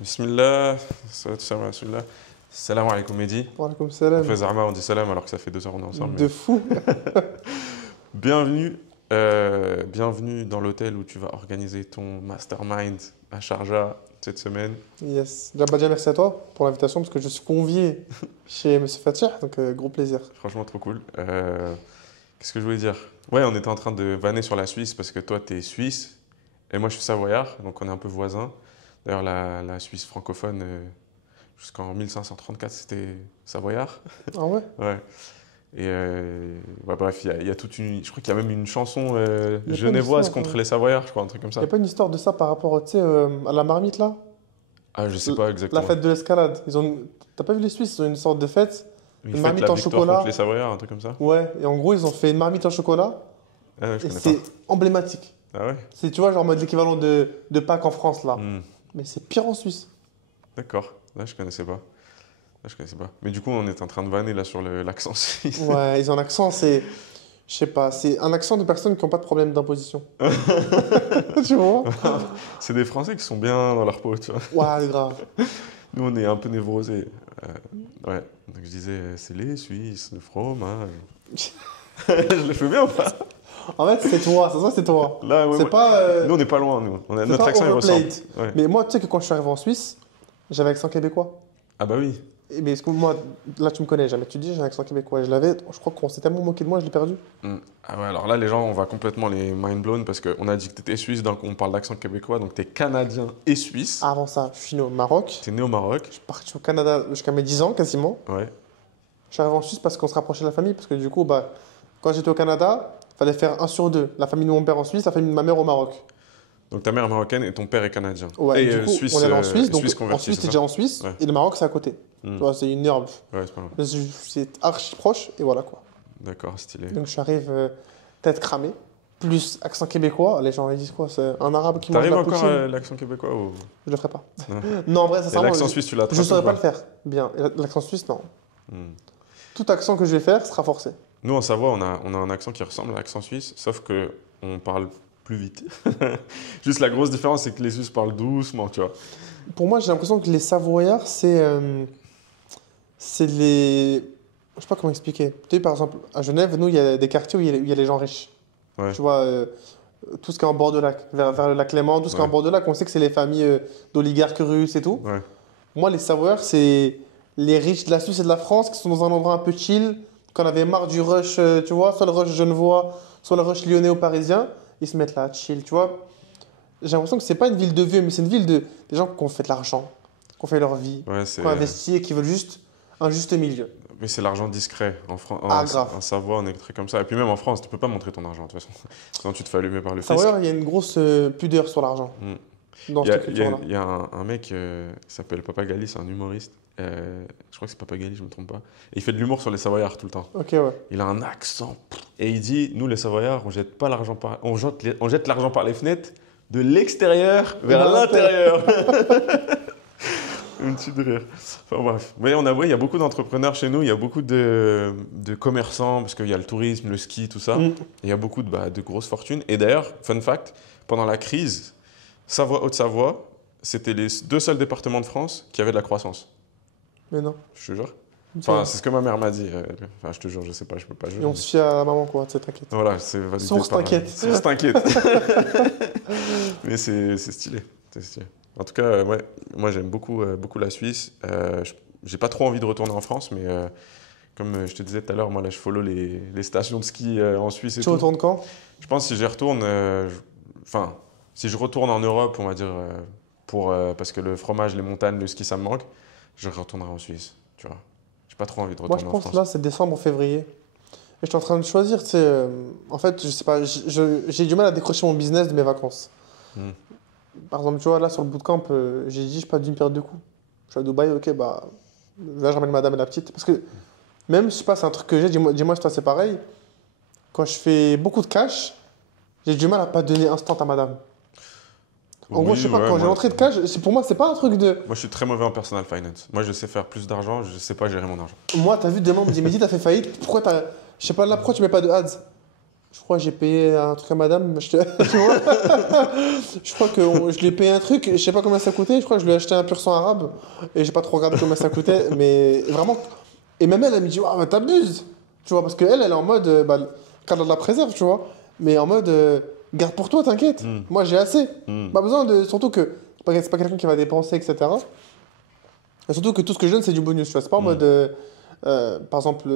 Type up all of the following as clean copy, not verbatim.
Bismillah, salam salam alaikum Mehdi. Wa alaikum On salam. fait Zahma, on dit salam alors que ça fait 2 heures qu'on est ensemble. De fou. Bienvenue, bienvenue dans l'hôtel où tu vas organiser ton mastermind à Sharjah cette semaine. Yes. Déjà, merci à toi pour l'invitation parce que je suis convié chez M. Fatih, donc gros plaisir. Franchement, trop cool. Qu'est-ce que je voulais dire? Ouais, on était en train de vanner sur la Suisse parce que toi, tu es suisse et moi, je suis savoyard, donc on est un peu voisins. D'ailleurs, la Suisse francophone, jusqu'en 1534, c'était savoyard. Ah ouais? Ouais. Et ouais, bref, il y a toute une. Je crois qu'il y a même une chanson Il y a genevoise pas une contre histoire, les Savoyards, je crois, un truc comme Il ça. n'y a pas une histoire de ça par rapport, tu sais, à la marmite là? Ah, je sais pas La exactement. fête de l'escalade. T'as pas vu les Suisses? Ils ont une sorte de fête. Une Une fête, marmite la en victoire chocolat. contre les Savoyards, un truc comme ça. Ouais. Et en gros, ils ont fait une marmite en chocolat Ah ouais, je et connais c'est pas. emblématique. Ah ouais? C'est, tu vois, genre en mode l'équivalent de Pâques en France là. Hmm, Mais c'est pire en Suisse. d'accord. Là, je connaissais pas. Là, je connaissais pas. Mais du coup, on est en train de vanner là sur l'accent suisse. Ouais, ils ont un accent, c'est. Je sais pas, c'est un accent de personnes qui n'ont pas de problème d'imposition. Tu vois? C'est des Français qui sont bien dans leur peau, tu vois. Ouais, grave. Nous, on est un peu névrosés. Ouais. Donc, je disais, c'est les Suisses, le fromage. Je le fais bien ou pas? En fait, c'est toi, ça se voit, c'est toi. Là, ouais, C'est ouais. pas. Nous, on n'est pas loin, nous. C'est Notre pas accent, il ressemble. overplayed. Ouais. Mais moi, tu sais que quand je suis arrivé en Suisse, j'avais accent québécois. Ah bah oui. Mais est-ce que moi, là, tu me connais, jamais tu dis, j'ai un accent québécois. Et je l'avais, je crois qu'on s'est tellement moqué de moi, je l'ai perdu. Ah ouais, alors là, les gens, on va complètement les mind blown parce qu'on a dit que tu étais suisse, donc on parle d'accent québécois, donc tu es canadien et suisse. Avant ça, je suis né au Maroc. Tu es né au Maroc. Je suis parti au Canada jusqu'à mes 10 ans quasiment. Ouais. Je suis arrivé en Suisse parce qu'on se rapprochait de la famille. Parce que du coup, bah, quand j'étais au Canada, il fallait faire 1 sur 2. La famille de mon père en Suisse, la famille de ma mère au Maroc. Donc ta mère est marocaine et ton père est canadien. Ouais, et du coup, suisse, on est en Suisse. Donc, suisse en converti, Suisse, c'est t'es ça? déjà en Suisse. Ouais. Et le Maroc, c'est à côté. Hmm. Tu vois, c'est une heure. Ouais, c'est pas loin. C'est archi proche. Et voilà quoi. D'accord, stylé. Donc je suis arrivé tête cramée, plus accent québécois. Les gens ils disent quoi? C'est un arabe qui mange T'arrives la encore poutine. à l'accent québécois ou... Je le ferai pas. Non. Non, en vrai, Et sincèrement, l'accent suisse, tu l'as je saurais pas le faire bien. Et l'accent suisse, non. Hmm. Tout accent que je vais faire sera forcé. Nous, en Savoie, on a un accent qui ressemble à l'accent suisse, sauf que on parle plus vite. Juste la grosse différence, c'est que les Suisses parlent doucement, tu vois. Pour moi, j'ai l'impression que les Savoyards, c'est les. Je sais pas comment expliquer. Tu sais, par exemple, à Genève, nous, il y a des quartiers où il y a les gens riches. Ouais. Tu vois, tout ce qui est en bord de lac, vers le lac Léman, tout ce qui est en Ouais. bord de lac, on sait que c'est les familles d'oligarques russes et tout. Ouais. Moi, les Savoyards, c'est les riches de la Suisse et de la France qui sont dans un endroit un peu chill, qu'on avait marre du rush, tu vois, soit le rush genevois, soit le rush lyonnais ou parisien. Ils se mettent là, chill, tu vois. J'ai l'impression que c'est pas une ville de vieux, mais c'est une ville de des gens qui ont fait de l'argent, qui ont fait leur vie, Ouais, c'est... qui ont investi et qui veulent juste un juste milieu. Mais c'est l'argent discret. Ah, grave. En Savoie, on est très comme ça. Et puis même en France, tu peux pas montrer ton argent, de toute façon. Sinon, tu te fais allumer par le fisc. Savoyard, il y a une grosse pudeur sur l'argent dans Il y a, cette culture-là. il y a un mec qui s'appelle Papa Gali, c'est un humoriste. Je crois que c'est Papa Gali, je me trompe pas. Et il fait de l'humour sur les Savoyards tout le temps. Ok, ouais. Il a un accent. Et il dit, nous les Savoyards, on jette pas l'argent on jette l'argent par les fenêtres de l'extérieur vers Vers l'intérieur. Une petite de rire. Enfin bref. Mais on a, ouais, il y a beaucoup d'entrepreneurs chez nous, il y a beaucoup de commerçants, parce qu'il y a le tourisme, le ski, tout ça. Mm. Il y a beaucoup de grosses fortunes. Et d'ailleurs, fun fact, pendant la crise, Savoie, Haute-Savoie, c'était les 2 seuls départements de France qui avaient de la croissance. Mais non. Je te jure. Enfin, c'est ce que ma mère m'a dit. Enfin, je te jure, je sais pas, je peux pas Et jurer. on se fie à la maman, quoi, tu sais, t'inquiète. Voilà, c'est validé Source, par... t'inquiète. Source, t'inquiète. Mais c'est stylé. C'est stylé. En tout cas, ouais, moi j'aime beaucoup, beaucoup la Suisse. J'ai pas trop envie de retourner en France, mais comme je te disais tout à l'heure, moi là je follow les stations de ski en Suisse et Tu tout. retournes quand? Je pense que si j'y retourne, enfin, si je retourne en Europe, on va dire, parce que le fromage, les montagnes, le ski ça me manque, je retournerai en Suisse, tu vois. J'ai pas trop envie de Moi, retourner je en pense France. là, c'est décembre ou février. Et je suis en train de choisir, tu sais. En fait, je sais pas, j'ai du mal à décrocher mon business de mes vacances. Hmm. Par exemple, tu vois, là, sur le bootcamp, j'ai dit, je passe d'une pierre deux coups. Je suis à Dubaï, ok, bah, là, je ramène madame et la petite. Parce que même, je sais pas, c'est un truc que j'ai, dis-moi si toi, c'est pareil. Quand je fais beaucoup de cash, j'ai du mal à pas donner instant à madame. En gros, Oui, je sais pas, ouais, quand j'ai moi- rentré de cash, pour moi, c'est pas un truc de. Moi, je suis très mauvais en personal finance. Moi, je sais faire plus d'argent, je sais pas gérer mon argent. Moi, t'as vu, demain, on me dit, Mehdi, t'as fait faillite, pourquoi t'as. Je sais pas, là, pourquoi tu mets pas de ads? Je crois que j'ai payé un truc à madame. Tu vois. Je crois que je lui ai payé un truc, je sais pas combien ça coûtait. Je crois que je lui ai acheté un pur sang arabe. Et j'ai pas trop regardé combien ça coûtait. Mais vraiment. Et même elle me dit, ah, mais t'abuses. Tu vois, parce qu'elle, elle est en mode, bah, cadre de la préserve, tu vois. Mais en mode, garde pour toi, t'inquiète. Moi, j'ai assez. Pas besoin de. Surtout que c'est pas quelqu'un qui va dépenser, etc. Et surtout que tout ce que je donne, c'est du bonus. Tu vois, c'est pas en mode. Par exemple,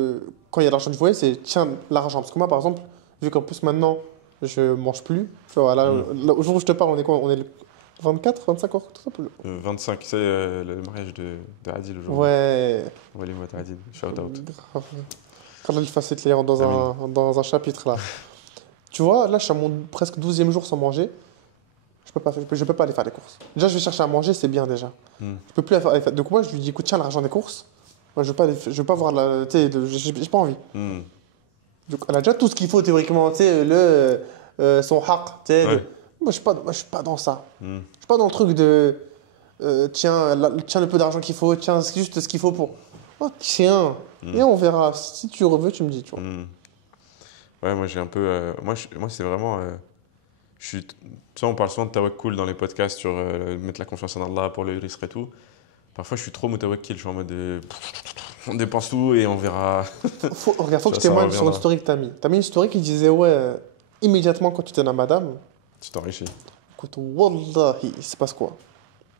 quand il y a de l'argent du foyer, c'est tiens, l'argent. Parce que moi, par exemple, vu qu'en plus maintenant, je mange plus. Tu vois, là, au jour où je te parle, on est quoi? On est le 24, 25 ans, tout ça. 25, c'est le mariage de Adil aujourd'hui. Ouais. Wali Mouat Adil, shout out. Quand il fasse les dans un chapitre là. Tu vois, là, je suis à mon presque 12e jour sans manger. Je peux pas aller faire les courses. Déjà, je vais chercher à manger, c'est bien déjà. Je peux plus aller faire. Donc moi, je lui dis, écoute, tiens, l'argent des courses. Moi, je veux pas voir la. Tu sais, j'ai pas envie. Donc, elle a déjà tout ce qu'il faut théoriquement, tu sais, son haq, tu sais. Ouais. Moi, je suis pas dans ça. Je suis pas dans le truc de. Tiens, tiens le peu d'argent qu'il faut, tiens, c'est juste ce qu'il faut pour. Oh, tiens. Et on verra. Si tu veux, tu me dis, tu vois. Ouais, moi j'ai un peu. Moi c'est vraiment. Tu sais, on parle souvent de tawakkul dans les podcasts sur mettre la confiance en Allah pour le risque et tout. Parfois je suis trop mutawakkil, je suis en mode. On dépense tout et on verra. Regarde, faut que je Ça témoigne sur une reviendra. story que t'as mis. T'as mis une story qui disait, ouais, immédiatement quand tu donnes à madame, Tu t'enrichis. écoute, wallahi, il se passe quoi?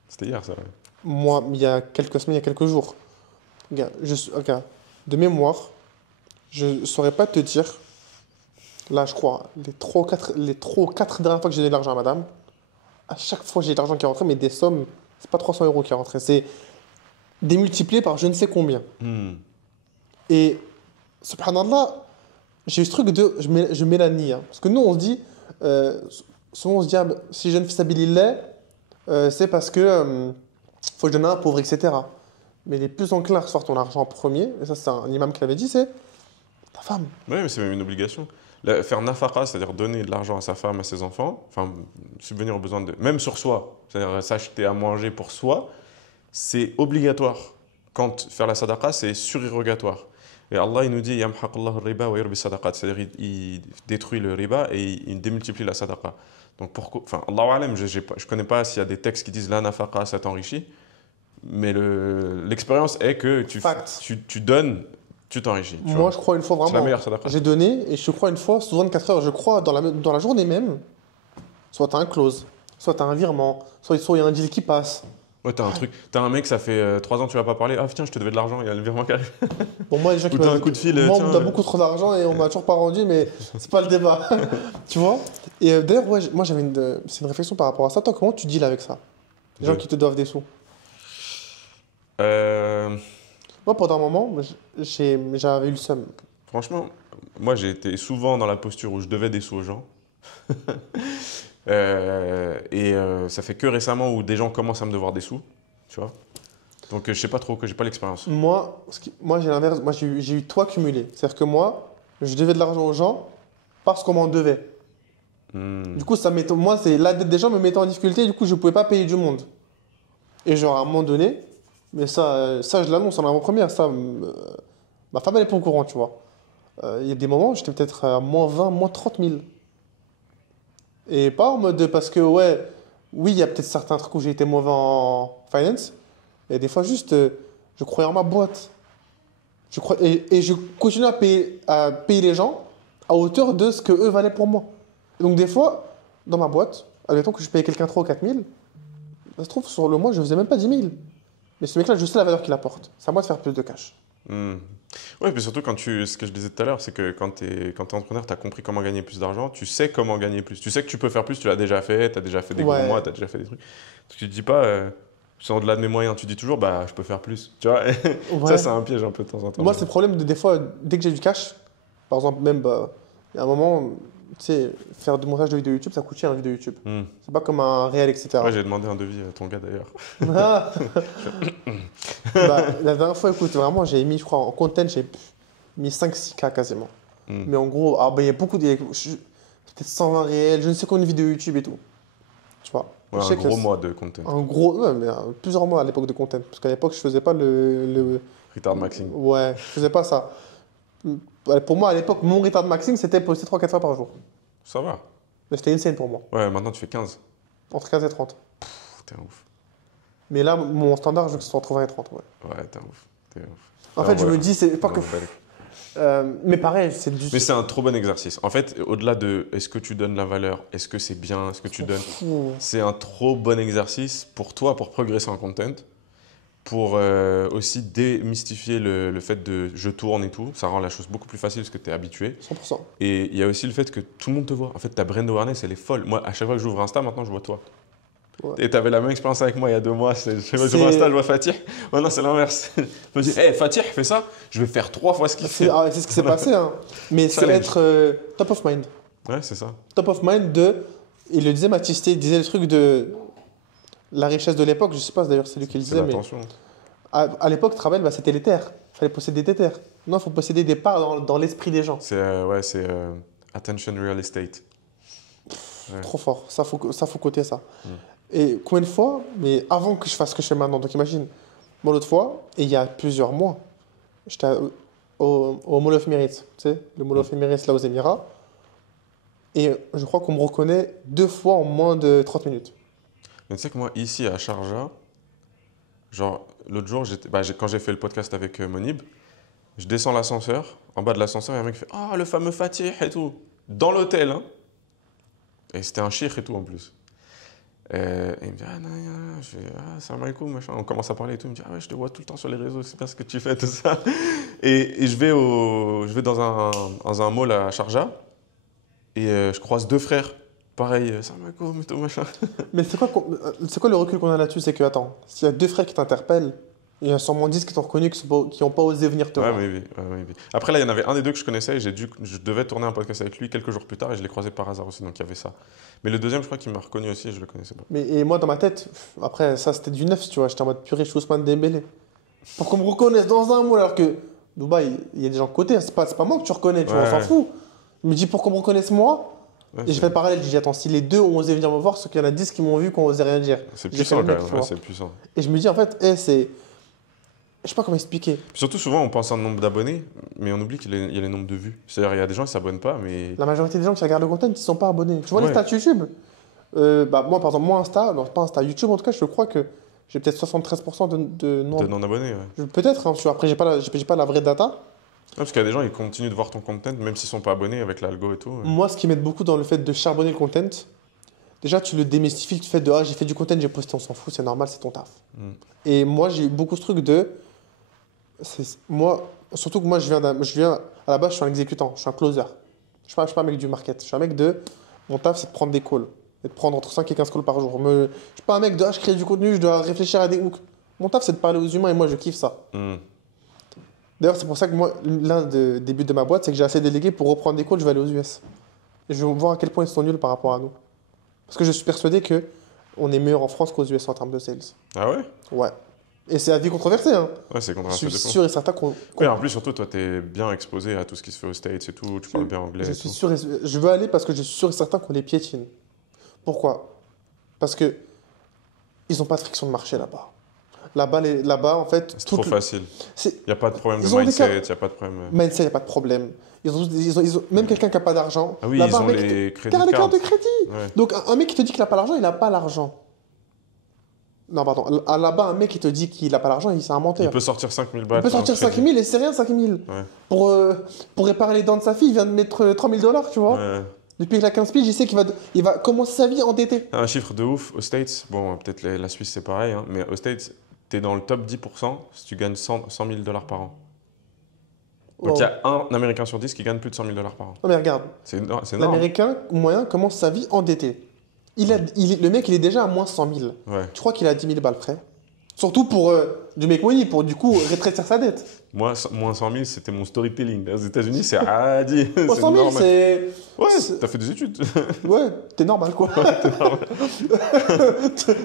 C'était hier ça, ouais. Moi, il y a quelques semaines, il y a quelques jours, regarde, de mémoire, je ne saurais pas te dire, là, je crois, les 3 ou 4 dernières fois que j'ai donné de l'argent à madame, à chaque fois, j'ai de l'argent qui est rentré, mais des sommes, c'est pas 300 euros qui est rentré, c'est démultiplié par je ne sais combien. Et, subhanallah, j'ai eu ce truc de, je mets la niya. Parce que nous, on se dit, souvent, on se dit, ah, si je ne fais sabilillah, c'est parce que faut que je donne à un pauvre, etc. Mais les plus enclins à recevoir ton argent en premier, et ça c'est un imam qui l'avait dit, c'est ta femme. Ouais, mais c'est même une obligation. Faire nafaqa, c'est-à-dire donner de l'argent à sa femme, à ses enfants, enfin subvenir aux besoins de. Même sur soi, c'est-à-dire s'acheter à manger pour soi, c'est obligatoire. Quand faire la sadaqa, c'est surérogatoire. Et Allah, il nous dit Yamhaqallahu riba wa yurbi sadaqat, c'est-à-dire il détruit le riba et il démultiplie la sadaqa. Donc pourquoi. Enfin, Allahu alam, je connais pas s'il y a des textes qui disent la nafaqa, ça t'enrichit. Mais l'expérience est que Fact. tu donnes, tu t'enrichis. Tu Moi, vois. je crois une fois C'est la vraiment, meilleure sadaqa. j'ai donné, et je crois une fois, sous 24 heures, je crois, dans la journée même, soit tu as un close, soit tu as un virement, soit il y a un deal qui passe. Ouais, t'as un mec, ça fait 3 ans que tu vas pas parler. Ah putain, je te devais de l'argent, il y a le virement qui arrive. Bon, moi, les gens qui Ou t'as me- un coup de fil, Moi, tiens, on me donne beaucoup trop d'argent et on m'a toujours pas rendu, mais c'est pas le débat. Tu vois? Et d'ailleurs, ouais, moi, c'est une réflexion par rapport à ça. Toi, comment tu deals avec ça? Les gens De- qui te doivent des sous. Euh, Moi, pendant un moment, j'avais eu le seum. Franchement, moi j'ai été souvent dans la posture où je devais des sous aux gens. Ça fait que récemment où des gens commencent à me devoir des sous, tu vois. Donc je sais pas trop, que j'ai pas l'expérience. Moi, j'ai l'inverse. Moi, j'ai eu toi cumulé. C'est-à-dire que moi, je devais de l'argent aux gens parce qu'on m'en devait. Du coup, moi, c'est la dette des gens me mettait en difficulté. Du coup, je pouvais pas payer du monde. Et genre, à un moment donné, mais ça je l'annonce en avant-première. Ça, ma femme, elle est pas au courant, tu vois. Il y a des moments où j'étais peut-être à moins 20, moins 30 000. Et pas en mode parce que, ouais, oui, il y a peut-être certains trucs où j'ai été mauvais en finance. Et des fois, juste, je croyais en ma boîte. Et je continue à payer les gens à hauteur de ce que eux valaient pour moi. Et donc, des fois, dans ma boîte, admettons que je payais quelqu'un 3 ou 4 000, ça se trouve, sur le mois, je faisais même pas 10 000. Mais ce mec-là, je sais la valeur qu'il apporte. C'est à moi de faire plus de cash. Ouais, puis surtout ce que je disais tout à l'heure, c'est que quand t'es entrepreneur, tu as compris comment gagner plus d'argent, tu sais comment gagner plus. Tu sais que tu peux faire plus, tu l'as déjà fait, tu as déjà fait des gros Ouais. mois, tu as déjà fait des trucs. Donc tu te dis pas, c'est au-delà de mes moyens, tu dis toujours, bah je peux faire plus. Tu vois, Ouais. ça c'est un piège un peu de temps en temps. Moi, c'est le problème des fois, dès que j'ai du cash, par exemple, même, il y a un moment, tu sais, faire du montage de vidéos YouTube, ça coûte cher une vidéo YouTube. C'est pas comme un réel, etc. Ouais, j'ai demandé un devis à ton gars d'ailleurs. Ah. La dernière fois, écoute, vraiment, j'ai mis, je crois, en content, j'ai mis 5-6K quasiment. Mais en gros, il y a beaucoup de. Peut-être 120 réels, je ne sais combien de vidéos YouTube et tout. Tu vois. Ouais, Je sais un que gros mois de content. Un gros. Ouais, mais plusieurs mois à l'époque de content. Parce qu'à l'époque, je faisais pas le. Retard maxing. Ouais, je faisais pas ça. Pour moi, à l'époque, mon retard maximum, c'était poster 3-4 fois par jour. Ça va. Mais c'était insane pour moi. Ouais, maintenant tu fais 15. Entre 15 et 30. T'es un ouf. Mais là, mon standard, je veux que ce soit entre 20 et 30. Ouais. Ouais, t'es un ouf. T'es un ouf. En Alors, fait, je voilà. me dis, c'est pas Non, que. Mais pareil, c'est du. Mais c'est un trop bon exercice. En fait, au-delà de est-ce que tu donnes la valeur, est-ce que c'est bien, est-ce que tu donnes, Fou. c'est un trop bon exercice pour toi, pour progresser en content, pour aussi démystifier le fait de je tourne et tout. Ça rend la chose beaucoup plus facile parce que tu es habitué. 100%. Et il y a aussi le fait que tout le monde te voit. En fait, ta brand awareness, elle est folle. Moi, à chaque fois que j'ouvre Insta, maintenant, je vois toi. Ouais. Et tu avais la même expérience avec moi il y a 2 mois. J'ouvre Insta, je vois Fatih. Maintenant, c'est l'inverse. Je me dis, hey, Fatih, fais ça. Je vais faire 3 fois ce qu'il fait. C'est ce qui s'est passé. Hein. Mais c'est Challenge. être top of mind. Ouais, c'est ça. Top of mind de. Il le disait, Mathis, il disait le truc de la richesse de l'époque. Je sais pas d'ailleurs, c'est lui qui le C'est disait. Mais l'attention. à l'époque, travail, bah, c'était les terres. Il fallait posséder des terres. Non, il faut posséder des parts dans l'esprit des gens. C'est attention real estate. Ouais. Trop fort. Ça, faut coter ça. Mm. Et combien de fois, mais avant que je fasse ce que je fais maintenant, donc imagine, moi l'autre fois, et il y a plusieurs mois, j'étais au Mall of Emirates, tu sais, le Mall of Emirates là aux Émirats, et je crois qu'on me reconnaît 2 fois en moins de 30 minutes. Mais tu sais que moi, ici à Sharjah, genre l'autre jour, quand j'ai fait le podcast avec Monib, je descends l'ascenseur. En bas de l'ascenseur, il y a un mec qui fait ah, le fameux Fatih et tout. Dans l'hôtel, hein. Et c'était un cheikh et tout en plus. Et il me dit ah, non, non. Je fais ah, salam alaikum, machin. On commence à parler et tout. Il me dit ah, ouais, je te vois tout le temps sur les réseaux, c'est bien ce que tu fais, tout ça. Et je vais dans un mall à Sharjah et je croise 2 frères. Pareil, salam alaikum et tout, machin. Mais c'est quoi le recul qu'on a là-dessus? C'est que, attends, s'il y a 2 frères qui t'interpellent, il y en a sûrement 10 qui t'ont reconnu, qui n'ont pas osé venir te Ouais, voir. mais oui, ouais, mais oui. Après, là, il y en avait un des 2 que je connaissais et je devais tourner un podcast avec lui quelques jours plus tard et je l'ai croisé par hasard aussi, donc il y avait ça. Mais le deuxième, je crois qu'il m'a reconnu aussi et je le connaissais pas. Et moi, dans ma tête, après, ça c'était du neuf, tu vois, j'étais en mode purée, je suis Ousmane Dembélé. Pour qu'on me reconnaisse dans un mot, alors que Dubaï, il y a des gens de côté, c'est pas moi que tu reconnais, tu vois, on s'en Ouais. fout. Je me dis, pour qu'on me reconnaisse moi, Ouais, et je fais le parallèle, je dis, attends, si les 2 ont osé venir me voir, c'est qu'il y en a 10 qui m'ont vu, qui ont osé rien dire. c'est J'ai puissant fait quand le mec, même, tu ouais, vois. c'est puissant. Et je me dis, en fait, c'est. Je sais pas comment expliquer. Puis surtout, souvent, on pense à un nombre d'abonnés, mais on oublie qu'il y a les nombres de vues. C'est-à-dire, il y a des gens qui s'abonnent pas, mais. La majorité des gens qui regardent le content, ils sont pas abonnés. Tu vois les Ouais. stats YouTube moi, par exemple, moi, Insta, non, pas Insta, YouTube, en tout cas, je crois que j'ai peut-être 73% de non. De non-abonnés, ouais. Peut-être, hein, après, j'ai pas la vraie data. Ouais, parce qu'il y a des gens, ils continuent de voir ton content, même s'ils sont pas abonnés avec l'algo et tout. Moi, ce qui m'aide beaucoup dans le fait de charbonner le content, déjà, tu le démystifies, tu fais de ah, j'ai fait du content, j'ai posté, on s'en fout, c'est normal, c'est ton taf. Mm. Et moi, j'ai beaucoup ce truc de. Moi, surtout que moi, je viens. À la base, je suis un exécutant, je suis un closer. Je suis pas un mec du market. Je suis un mec de. Mon taf, c'est de prendre des calls. Et de prendre entre 5 et 15 calls par jour. Je suis pas un mec de ah, je crée du contenu, je dois réfléchir à des hooks. Mon taf, c'est de parler aux humains et moi, je kiffe ça. Mm. D'ailleurs, c'est pour ça que moi, l'un des buts de ma boîte, c'est que j'ai assez délégué pour reprendre des calls, je vais aller aux US. Et je vais voir à quel point ils sont nuls par rapport à nous. Parce que je suis persuadé que on est meilleur en France qu'aux US en termes de sales. Ah ouais? Ouais. Et c'est avis controversé. Hein. Ouais, c'est Je controversé. suis sûr et certain qu'on. Ouais, en plus, surtout, toi, t'es bien exposé à tout ce qui se fait aux States et tout, tu parles bien anglais Je et suis tout. sûr je veux aller parce que je suis sûr et certain qu'on les piétine. Pourquoi? Parce que ils n'ont pas de friction de marché là-bas. Là-bas, en fait, C'est trop facile. c'est- Il n'y a pas de problème de Ils ont des mindset, cas- il n'y a pas de problème. mindset, il n'y a pas de problème. Même quelqu'un qui n'a pas d'argent. Ah oui, là-bas, ils un ont mec les qui crédits a les cards. cartes de crédit. Ouais. Donc, un mec qui te dit qu'il n'a pas l'argent, il n'a pas l'argent. Non, pardon. Là-bas, un mec qui te dit qu'il n'a pas l'argent, c'est un Il menteur. peut sortir 5000 Il balles. peut sur un sortir crédit. 5 000 et c'est rien, 5 000. Ouais. Pour réparer les dents de sa fille, il vient de mettre 3 000 $, tu vois. Ouais. Depuis qu'il a 15 piges, il sait qu'il va commencer sa vie endetté. Un chiffre de ouf aux States, bon, peut-être la Suisse c'est pareil, hein, mais aux States, tu es dans le top 10% si tu gagnes 100 000 $ par an. Donc il y a un Américain sur 10 qui gagne plus de 100 000 $ par an. Non, mais regarde, C'est énorme. l'Américain moyen commence sa vie endetté. Le mec, il est déjà à moins 100 000. Ouais. Tu crois qu'il a 10 000 balles près? Surtout pour du make money, pour du coup rétrécir sa dette. Moi, moins 100 000, c'était mon storytelling. Aux États-Unis, c'est adi. Moins 100 000, normal. c'est. Ouais, c'est- t'as fait des études. Ouais, t'es normal quoi.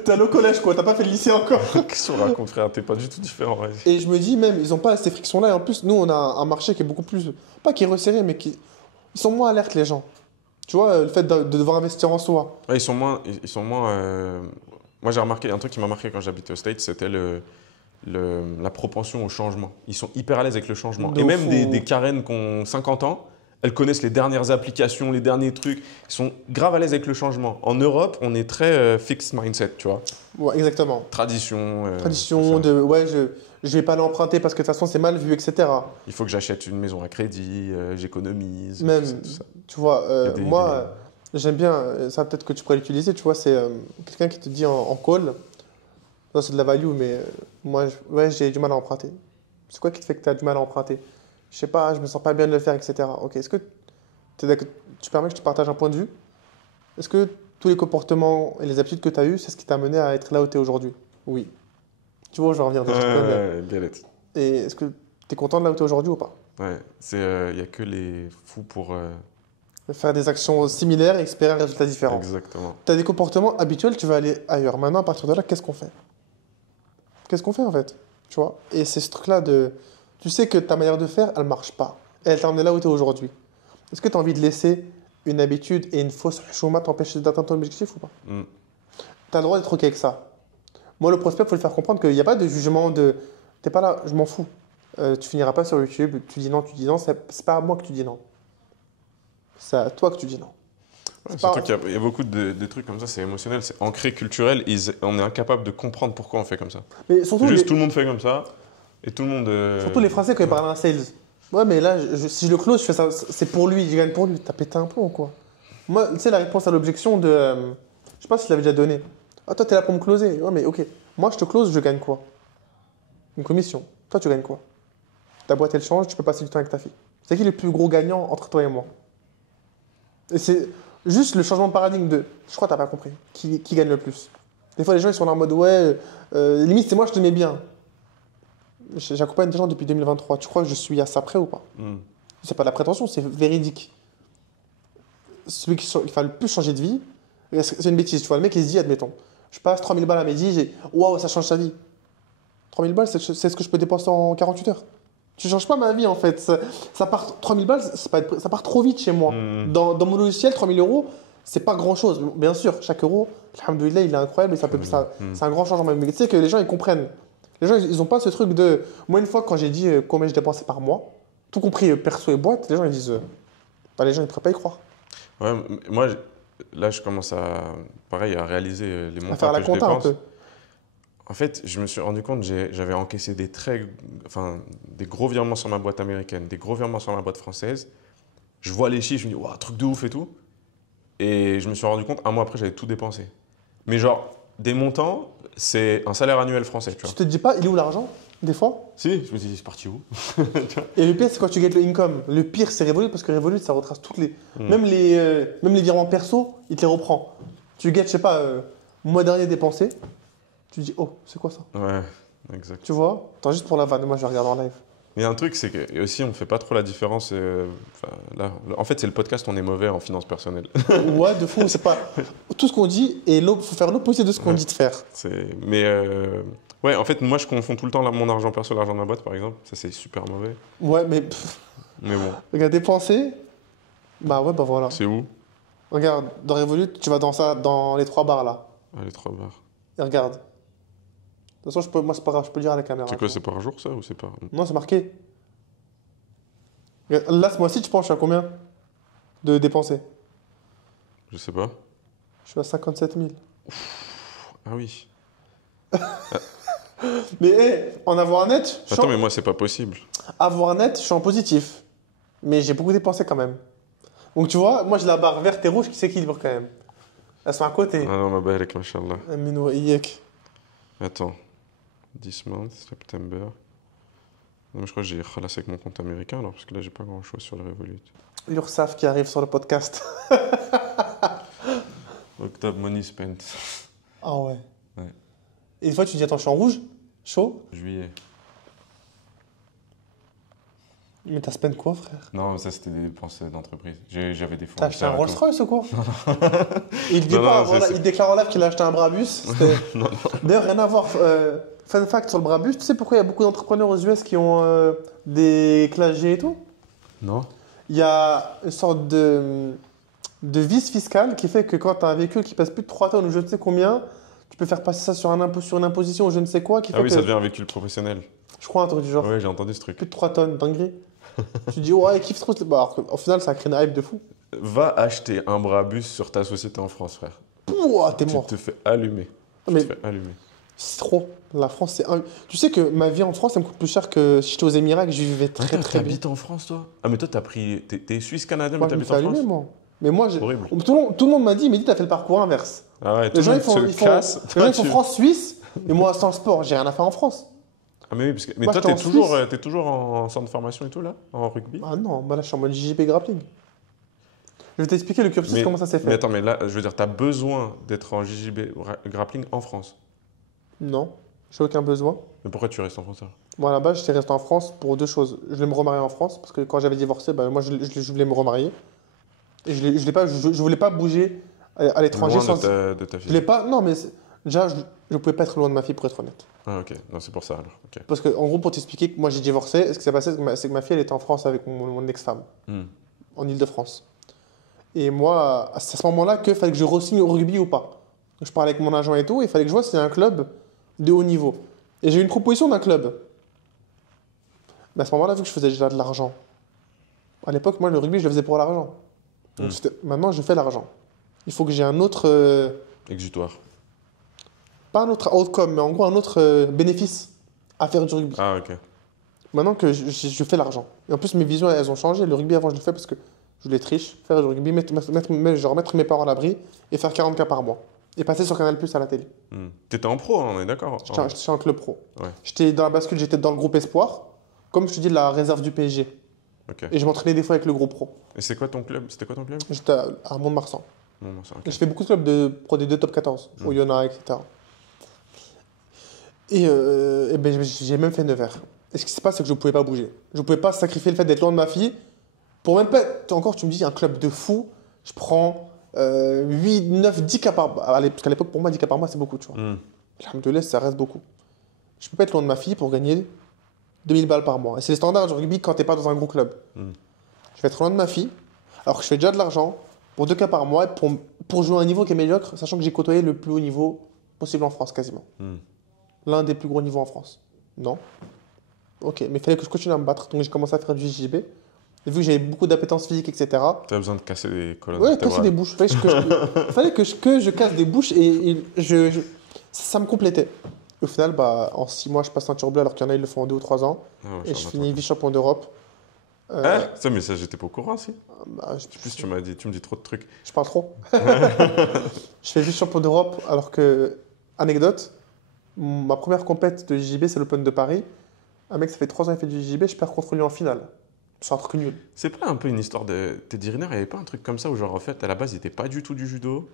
T'es allé au collège quoi, t'as pas fait le lycée encore. Qu'est-ce qu'on raconte, frère? T'es pas du tout différent. Ouais. Et je me dis même, ils ont pas ces frictions-là. Et en plus, nous, on a un marché qui est beaucoup plus. Pas qui est resserré, mais qui. Ils sont moins alertes les gens. Tu vois, le fait de devoir investir en soi. Ouais, ils sont moins. Moi, j'ai remarqué un truc qui m'a marqué quand j'habitais aux States, c'était la propension au changement. Ils sont hyper à l'aise avec le changement. De Et même fou. des Karen qui ont 50 ans, elles connaissent les dernières applications, les derniers trucs. Ils sont grave à l'aise avec le changement. En Europe, on est très fixed mindset, tu vois. Ouais, exactement. Tradition. Tradition tout ça. de ouais, je vais pas l'emprunter parce que de toute façon c'est mal vu, etc. Il faut que j'achète une maison à crédit, j'économise. Même, tout ça. tu vois, Il y a moi, j'aime bien, ça peut-être que tu pourrais l'utiliser, tu vois, c'est quelqu'un qui te dit en call, non, c'est de la value, mais moi, ouais, j'ai du mal à emprunter. C'est quoi qui te fait que tu as du mal à emprunter? Je sais pas, je me sens pas bien de le faire, etc. Ok, est-ce que tu permets que je te partage un point de vue? Est-ce que tous les comportements et les habitudes que tu as eues, c'est ce qui t'a amené à être là où tu es aujourd'hui? Oui. Tu vois, je vais revenir de Get it. Et est-ce que tu es content de là où tu es aujourd'hui ou pas? Ouais, il n'y a que les fous pour. Faire des actions similaires et espérer un résultat différent. Exactement. Tu as des comportements habituels, tu vas aller ailleurs. Maintenant, à partir de là, qu'est-ce qu'on fait? Qu'est-ce qu'on fait en fait? Tu vois? Et c'est ce truc-là de. Tu sais que ta manière de faire, elle marche pas. Et elle t'a emmené là où tu es aujourd'hui. Est-ce que tu as envie de laisser une habitude et une fausse chouma t'empêcher d'atteindre ton objectif ou pas? Tu as le droit d'être OK avec ça. Moi, le prospect, il faut lui faire comprendre qu'il n'y a pas de jugement de. T'es pas là, je m'en fous. Tu finiras pas sur YouTube, tu dis non, c'est pas à moi que tu dis non. C'est à toi que tu dis non. Ouais, surtout qu'il y a beaucoup de trucs comme ça, c'est émotionnel, c'est ancré culturel, on est incapable de comprendre pourquoi on fait comme ça. Mais surtout, Juste tout le monde fait comme ça, et tout le monde. surtout les Français quand ils parlent à un sales. Ouais, mais là, si je le close, je fais ça, c'est pour lui, je gagne pour lui. T'as pété un plomb ou quoi? Moi, tu sais, la réponse à l'objection de. Je sais pas si je l'avais déjà donné. Ah, toi, t'es là pour me closer. Ouais, mais ok. Moi, je te close, je gagne quoi? Une commission. Toi, tu gagnes quoi? Ta boîte, elle change, tu peux passer du temps avec ta fille. C'est qui le plus gros gagnant entre toi et moi? Et c'est juste le changement de paradigme de. Je crois que t'as pas compris. Qui gagne le plus? Des fois, les gens, ils sont là en mode ouais, limite, c'est moi, je te mets bien. J'accompagne des gens depuis 2023. Tu crois que je suis à ça près ou pas? C'est pas de la prétention, c'est véridique. Celui qui va le plus changer de vie, c'est une bêtise. Tu vois, le mec, il se dit, admettons, je passe 3000 balles à midi, waouh, ça change sa vie. 3000 balles, c'est ce que je peux dépenser en 48 heures. Tu changes pas ma vie en fait. Ça part 3000 balles, ça part trop vite chez moi. Dans mon logiciel, 3000 euros, c'est pas grand chose. Bien sûr, chaque euro, alhamdoulilah, il est incroyable et c'est un grand changement. Mais tu sais que les gens ils comprennent. Les gens ils ont pas ce truc de. Moi, une fois, quand j'ai dit combien je dépensais par mois, tout compris perso et boîte, les gens ils disent. Les gens ils ne pourraient pas y croire. Ouais, moi, là, je commence pareil, à réaliser les À montants faire la que je compta un dépense. peu. En fait, je me suis rendu compte, j'avais encaissé des gros virements sur ma boîte américaine, des gros virements sur ma boîte française. Je vois les chiffres, je me dis, waouh, truc de ouf et tout. Et je me suis rendu compte, un mois après, j'avais tout dépensé. Mais genre, des montants, c'est un salaire annuel français, tu vois. Tu te dis pas, il est où l'argent, des fois? Si, je me suis dit, c'est parti où? Et le pire, c'est quand tu gagnes le income. Le pire, c'est Revolut parce que Revolut, ça retrace toutes les. Même les virements perso, il te les reprend. Tu gagnes, je sais pas, mois dernier dépensé. Tu dis, oh, c'est quoi ça? Ouais, exact. Tu vois? Attends, juste pour la vanne, moi je vais regarder en live. Mais il y a un truc, c'est que et aussi, on ne fait pas trop la différence. Là, en fait, c'est le podcast, on est mauvais en finances personnelles. Ouais, de fou, c'est pas. Tout ce qu'on dit, et il faut faire l'opposé de ce qu'on dit de faire. Mais ouais, en fait, moi, je confonds tout le temps mon argent perso et l'argent de ma boîte, par exemple. Ça, c'est super mauvais. Ouais, mais. Mais bon. Regarde, dépenser. Bah ouais, bah voilà. C'est où? Regarde, dans Revolut, tu vas dans les 3 barres là. Ah, les 3 barres. Et regarde. De toute façon, moi, c'est pas grave, je peux le dire à la caméra. C'est quoi, c'est par jour, ça, ou c'est par... Non, c'est marqué. Là, ce mois-ci, tu penses, je suis à combien de dépenser? Je sais pas. Je suis à 57 000. Ah oui. Mais en avoir net, Attends, mais moi, c'est pas possible. avoir net, je suis en positif. Mais j'ai beaucoup dépensé quand même. Donc tu vois, moi j'ai la barre verte et rouge qui s'équilibre quand même. Elles sont à côté. Ah non, ma barak, machallah. Aminou, yek. Attends. 10 months, September. Non, mais je crois que j'ai khalass avec mon compte américain, alors, parce que là, j'ai pas grand chose sur le Revolut. L'URSSAF qui arrive sur le podcast. Octobre, money spent. Ah ouais. Ouais. Et une fois, tu dis, attends, je suis en rouge? Chaud? Juillet. Mais t'as spend quoi, frère? Non, ça, c'était des dépenses d'entreprise. J'avais des fonds. T'as acheté un Rolls Royce ou quoi? Il dit Non, pas, non, voilà, c'est- il déclare en live qu'il a acheté un Brabus. D'ailleurs, rien à voir. Fun fact sur le Brabus, tu sais pourquoi il y a beaucoup d'entrepreneurs aux US qui ont des classes G et tout? Non. Il y a une sorte de vice fiscal qui fait que quand tu as un véhicule qui pèse plus de 3 tonnes ou je ne sais combien, Tu peux faire passer ça sur un impôt, sur une imposition ou je ne sais quoi qui Ah fait oui, que, ça devient un véhicule professionnel. je crois, un truc du genre, Ouais, j'ai entendu ce truc. plus de 3 tonnes, dinguerie. Tu dis, ouais, kiffe trop. Bah, alors qu'au final, ça crée une hype de fou. Va acheter un Brabus sur ta société en France, frère. Pouah, t'es Tu mort. te fais allumer. Tu Mais te fais allumer. c'est trop. La France, c'est un. Tu sais que ma vie en France, ça me coûte plus cher que si j'étais aux Émirats et que je vivais très Attends, très bien. t'habites en France, toi? Ah, mais toi, t'as pris. T'es Suisse-Canadien, mais Moi, je me t'habites fais en allumer, France? moi. Mais moi, Horrible. tout le monde m'a dit, mais dis, t'as fait le parcours inverse. Ah ouais, tout Les le gens, monde ils font, se ils font, casse. les gens, ils Toi, font France-Suisse, et moi, sans le sport, j'ai rien à faire en France. Ah, mais oui, parce que... Mais Moi, toi, j'étais en t'es toujours en centre de formation et tout, là? En rugby? Ah non, bah là, je suis en mode JJB grappling. Je vais t'expliquer le cursus, Mais, comment ça s'est mais fait. attends, mais là, je veux dire, t'as besoin d'être en JJB grappling en France. Non, j'ai aucun besoin. Mais pourquoi tu restes en France alors? Moi, à la base, j'étais resté en France pour deux choses. Je voulais me remarier en France, parce que quand j'avais divorcé, bah, moi, je voulais me remarier. Et je voulais pas bouger à l'étranger Loin sans. de ta Je voulais fille. pas. Non, mais déjà, je pouvais pas être loin de ma fille, pour être honnête. Ah, ok. Non, c'est pour ça alors. Ok. Parce que, en gros, pour t'expliquer, moi, j'ai divorcé. Ce qui s'est passé, c'est que ma fille, elle était en France avec mon ex-femme, Hmm. en Île-de-France. Et moi, c'est à ce moment-là qu'il fallait que je re-signe au rugby ou pas. Donc, je parlais avec mon agent et tout, et il fallait que je vois s'il y a un club de haut niveau. Et j'ai eu une proposition d'un club. Mais à ce moment-là, vu que je faisais déjà de l'argent, à l'époque, moi, le rugby, je le faisais pour l'argent. Donc, maintenant, je fais l'argent. Il faut que j'ai un autre, Exutoire. pas un autre outcome, mais en gros, un autre bénéfice à faire du rugby. Ah, ok. Maintenant que je fais l'argent. Et en plus, mes visions, elles ont changé. Le rugby, avant, je le fais parce que je voulais triche, faire du rugby, mettre mes parents à l'abri et faire 40K par mois. Et passer sur Canal Plus à la télé. Hmm. T'étais en pro, hein, on est d'accord? J'étais en club pro. Ouais. J'étais dans la bascule, j'étais dans le groupe Espoir, comme je te dis, de la réserve du PSG. Ok. Et je m'entraînais des fois avec le groupe pro. Et c'est quoi ton club? C'était quoi ton club? J'étais à Mont-de-Marsan. Non, non, c'est ok. Et je fais beaucoup de clubs de Pro D2 Top 14, au Yona, etc. Et ben, j'ai même fait Nevers. Et ce qui se passe, c'est que je ne pouvais pas bouger. Je ne pouvais pas sacrifier le fait d'être loin de ma fille. Pour même pas. Encore, tu me dis, un club de fou, je prends 8, 9, 10 cas par mois. Parce qu'à l'époque, pour moi, 10 cas par mois, c'est beaucoup, tu vois. Hmm. Alhamdoulilah, ça reste beaucoup. Je ne peux pas être loin de ma fille pour gagner 2000 balles par mois. Et c'est les standards du rugby quand tu n'es pas dans un gros club. Je vais être loin de ma fille, alors que je fais déjà de l'argent pour 2 cas par mois pour jouer à un niveau qui est médiocre, sachant que j'ai côtoyé le plus haut niveau possible en France, quasiment. Hmm. L'un des plus gros niveaux en France. Non. Ok, mais il fallait que je continue à me battre. Donc j'ai commencé à faire du JJB. Et vu que j'avais beaucoup d'appétence physique, etc. T'as besoin de casser des colonnes Ouais, vertébrales. casser des bouches. Il fallait que je casse des bouches et ça me complétait. Au final, bah, en 6 mois, je passe ceinture bleue alors qu'il y en a, ils le font en 2 ou 3 ans. Ah ouais, Et je charmant, finis vice-champion d'Europe. Hein? Ça, mais ça, j'étais pas au courant, si. Bah, En plus, tu me dis trop de trucs. je parle trop. Je fais vice-champion d'Europe alors que, anecdote, ma première compète de JJB, c'est l'Open de Paris. Un mec, ça fait 3 ans qu'il fait du JJB, je perds contre lui en finale. C'est un truc nul. C'est pas un peu une histoire de. Teddy Riner, il n'y avait pas un truc comme ça où, genre, en fait, à la base, il était pas du tout du judo.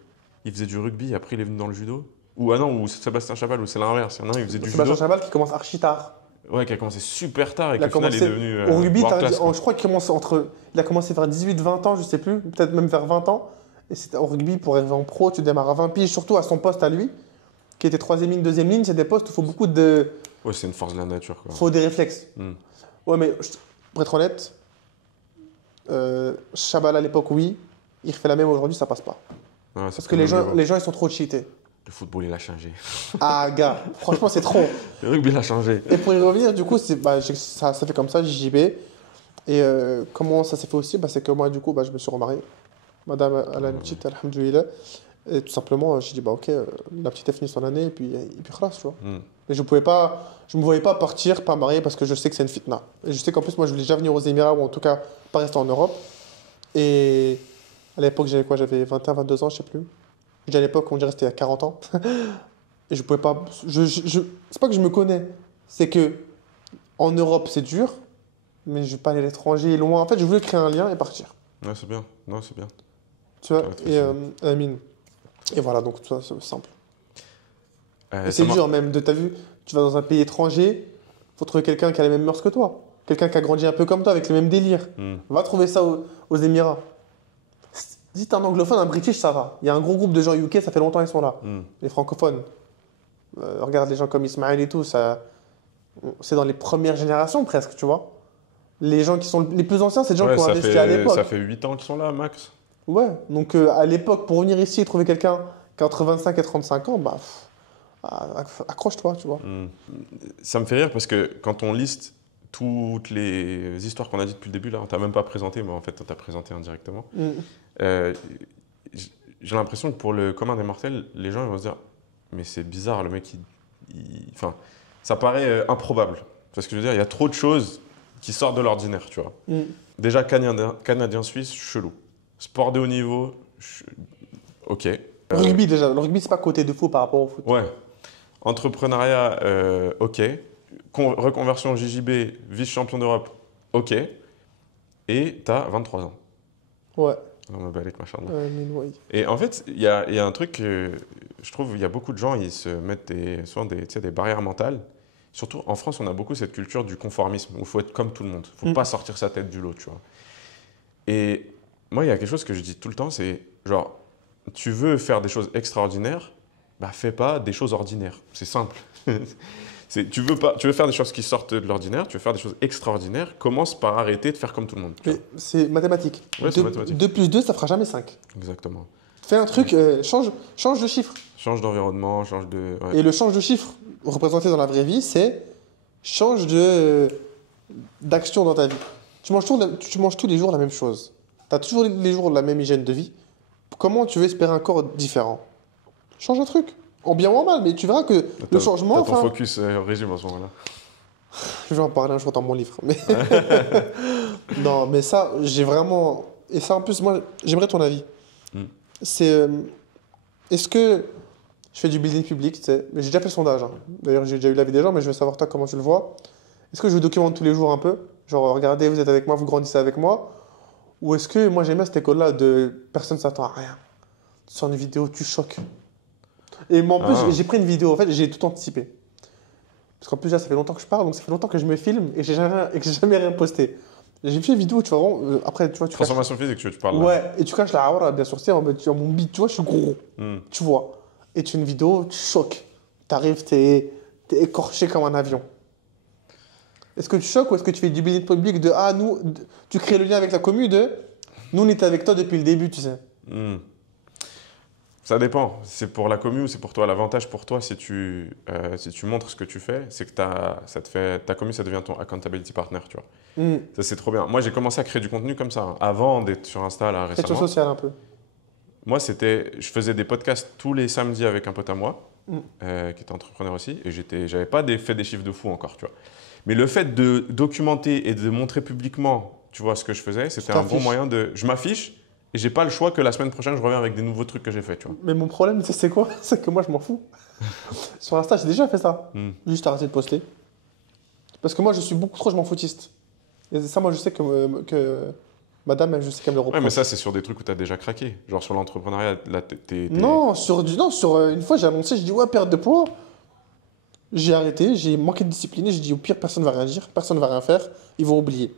Il faisait du rugby, après, il est venu dans le judo. Ou, ah non, ou Sébastien Chabal, ou c'est l'inverse. Il y en a un, il faisait du Sébastien judo. Chabal qui commence archi tard. Ouais, qui a commencé super tard et Il a qu'au final, il est commencé devenu. au rugby, world class, quoi. je crois qu'il commence il a commencé vers 18-20 ans, je sais plus, peut-être même vers 20 ans. Et c'était au rugby, pour arriver en pro, tu démarres à 20 piges, surtout à son poste à lui, qui était 3e ligne, 2e ligne. C'est des postes où il faut beaucoup de. Ouais, c'est une force de la nature, quoi. Faut des réflexes. Hmm. Ouais, mais pour être honnête, Chabal à l'époque, oui. Il refait la même aujourd'hui, ça passe pas. Ouais, c'est Parce pas que le même niveau. les gens, ils sont trop cheatés. Le football, il a changé. Ah, gars, franchement, c'est trop. Le rugby, il a changé. Et pour y revenir, du coup, ça fait comme ça, JJB. Et comment ça s'est fait aussi, c'est que moi, du coup, je me suis remarié. Madame, elle a une petite, alhamdoulilah. Et tout simplement, j'ai dit, ok, la petite a fini son année, et puis khlas, tu vois. Hmm. Mais je me voyais pas partir, pas marier, parce que je sais que c'est une fitna. Et je sais qu'en plus, moi, je voulais déjà venir aux Émirats, ou en tout cas, pas rester en Europe. Et à l'époque, j'avais quoi? J'avais 21, 22 ans, je sais plus. Je dis à l'époque, on dirait que c'était il y a 40 ans. Et je pouvais pas. C'est pas que je me connais, c'est que en Europe, c'est dur, mais je vais pas aller à l'étranger, loin. En fait, je voulais créer un lien et partir. Ouais, c'est bien. Non, c'est bien. Tu vois, Ouais, très et simple. Amine. Et voilà, donc tout ça, c'est simple. Et Ça c'est m'a- dur même, t'as vu, tu vas dans un pays étranger, faut trouver quelqu'un qui a les mêmes mœurs que toi. Quelqu'un qui a grandi un peu comme toi, avec le même délire. Hmm. Va trouver ça aux Émirats. Si t'es un anglophone, un british, ça va. Il y a un gros groupe de gens UK, ça fait longtemps qu'ils sont là. Hmm. Les francophones. Regarde les gens comme Ismaël et tout, c'est dans les premières générations presque, tu vois. Les gens qui sont les plus anciens, c'est des gens Ouais, qui ont investi à l'époque. ça fait 8 ans qu'ils sont là, max. Ouais, donc à l'époque, pour venir ici et trouver quelqu'un qui a entre 25 et 35 ans, accroche-toi, tu vois. Ça me fait rire parce que quand on liste toutes les histoires qu'on a dit depuis le début, là, on t'a même pas présenté, mais en fait, on t'a présenté indirectement. Euh, j'ai l'impression que pour le commun des mortels, les gens ils vont se dire, mais c'est bizarre, le mec, enfin, ça paraît improbable. Parce que je veux dire, il y a trop de choses qui sortent de l'ordinaire, tu vois. Déjà, Canadien-Suisse, chelou. Sport de haut niveau, ok. Rugby, déjà. Le rugby, c'est pas côté de fou par rapport au foot. Ouais. Entrepreneuriat, ok. Reconversion JJB, vice-champion d'Europe, ok. Et tu as 23 ans. Ouais. Et en fait, il y a un truc que je trouve, il y a beaucoup de gens, ils se mettent souvent des barrières mentales. Surtout en France, on a beaucoup cette culture du conformisme, où il faut être comme tout le monde. Il ne faut pas sortir sa tête du lot, tu vois. Et moi, il y a quelque chose que je dis tout le temps, c'est genre, tu veux faire des choses extraordinaires, bah fais pas des choses ordinaires. C'est simple. Tu veux faire des choses qui sortent de l'ordinaire, tu veux faire des choses extraordinaires, commence par arrêter de faire comme tout le monde. C'est mathématique. Ouais, c'est mathématique. 2 plus 2, ça fera jamais 5. Exactement. Fais un truc, change de chiffre. Change d'environnement, change de... Ouais. Et le change de chiffre représenté dans la vraie vie, c'est change d'action dans ta vie. Tu manges tous les jours la même chose. Tu as toujours les jours la même hygiène de vie. Comment tu veux espérer un corps différent? Change un truc. En bien ou en mal, mais tu verras que le changement... T'as ton focus au régime à ce moment-là. Je vais en parler un jour dans mon livre. Mais non, mais ça, j'ai vraiment... Et ça, en plus, moi, j'aimerais ton avis. C'est... Est-ce que... Je fais du building public, tu sais. J'ai déjà fait le sondage. Hein. D'ailleurs, j'ai déjà eu l'avis des gens, mais je veux savoir toi comment tu le vois. Est-ce que je documente tous les jours un peu? Genre, regardez, vous êtes avec moi, vous grandissez avec moi. Ou est-ce que moi, j'aime bien cette école-là de personne ne s'attend à rien. Tu sors une vidéo, tu choques. Et moi, en plus, j'ai pris une vidéo, en fait, j'ai tout anticipé. Parce qu'en plus, là, ça fait longtemps que je parle, donc ça fait longtemps que je me filme et que j'ai jamais rien posté. J'ai fait une vidéo, tu vois, vraiment, après, tu vois... Transformation physique, tu parles là. Ouais, et tu caches la aura, bien sûr, tu sais, mon bide, tu vois, je suis gros, tu vois. Et tu fais une vidéo, tu choques. T'arrives, t'es écorché comme un avion. Est-ce que tu choques ou est-ce que tu fais du building public tu crées le lien avec la commune nous, on était avec toi depuis le début, tu sais. Ça dépend. C'est pour la commu ou c'est pour toi. L'avantage pour toi, si tu montres ce que tu fais, c'est que ta commu, ça devient ton accountability partner, tu vois. Ça, c'est trop bien. Moi, j'ai commencé à créer du contenu comme ça, hein, avant d'être sur Insta, là, récemment. Question sociale, un peu. Moi, je faisais des podcasts tous les samedis avec un pote à moi, qui était entrepreneur aussi, et j'avais pas fait des chiffres de fou encore, tu vois. Mais le fait de documenter et de montrer publiquement, tu vois, ce que je faisais, c'était un bon moyen de... Je m'affiche et j'ai pas le choix que la semaine prochaine, je reviens avec des nouveaux trucs que j'ai fait, tu vois. Mais mon problème, c'est quoi? C'est que moi, je m'en fous. Sur Insta, j'ai déjà fait ça. Juste arrêter de poster. Parce que moi, je suis beaucoup trop je m'en foutiste. Et ça, moi, je sais que madame, je sais qu'elle me le reproche. Ouais, mais ça, c'est sur des trucs où tu as déjà craqué. Genre sur l'entrepreneuriat, là, Non, une fois, j'ai annoncé, j'ai dit, ouais, perte de poids. J'ai arrêté, j'ai manqué de discipline. J'ai dit, au pire, personne ne va rien dire, personne ne va rien faire. Ils vont oublier.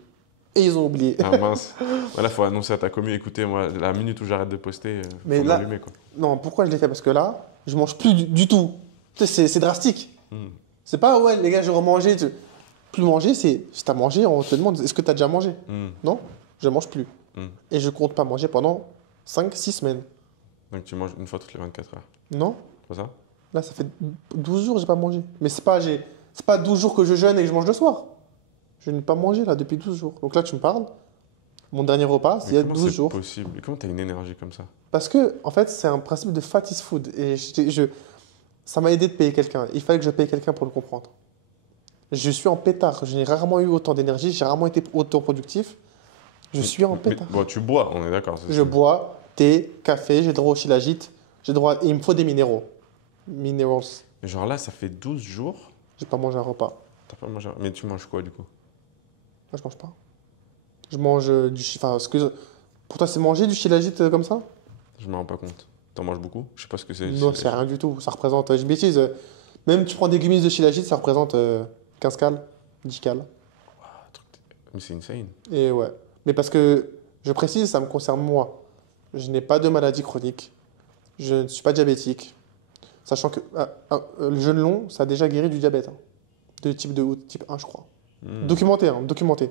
Et ils ont oublié. Ah mince. Là, il faut annoncer à ta commu, écoutez, moi, la minute où j'arrête de poster, mais faut là, m'allumer, quoi. Non, pourquoi je l'ai fait? Parce que là, je mange plus du tout. Tu sais, c'est drastique. C'est pas, ouais, les gars, je remangé. Plus manger, c'est si tu as mangé, on te demande, est-ce que tu as déjà mangé? Non, je mange plus. Et je compte pas manger pendant 5-6 semaines. Donc tu manges une fois toutes les 24 heures? Non. C'est pas ça? Là, ça fait 12 jours que j'ai pas mangé. Mais c'est pas 12 jours que je jeûne et que je mange le soir. Je n'ai pas mangé là depuis 12 jours. Donc là, tu me parles. Mon dernier repas, c'est il y a 12 jours. Comment c'est possible? Et comment tu as une énergie comme ça? Parce que, en fait, c'est un principe de fat is food. Et ça m'a aidé de payer quelqu'un. Il fallait que je paye quelqu'un pour le comprendre. Je suis en pétard. J'ai rarement eu autant d'énergie. J'ai rarement été autant productif. Je suis en pétard. Bon, tu bois, on est d'accord. Je bois thé, café, j'ai droit au shilajit. Il me faut des minéraux. Minerals. Mais genre là, ça fait 12 jours. J'ai pas mangé un repas. T'as pas mangé. Mais tu manges quoi du coup? Moi, je mange pas. Je mange Enfin, pour toi, c'est manger du shilajit comme ça? Je me rends pas compte. T'en manges beaucoup? Je sais pas ce que c'est. Non, c'est rien du tout. Ça représente, je bêtise, même tu prends des gummies de shilajit, ça représente 15 cales, 10 cales. Mais c'est insane. Et ouais. Mais parce que, je précise, ça me concerne moi. Je n'ai pas de maladie chronique. Je ne suis pas diabétique. Sachant que le jeûne long, ça a déjà guéri du diabète. Hein. De type 1, je crois. Documenté, hein, documenté.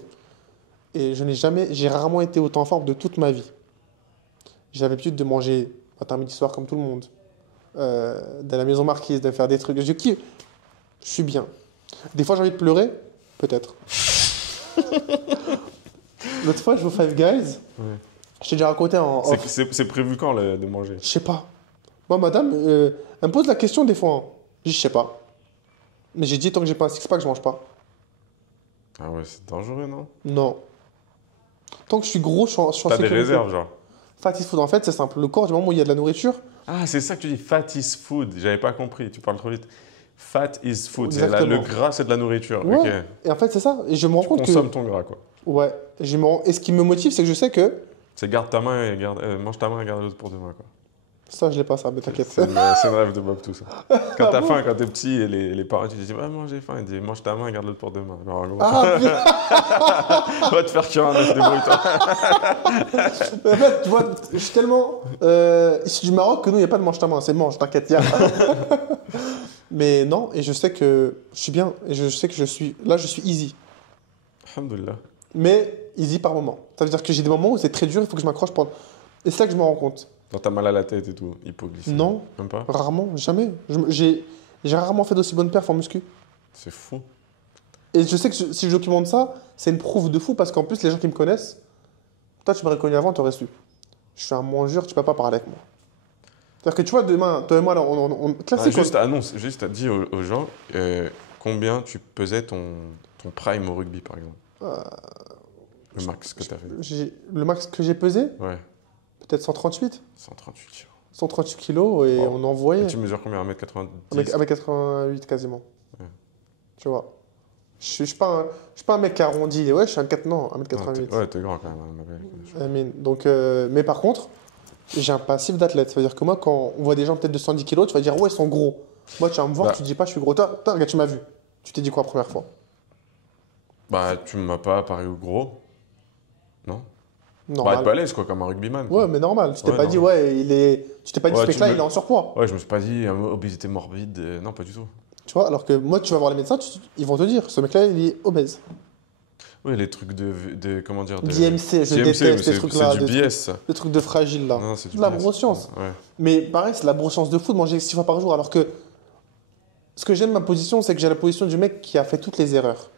Et j'ai rarement été autant en forme de toute ma vie. J'ai l'habitude de manger matin, midi, soir comme tout le monde. dans la maison marquise, de faire des trucs. Je kiffe. Je suis bien. Des fois, j'ai envie de pleurer, peut-être. L'autre fois, je vais au Five Guys. Ouais. Je t'ai déjà raconté en off. C'est prévu quand de manger? Je sais pas. Moi, madame, elle me pose la question des fois. Hein. Je dis, je sais pas. Mais j'ai dit, tant que j'ai pas un six-pack, je mange pas. Ah ouais, c'est dangereux, non? Non. Tant que je suis gros, je suis en T'as des sécurité. réserves, genre? Fast food, en fait, c'est simple. Le corps, du moment où il y a de la nourriture, Ah, c'est ça que tu dis, fat is food. J'avais pas compris, tu parles trop vite. Fat is food. Exactement. Le gras, c'est de la nourriture. ouais. Ok. Et en fait, c'est ça. Et je me rends Tu compte consommes ton gras, quoi. que. Ouais. Et ce qui me motive, c'est que je sais que. C'est garde ta main et mange ta main et garde l'autre pour demain, quoi. Ça, je l'ai pas, ça, mais t'inquiète. C'est une rêve de Bob, tout ça. Quand t'as faim, quand t'es petit, et les parents, tu dis, ouais, moi j'ai faim. Ils disent, mange ta main et garde l'autre pour demain. Alors, en gros, va te faire cuire un œuf, débrouille-toi. En fait, tu vois, je suis tellement issu du Maroc que nous, il n'y a pas de mange ta main, c'est mange, t'inquiète, y a. Mais non, et je sais que je suis bien, et je sais que je suis easy. Alhamdoulilah. Mais easy par moment. Ça veut dire que j'ai des moments où c'est très dur, il faut que je m'accroche pendant. Et c'est là que je me rends compte. Quand t'as mal à la tête et tout, hypoglycémie. Non. Même pas? Rarement, jamais. J'ai rarement fait d'aussi bonne perf en muscu. C'est fou. Et je sais que si je documente ça, c'est une prouve de fou parce qu'en plus, les gens qui me connaissent, toi, tu m'aurais connu avant, tu aurais su. Je suis un mangeur, tu peux pas parler avec moi. C'est-à-dire que tu vois, demain, toi et moi, là, on classique. Juste dis aux gens combien tu pesais ton prime au rugby, par exemple. Le max que tu as fait. Le max que j'ai pesé, Ouais, peut-être 138. 138 kilos. 138 kilos et Wow. on envoyait. Et tu mesures combien? 1m90? Avec 88 quasiment. Ouais. Tu vois. Je suis pas un mec qui arrondit. Ouais, je suis un 4, non, 1m88. Ouais, t'es grand quand même. Amin. Donc, mais par contre, j'ai un passif d'athlète. Ça veut dire que moi, quand on voit des gens peut-être de 110 kilos, tu vas dire, ouais, ils sont gros. Moi, tu vas me voir, tu te dis pas, je suis gros. Toi, regarde, tu m'as vu. Tu t'es dit quoi la première fois? Bah, tu m'as pas apparu gros. Non? Normal. Bah, être balèze, quoi, comme un rugbyman. Quoi. Ouais, mais normal. Tu t'es Ouais, pas dit, normal. ouais, tu t'es pas dit, Ouais, ce mec-là, tu me- il est en surpoids. Ouais, je me suis pas dit obésité morbide. Non, pas du tout. Tu vois, alors que moi, tu vas voir les médecins, ils vont te dire, ce mec-là, il est obèse. Oui, les trucs comment dire d'IMC, je DMC, déteste mais ces trucs-là. C'est du des BS, ça. trucs de fragile, là. Non, c'est du De la BS. broscience. Ouais. Mais pareil, c'est de la broscience de fou de manger 6 fois par jour. Alors que ce que j'aime ma position, c'est que j'ai la position du mec qui a fait toutes les erreurs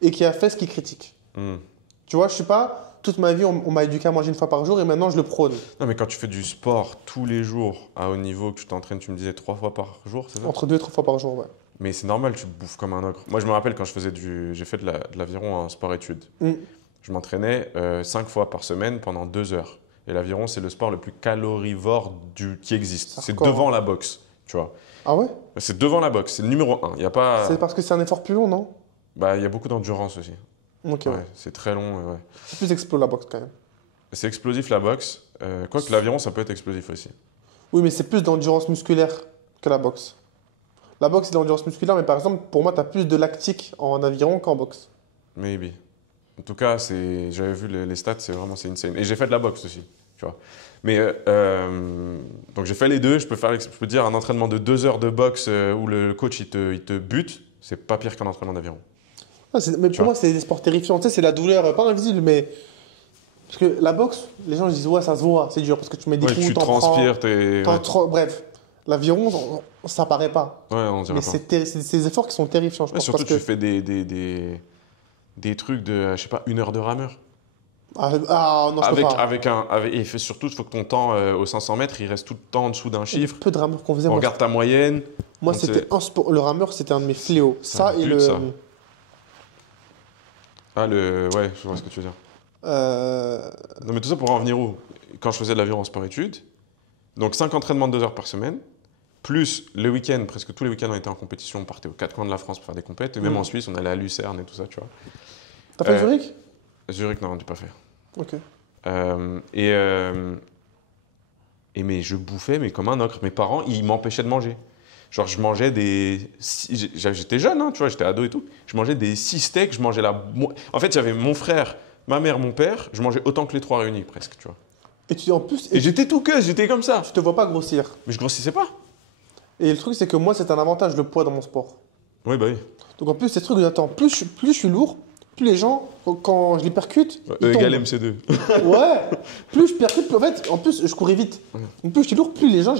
et qui a fait ce qu'il critique. Hmm. Tu vois, je suis pas. Toute ma vie, on m'a éduqué à manger 1 fois par jour et maintenant je le prône. Non, mais quand tu fais du sport tous les jours à haut niveau, que tu t'entraînes, tu me disais 3 fois par jour, c'est ça? Entre 2 et 3 fois par jour, ouais. Mais c'est normal, tu bouffes comme un ogre. Moi, je me rappelle quand j'ai fait de l'aviron en sport-études. Mm. Je m'entraînais 5 fois par semaine pendant 2 heures. Et l'aviron, c'est le sport le plus calorivore qui existe. C'est Hardcore, devant hein. la boxe, tu vois. Ah ouais? C'est devant la boxe, c'est le numéro 1. Il y a pas... C'est parce que c'est un effort plus long, non? Bah, il y a beaucoup d'endurance aussi. Ok, Ouais, ouais. c'est très long. Ouais. C'est plus explo la boxe quand même. C'est explosif la boxe. Quoique l'aviron, ça peut être explosif aussi. Oui, mais c'est plus d'endurance musculaire que la boxe. La boxe, c'est de l'endurance musculaire, mais par exemple, pour moi, tu as plus de lactique en aviron qu'en boxe. Maybe. En tout cas, j'avais vu les stats, c'est insane. Et j'ai fait de la boxe aussi, tu vois. Mais donc j'ai fait les deux. Je peux te dire un entraînement de 2 heures de boxe où le coach il te bute, c'est pas pire qu'un entraînement d'aviron. Ah, mais pour moi, c'est des sports terrifiants. Tu sais, c'est la douleur, pas invisible, mais. Parce que la boxe, les gens ils disent, ouais, ça se voit, c'est dur, parce que tu mets des Ouais, coups, tu t'en prends, transpires, Bref, l'aviron, ça paraît pas. Ouais, on dirait Mais pas. c'est des efforts qui sont terrifiants, je Ouais, pense. surtout, parce que... tu fais des trucs de, je sais pas, 1 heure de rameur. Ah non, je peux pas. Et surtout, il faut que ton temps aux 500 mètres, il reste tout le temps en dessous d'un chiffre. Peu de rameurs qu'on faisait. On regarde ta moyenne. Moi, donc c'était un sport. Le rameur, c'était un de mes fléaux. C'est Ça un et but, le. ça. Ah, ouais, je vois ce que tu veux dire. Non, mais tout ça pour en venir où? Quand je faisais de l'aviron en sport-études, donc 5 entraînements de 2 heures par semaine, plus le week-end, presque tous les week-ends on était en compétition, on partait aux 4 coins de la France pour faire des compètes, et même en Suisse, on allait à Lucerne et tout ça, tu vois. T'as fait Zurich? Zurich, non, j'ai pas fait. Ok. Mais je bouffais, mais comme un ogre. Mes parents, ils m'empêchaient de manger. Genre, je mangeais j'étais jeune, hein, tu vois, j'étais ado et tout. Je mangeais des 6 steaks, je mangeais En fait, j'avais mon frère, ma mère, mon père, je mangeais autant que les 3 réunis, presque, tu vois. En plus, Et j'étais tout que, j'étais comme ça. tu te vois pas grossir. Mais je grossissais pas. Et le truc, c'est que moi, c'est un avantage, le poids dans mon sport. Oui, bah oui. Donc en plus, ces trucs, attends, plus je suis lourd, plus les gens, quand je les percute, ils Égal tombent. MC2. Ouais, plus je percute, en fait, en plus, je courais vite. Donc plus je suis lourd, plus les gens,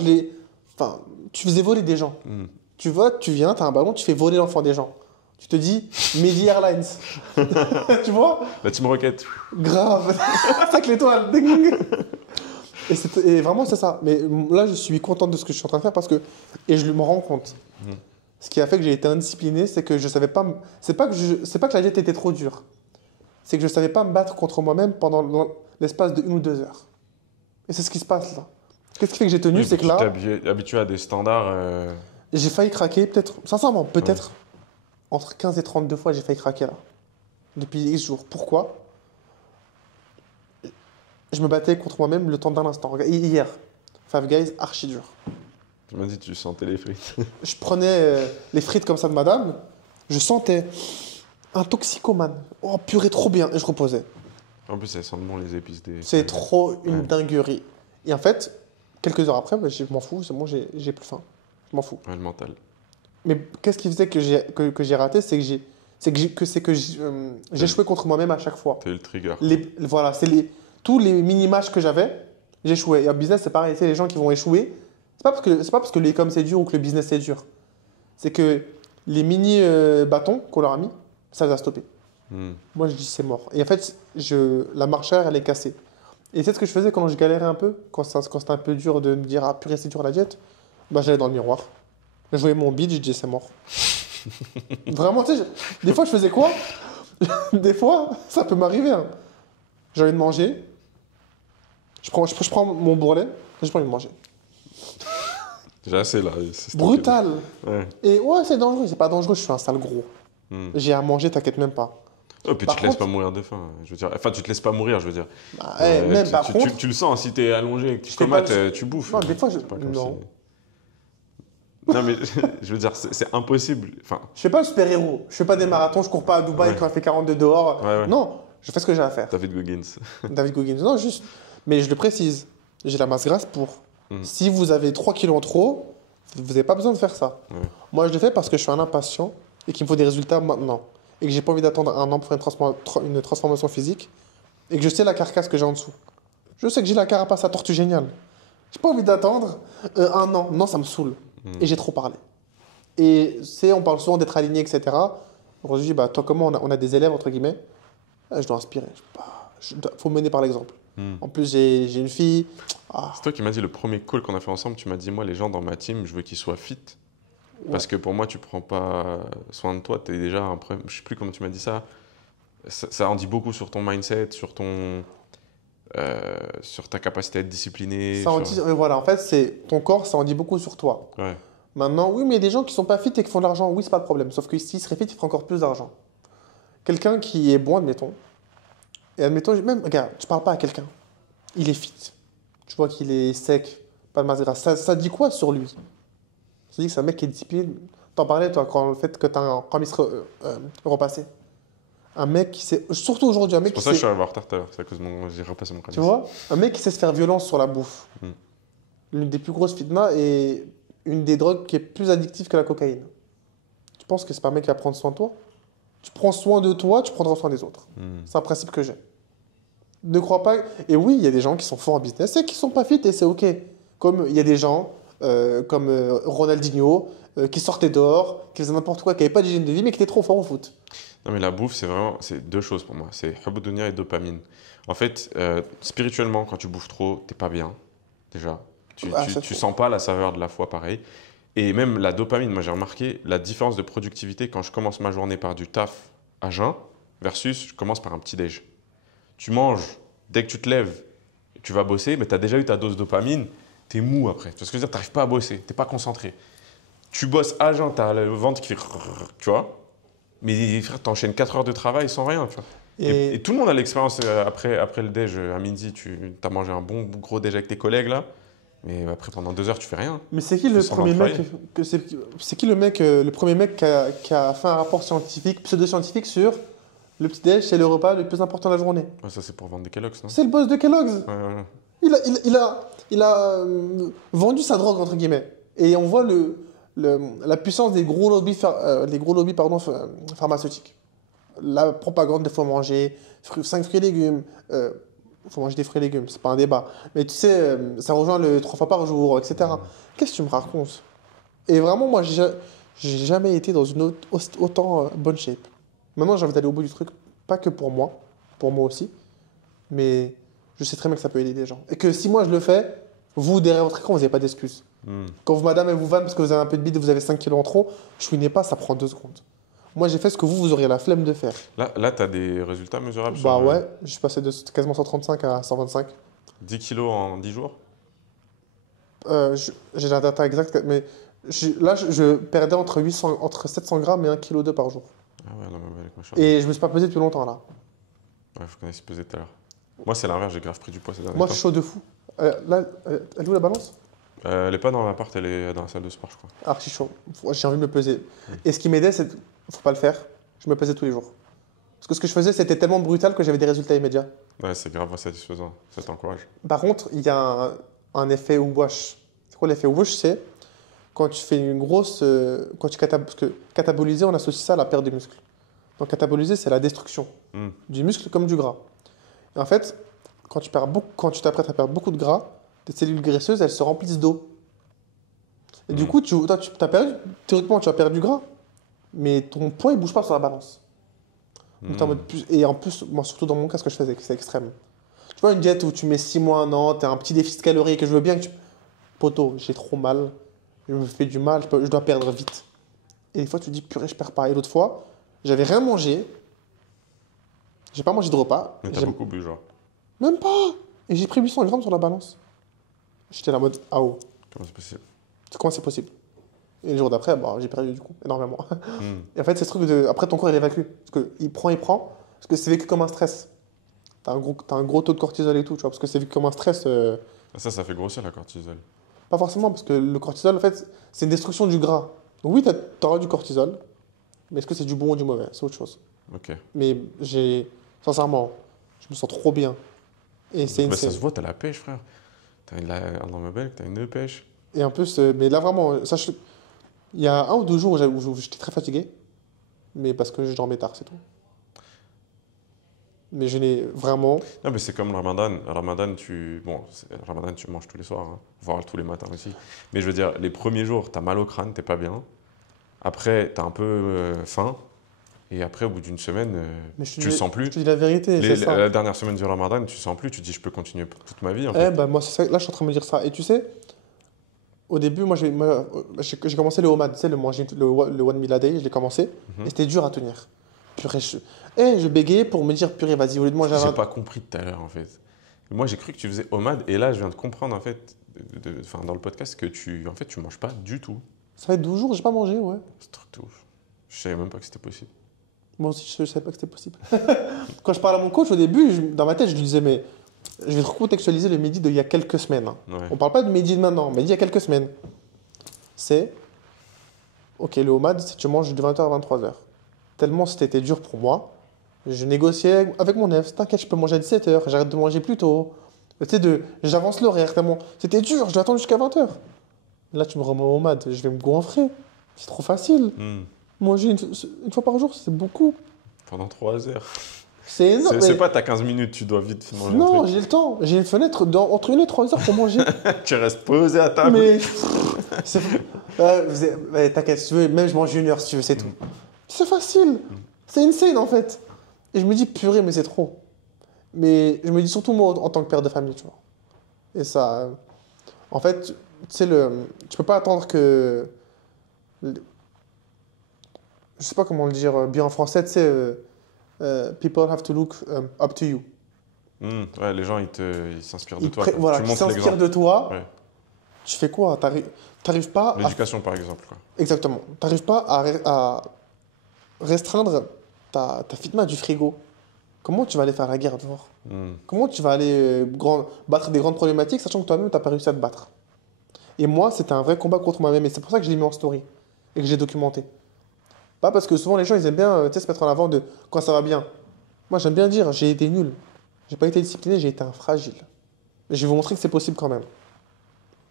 Enfin, tu faisais voler des gens. Tu vois, tu viens, tu as un ballon, tu fais voler l'enfant des gens. Tu te dis, Mehdi Airlines. Tu vois? La Team Rocket. Grave. Sac l'étoile. Ding, ding. Et vraiment, c'est ça. Mais là, je suis content de ce que je suis en train de faire parce que. Et je me rends compte. Ce qui a fait que j'ai été indiscipliné, c'est que je savais pas. C'est pas que la diète était trop dure. C'est que je savais pas me battre contre moi-même pendant l'espace de 1 ou 2 heures. Et c'est ce qui se passe là. Qu'est-ce qui fait que j'ai tenu? C'est que là. Tu t'es habitué à des standards. J'ai failli craquer, peut-être. Sincèrement, peut-être. Entre 15 et 32 fois, j'ai failli craquer là. Depuis X jours. Pourquoi? Je me battais contre moi-même le temps d'un instant. Regarde, hier, Five Guys, archi dur. Tu m'as dit que tu sentais les frites. Je prenais les frites comme ça de madame, je sentais un toxicomane. Oh purée, trop bien. Et je reposais. En plus, elles sentent bon les épices des. C'est trop une dinguerie. Et en fait, quelques heures après, je m'en fous, c'est bon, j'ai plus faim. Je m'en fous. Ouais, le mental. Mais qu'est-ce qui faisait que j'ai raté? C'est que j'échouais contre moi-même à chaque fois. T'as eu le trigger. Voilà, tous les mini-matchs que j'avais, j'échouais. Et en business, c'est pareil. C'est les gens qui vont échouer. C'est pas parce que l'e-com c'est dur ou que le business c'est dur. C'est que les mini-bâtons qu'on leur a mis, ça les a stoppés. Moi, je dis c'est mort. Et en fait, la marchère, elle est cassée. Et c'est ce que je faisais quand je galérais un peu, quand c'était un peu dur de me dire, ah purée, c'est dur la diète. Bah, j'allais dans le miroir. Je voyais mon bide, je disais c'est mort. Vraiment, tu sais, des fois, je faisais quoi? Des fois, ça peut m'arriver. Hein. J'ai envie de manger. Je prends mon bourrelet, j'ai pas envie de manger. Déjà, c'est là. Brutal. Ouais. Et ouais, c'est dangereux. C'est pas dangereux, je suis un sale gros. J'ai à manger, t'inquiète même pas. Oh, puis tu te laisses pas mourir de faim. Je veux dire. Enfin, tu te laisses pas mourir, je veux dire. Bah, même par contre. Tu le sens, si t'es allongé et que tu comates, tu bouffes. Non, des fois, non. Non, mais je veux dire, c'est impossible. Enfin... Je fais pas le super-héros. Je fais pas des marathons, je cours pas à Dubaï quand il fait 42 dehors. Ouais. Non, je fais ce que j'ai à faire. David Goggins. David Goggins. Non, juste. Mais je le précise. J'ai la masse grasse pour. Si vous avez 3 kilos en trop, vous n'avez pas besoin de faire ça. Moi, je le fais parce que je suis un impatient et qu'il me faut des résultats maintenant. Et que j'ai pas envie d'attendre 1 an pour une transformation physique. Et que je sais la carcasse que j'ai en dessous. Je sais que j'ai la carapace à tortue géniale. J'ai pas envie d'attendre 1 an. Non, ça me saoule. Et j'ai trop parlé. Et on parle souvent d'être aligné, etc. Aujourd'hui, bah, toi, comment on a des élèves, entre guillemets, je dois inspirer. Faut mener par l'exemple. En plus, j'ai une fille. C'est toi qui m'as dit le premier call qu'on a fait ensemble. Tu m'as dit, moi, les gens dans ma team, je veux qu'ils soient fit. Parce que pour moi, tu prends pas soin de toi. Tu es déjà un problème. Je sais plus comment tu m'as dit ça. Ça en dit beaucoup sur ton mindset, sur ta capacité à être discipliné. Voilà, en fait, c'est ton corps, ça en dit beaucoup sur toi. Ouais. Maintenant, oui, mais il y a des gens qui sont pas fit et qui font de l'argent. Oui, c'est pas le problème. Sauf que s'il serait fit, il ferait encore plus d'argent. Quelqu'un qui est bon, admettons. Et admettons, même, regarde, tu parles pas à quelqu'un. Il est fit. Tu vois qu'il est sec, pas de masse grasse. Ça dit quoi sur lui? Ça dit que c'est un mec qui est discipliné. T'en parlais, toi, quand le fait que tu as un remis repassé. Un mec qui sait. Surtout aujourd'hui, un mec qui sait. C'est pour ça que je suis arrivé en retard tout à l'heure. C'est à cause de j'ai repassé mon Tu vois? Un mec qui sait se faire violence sur la bouffe. L'une des plus grosses fitnas et une des drogues qui est plus addictive que la cocaïne. Tu penses que c'est pas un mec qui va prendre soin de toi? Tu prends soin de toi, tu prendras soin des autres. C'est un principe que j'ai. Ne crois pas. Et oui, il y a des gens qui sont forts en business et qui sont pas fit et c'est OK. Comme il y a des gens comme Ronaldinho qui sortait dehors, qui faisait n'importe quoi, qui n'avait pas d'hygiène de vie mais qui était trop fort au foot. Non, mais la bouffe, c'est 2 choses pour moi. C'est hubb-dunya et dopamine. En fait, spirituellement, quand tu bouffes trop, t'es pas bien, déjà. Tu sens pas la saveur de la foi, pareil. Et même la dopamine, moi j'ai remarqué la différence de productivité quand je commence ma journée par du taf à jeun versus je commence par un petit déj. Tu manges, dès que tu te lèves, tu vas bosser, mais tu as déjà eu ta dose de dopamine, tu es mou après. Tu vois ce que je veux dire? Tu n'arrives pas à bosser, tu n'es pas concentré. Tu bosses à jeun, tu as le ventre qui fait... Tu vois? Mais frère, tu enchaînes 4 heures de travail sans rien. Tu vois. Et tout le monde a l'expérience après le déj à midi, tu as mangé un bon gros déj avec tes collègues là. Mais après, pendant 2 heures, tu fais rien. Mais c'est qui le premier mec le premier mec qui a fait un rapport scientifique, pseudo-scientifique sur le petit-déj, c'est le repas le plus important de la journée? Ouais, ça, c'est pour vendre des Kellogg's, non? C'est le boss de Kellogg's. Ouais. Il a vendu sa drogue, entre guillemets. Et on voit la puissance des gros lobbies, pharmaceutiques. La propagande de faut manger 5 fruits et légumes. Il faut manger des fruits et légumes, c'est pas un débat. Mais tu sais, ça rejoint le 3 fois par jour, etc. Qu'est-ce que tu me racontes? Et vraiment, moi, j'ai jamais été dans une autant bonne shape. Maintenant, j'ai envie d'aller au bout du truc, pas que pour moi aussi, mais je sais très bien que ça peut aider des gens. Et que si moi je le fais, vous, derrière votre écran, vous n'avez pas d'excuses. Quand madame, elle vous vanne parce que vous avez un peu de bide et vous avez 5 kilos en trop, chouinez pas, ça prend 2 secondes. Moi, j'ai fait ce que vous auriez la flemme de faire. Là tu as des résultats mesurables Bah sur ouais, je suis passé de quasiment 135 à 125. 10 kilos en 10 jours? J'ai la data exacte, mais là, je perdais entre 700 grammes et 1,2 kg par jour. Ah ouais, non, mais avec machin. Et je me suis pas pesé depuis longtemps là. Ouais, faut qu'on aille se peser tout à l'heure. Moi, c'est l'inverse, j'ai grave pris du poids ces derniers Moi, temps. je suis chaud de fou. Là, elle est où la balance? Elle est pas dans l'appart, elle est dans la salle de sport, je crois. Archi chaud. J'ai envie de me peser. Et ce qui m'aidait, c'est. Faut pas le faire. Je me pesais tous les jours. Parce que ce que je faisais, c'était tellement brutal que j'avais des résultats immédiats. Ouais, c'est grave satisfaisant, ça t'encourage. Par contre, il y a un effet wash. C'est quoi l'effet wash? C'est quand tu fais une grosse. Quand tu parce que cataboliser, on associe ça à la perte de muscle. Donc cataboliser, c'est la destruction du muscle comme du gras. Et en fait, quand tu t'apprêtes à perdre beaucoup de gras, tes cellules graisseuses, elles se remplissent d'eau. Et du coup, toi, tu as perdu, théoriquement, tu as perdu du gras, mais ton poids, il bouge pas sur la balance. Donc, t'es en mode et en plus, moi, surtout dans mon cas, ce que je faisais, c'est extrême. Tu vois, une diète où tu mets 6 mois, un an, tu as un petit déficit calorique, et je veux bien que tu. Poto, j'ai trop mal, je me fais du mal, je dois perdre vite. Et des fois, tu te dis, purée, je perds pas. Et l'autre fois, j'avais rien mangé, j'ai pas mangé de repas. Mais t'as beaucoup bu, genre. Même pas. Et j'ai pris 800 grammes sur la balance. J'étais là en mode, ah oh, Comment c'est possible? comment c'est possible? Et le jour d'après, bah, j'ai perdu du coup, énormément. Et en fait, c'est ce truc de. Après, ton corps, il évacue. Parce qu'il prend. Parce que c'est vécu comme un stress. T'as un gros taux de cortisol et tout, tu vois. Parce que c'est vécu comme un stress. Ça fait grossir la cortisol. Pas forcément, parce que le cortisol, en fait, c'est une destruction du gras. Donc oui, t'auras du cortisol. Mais est-ce que c'est du bon ou du mauvais? C'est autre chose. Ok. Mais sincèrement, je me sens trop bien. Et c'est Ça se voit, t'as la pêche, frère. T'as un lomebel, t'as une pêche. Et en plus, mais là vraiment, il y a 1 ou 2 jours où j'étais très fatigué, mais parce que je dormais tard, c'est tout. Mais je n'ai vraiment. Non, mais c'est comme le ramadan. Le ramadan, tu manges tous les soirs, hein, voire tous les matins aussi. Mais je veux dire, les premiers jours, t'as mal au crâne, t'es pas bien. Après, t'as un peu faim. Et après, au bout d'une semaine, tu sens plus. Je te dis la vérité, c'est ça. La dernière semaine du ramadan, tu sens plus. Tu te dis, je peux continuer pour toute ma vie. En Eh fait. ben, moi, c'est ça, là, je suis en train de me dire ça. Et tu sais, au début, moi, j'ai commencé le OMAD, tu sais, le One Meal a Day, je l'ai commencé. Et c'était dur à tenir. Purée, je bégayais pour me dire, purée, vas-y, au lieu de manger J'ai pas compris tout à l'heure, en fait. Moi, j'ai cru que tu faisais OMAD. Et là, je viens de comprendre, en fait, dans le podcast, que tu manges pas du tout. Ça fait 12 jours, j'ai pas mangé, ouais. C'est un truc de ouf. Je savais même pas que c'était possible. Moi aussi, je savais pas que c'était possible. Quand je parlais à mon coach, au début, dans ma tête, je lui disais, mais je vais te recontextualiser le midi d'il y a quelques semaines. Hein. Ouais. On parle pas de midi de maintenant, mais d'il y a quelques semaines. C'est, ok, le OMAD, c'est tu manges de 20h à 23h. Tellement c'était dur pour moi, je négociais avec mon ex, t'inquiète, je peux manger à 17h, j'arrête de manger plus tôt. Tu sais, j'avance l'horaire tellement. C'était dur, je dois attendre jusqu'à 20h. Là, tu me remets au OMAD, je vais me goinfrer. C'est trop facile. Manger une fois par jour, c'est beaucoup. Pendant 3 heures. C'est énorme. C'est pas t'as 15 minutes, tu dois vite manger un Non, truc. j'ai le temps. J'ai une fenêtre entre 1 et 3 heures pour manger. Tu restes posé à table. Mais. T'inquiète, si tu veux, même je mange 1 heure si tu veux, c'est tout. C'est facile. C'est insane en fait. Et je me dis, purée, mais c'est trop. Mais je me dis surtout moi en tant que père de famille, tu vois. Et ça. En fait, tu sais, tu peux pas attendre que. Je sais pas comment le dire bien en français, tu sais. People have to look up to you. Ouais, les gens, ils s'inspirent de toi. Voilà, Tu ils montres s'inspirent l'exemple. de toi. Ouais. Tu fais quoi? T'arrives pas à... L'éducation, par exemple. Quoi. Exactement. T'arrives pas à restreindre ta fitna du frigo. Comment tu vas aller faire la guerre dehors? Comment tu vas aller battre des grandes problématiques sachant que toi-même, t'as pas réussi à te battre? Et moi, c'était un vrai combat contre moi-même. Et c'est pour ça que je l'ai mis en story et que j'ai documenté. Pas parce que souvent les gens ils aiment bien se mettre en avant de quand ça va bien. Moi j'aime bien dire j'ai été nul, j'ai pas été discipliné, j'ai été un fragile. Mais je vais vous montrer que c'est possible quand même.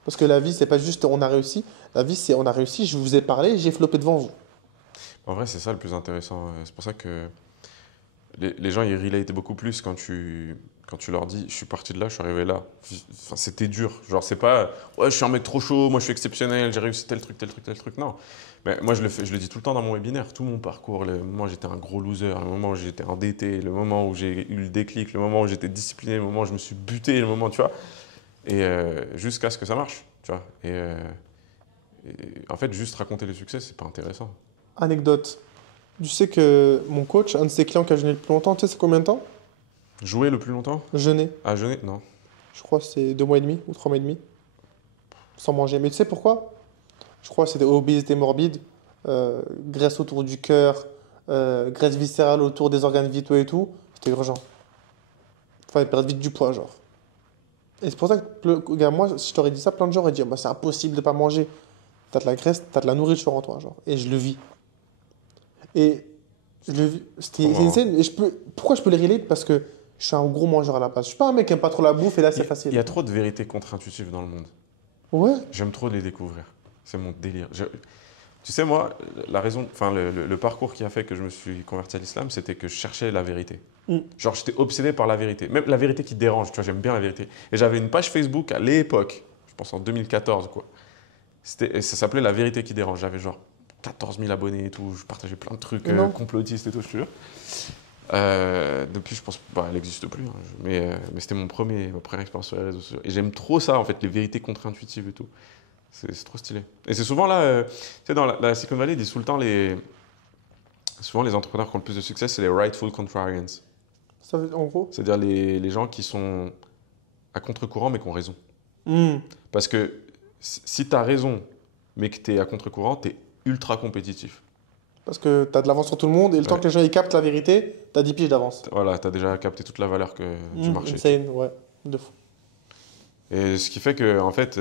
Parce que la vie c'est pas juste on a réussi, la vie c'est on a réussi, je vous ai parlé, j'ai floppé devant vous. En vrai c'est ça le plus intéressant. C'est pour ça que les gens ils relate beaucoup plus quand tu quand tu leur dis, je suis parti de là, je suis arrivé là. Enfin, c'était dur. Genre, c'est pas, ouais, je suis un mec trop chaud, moi je suis exceptionnel, j'ai réussi tel truc, tel truc, tel truc. Non. Mais moi, je le dis tout le temps dans mon webinaire, tout mon parcours, le moment où j'étais un gros loser, le moment où j'étais endetté, le moment où j'ai eu le déclic, le moment où j'étais discipliné, le moment où je me suis buté, le moment, tu vois. Et jusqu'à ce que ça marche, tu vois. Et en fait, juste raconter le succès, c'est pas intéressant. Anecdote. Tu sais que mon coach, un de ses clients qui a jeûné le plus longtemps, tu sais c'est combien de temps? Jouer le plus longtemps? Jeûner. À jeûner? Non. Je crois que c'est 2 mois et demi ou 3 mois et demi. Sans manger. Mais tu sais pourquoi? Je crois que c'était obésité morbide, graisse autour du cœur, graisse viscérale autour des organes vitaux et tout. C'était urgent. Fallait perdre vite du poids, genre. Et c'est pour ça que, gars, moi, si je t'aurais dit ça, plein de gens auraient dit, bah, c'est impossible de pas manger. T'as de la graisse, t'as de la nourriture en toi, genre. Et je le vis. Et je le vis. C'est Comment? insane. Et pourquoi je peux les relate? Parce que je suis un gros mangeur à la base. Je suis pas un mec qui aime pas trop la bouffe et là, c'est Il facile. y a trop de vérités contre-intuitives dans le monde. Ouais. J'aime trop les découvrir. C'est mon délire. Tu sais, moi, la raison, enfin, le parcours qui a fait que je me suis converti à l'islam, c'était que je cherchais la vérité. Mm. Genre, j'étais obsédé par la vérité. Même la vérité qui dérange, tu vois, j'aime bien la vérité. Et j'avais une page Facebook à l'époque, je pense en 2014, quoi. Et ça s'appelait La vérité qui dérange. J'avais genre 14 000 abonnés et tout. Je partageais plein de trucs Non. complotistes et tout, je te jure. Depuis, je pense, bah, elle n'existe plus. Hein, mais c'était ma première expérience sur les réseaux sociaux. Et j'aime trop ça, en fait, les vérités contre-intuitives et tout. C'est trop stylé. Et c'est souvent là, tu sais, dans la Silicon Valley, ils disent tout le temps souvent les entrepreneurs qui ont le plus de succès, c'est les rightful contrarians. Ça veut, en gros. C'est-à-dire les gens qui sont à contre-courant mais qui ont raison. Mm. Parce que si tu as raison mais que tu es à contre-courant, tu es ultra compétitif. Parce que t'as de l'avance sur tout le monde et le temps Ouais. que les gens ils captent la vérité, t'as 10 piges d'avance. Voilà, tu as déjà capté toute la valeur du marché. Insane, ouais. De fou. Et ce qui fait que, en fait,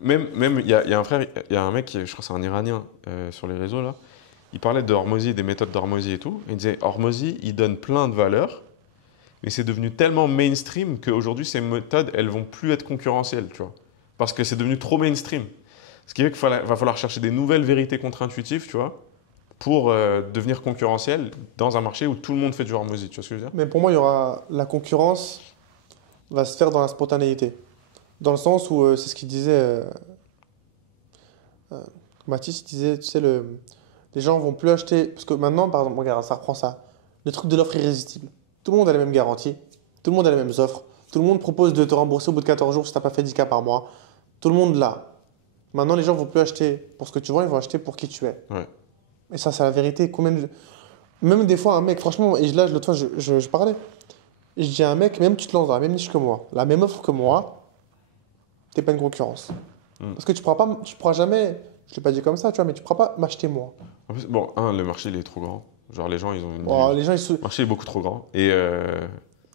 même il y a un frère, il y a un mec, je crois que c'est un Iranien sur les réseaux là, il parlait de Hormozy, des méthodes d'Hormozy et tout. Il disait Hormozy, il donne plein de valeurs, mais c'est devenu tellement mainstream qu'aujourd'hui, ces méthodes, elles vont plus être concurrentielles, tu vois. Parce que c'est devenu trop mainstream. Ce qui fait qu'il va falloir chercher des nouvelles vérités contre-intuitives, tu vois, pour devenir concurrentiel dans un marché où tout le monde fait du Hormozy, tu vois ce que je veux dire? Mais pour moi, il y aura la concurrence va se faire dans la spontanéité. Dans le sens où c'est ce qu'il disait Mathis, il disait, tu sais, les gens vont plus acheter. Parce que maintenant, par exemple, regarde, ça reprend ça. Le truc de l'offre irrésistible. Tout le monde a les mêmes garanties. Tout le monde a les mêmes offres. Tout le monde propose de te rembourser au bout de 14 jours si tu n'as pas fait 10 cas par mois. Tout le monde l'a. Maintenant, les gens vont plus acheter pour ce que tu vends, ils vont acheter pour qui tu es. Ouais. Et ça, c'est la vérité. Même des fois, un mec, franchement, et là, l'autre fois, je parlais. Et je dis à un mec, même tu te lances dans la même niche que moi, la même offre que moi, t'es pas une concurrence. Parce que tu pourras jamais, je l'ai pas dit comme ça, tu vois, mais tu pourras pas m'acheter moi. En plus, bon, le marché, il est trop grand. Genre, les gens, ils ont une... Oh, les gens, Le marché est beaucoup trop grand. Et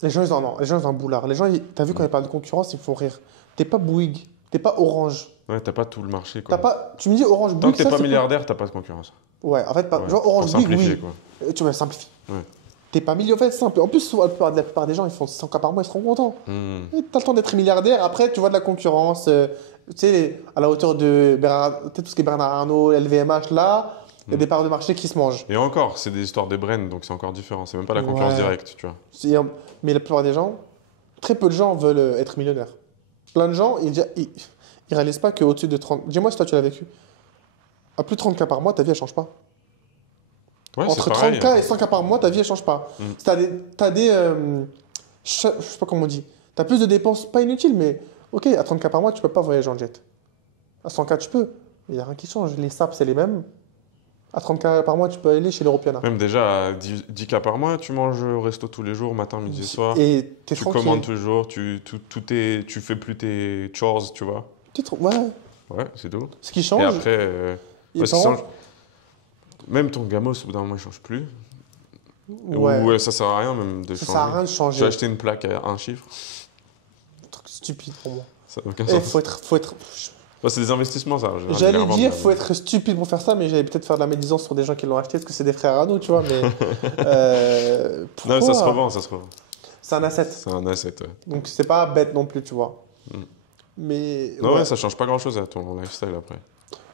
les gens, non, les gens, ils ont un boulard. Les gens, t'as vu, quand ils parlent de concurrence, ils font rire. T'es pas Bouygues, t'es pas Orange. ouais, t'as pas tout le marché, T'as quoi. pas, tu me dis Orange, Tant Bouygues, que t'es ça, pas c'est milliardaire, t'as pas de concurrence. Ouais, en fait, Ouais, genre Orange, pour Bouygues, simplifier, oui. quoi. Tu vas simplifier. Ouais. T'es pas milliardaire, en fait, simple. En plus, souvent, la plupart des gens, ils font 100 cas par mois, ils seront contents. Et t'as le temps d'être milliardaire, après, tu vois de la concurrence, tu sais, à la hauteur de tout ce qui est Bernard Arnault, LVMH, là, il y a des parts de marché qui se mangent. Et encore, c'est des histoires de brand, donc c'est encore différent. C'est même pas la concurrence Ouais. directe, tu vois. Mais la plupart des gens, très peu de gens veulent être millionnaires. Plein de gens, ils réalisent pas qu'au-dessus de 30... Dis-moi si toi tu l'as vécu. À plus de 30 cas par mois, ta vie, elle change pas. Ouais, Entre c'est pareil. 30 cas et 100 cas par mois, ta vie, elle change pas. Je sais pas comment on dit. T'as plus de dépenses, pas inutiles, mais ok, à 30 cas par mois, tu peux pas voyager en jet. À 100 cas, tu peux. Il n'y a rien qui change. Les SAP, c'est les mêmes. À 30 cas par mois, tu peux aller chez l'Europeana. Même déjà, à 10 cas par mois, tu manges au resto tous les jours, matin, midi, soir. Et t'es Tu tranquille. commandes toujours, tu fais plus tes chores, tu vois. Ouais. Ouais, c'est tout. Ce qui Et change. après, Et parce par que contre- même ton gamos, au bout d'un moment, il change plus. Ouais. Ou ça sert à rien même de Ça changer. sert à rien de J'ai changer. acheté une plaque à un chiffre, Un truc stupide pour moi. ça n'a aucun Et sens. faut être. Ouais, c'est des investissements, ça. en général, J'allais les revendre, dire, mais- faut être stupide pour faire ça, mais j'allais peut-être faire de la médisance sur des gens qui l'ont acheté parce que c'est des frères à nous, tu vois. Mais pourquoi? Non, ça se revend, ça se revend. C'est un asset. C'est un asset, ouais. Donc c'est pas bête non plus, tu vois. Mm. Mais Non, ouais. ouais, ça change pas grand-chose à ton lifestyle après.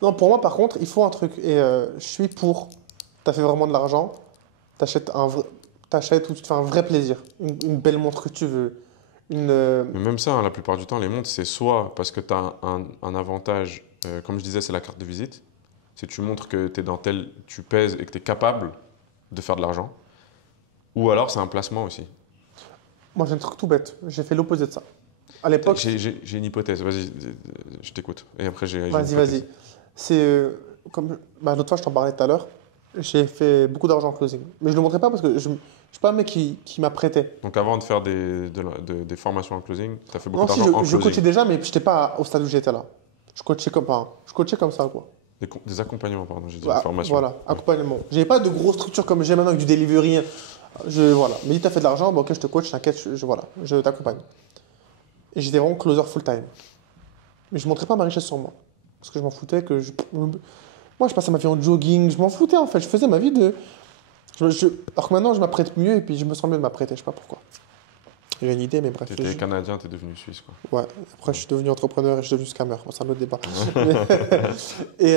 Non, pour moi, par contre, il faut un truc. Et je suis pour. T'as fait vraiment de l'argent. T'achètes un vrai. t'achètes ou tu te fais un vrai plaisir. Une belle montre que tu veux. Mais même ça, hein, la plupart du temps, les montres, c'est soit parce que tu as un avantage, comme je disais, c'est la carte de visite. Si tu montres que tu pèses et que tu es capable de faire de l'argent. Ou alors, c'est un placement aussi. Moi, j'ai un truc tout bête. J'ai fait l'opposé de ça. À l'époque, J'ai une hypothèse, vas-y, je t'écoute. Et après, j'ai une vas-y, hypothèse. vas-y. C'est comme l'autre fois, je t'en parlais tout à l'heure. J'ai fait beaucoup d'argent en closing. Mais je ne le montrais pas parce que je ne suis pas un mec qui m'apprêtait. Donc, avant de faire des formations en closing, tu as fait beaucoup Non, si, d'argent en je coachais closing. déjà, mais je n'étais pas au stade où j'étais là. Je coachais comme ça, quoi. Des accompagnements, pardon, j'ai dit, Bah, formation. voilà, Ouais. accompagnement. J'avais pas de grosse structure comme j'ai maintenant avec du delivery. Voilà. Mais si tu as fait de l'argent, bon, ok, je te coach, t'inquiète, voilà, je t'accompagne. Et j'étais vraiment closer full time. Mais je ne montrais pas ma richesse sur moi. Parce que je m'en foutais moi, je passais ma vie en jogging, je m'en foutais en fait. Je faisais ma vie de. Alors que maintenant, je m'apprête mieux et puis je me sens mieux de m'apprêter, je sais pas pourquoi. J'ai une idée, mais bref. Tu étais canadien, tu es devenu suisse, quoi. Ouais, après, je suis devenu entrepreneur et je suis devenu scammer. Bon, c'est un autre débat. Et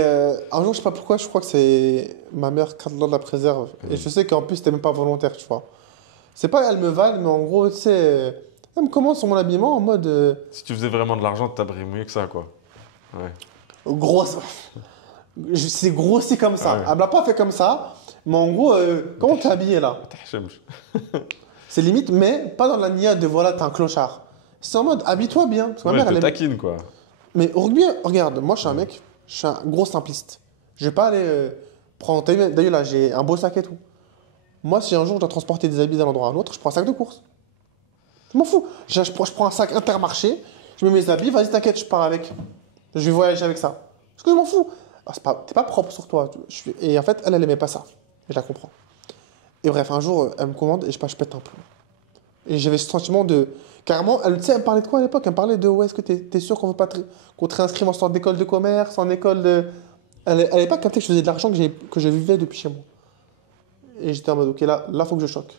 un jour, je sais pas pourquoi, je crois que c'est ma mère, qu'Allah la préserve. Et je sais qu'en plus, c'était même pas volontaire, tu vois. C'est pas elle me vanne, mais en gros, tu sais, elle me commence sur mon habillement en mode. Si tu faisais vraiment de l'argent, tu t'habilles mieux que ça, quoi. Ouais. Grosse. C'est grossi comme ça. Ah ouais. Elle me l'a pas fait comme ça, mais en gros, comment t'es habillé là? C'est limite, mais pas dans la nia de voilà, t'es un clochard. C'est en mode, habille-toi bien. Parce que ma Ouais, mère, elle te elle aime- taquine, quoi. Mais au rugby, regarde, moi je suis un mec, je suis un gros simpliste. Je vais pas aller prendre. D'ailleurs, là, j'ai un beau sac et tout. Moi, si un jour je dois transporter des habits d'un endroit à un autre, je prends un sac de course. Je m'en fous. Je prends un sac Intermarché, je mets mes habits, vas-y, t'inquiète, je pars avec. Je vais voyager avec ça. Parce que je m'en fous. Ah, t'es pas propre sur toi. Et en fait, elle aimait pas ça. Et je la comprends. Et bref, un jour, elle me commande et je sais pas, je pète un plomb. Et j'avais ce sentiment de. Carrément, tu sais, elle me parlait de quoi à l'époque? Elle me parlait de ouais, est-ce que t'es sûr qu'on veut pas qu'on te réinscrive en sorte d'école de commerce, en école de. Elle n'avait pas capté que je faisais de l'argent que je vivais depuis chez moi. Et j'étais en mode, ok, là, faut que je choque.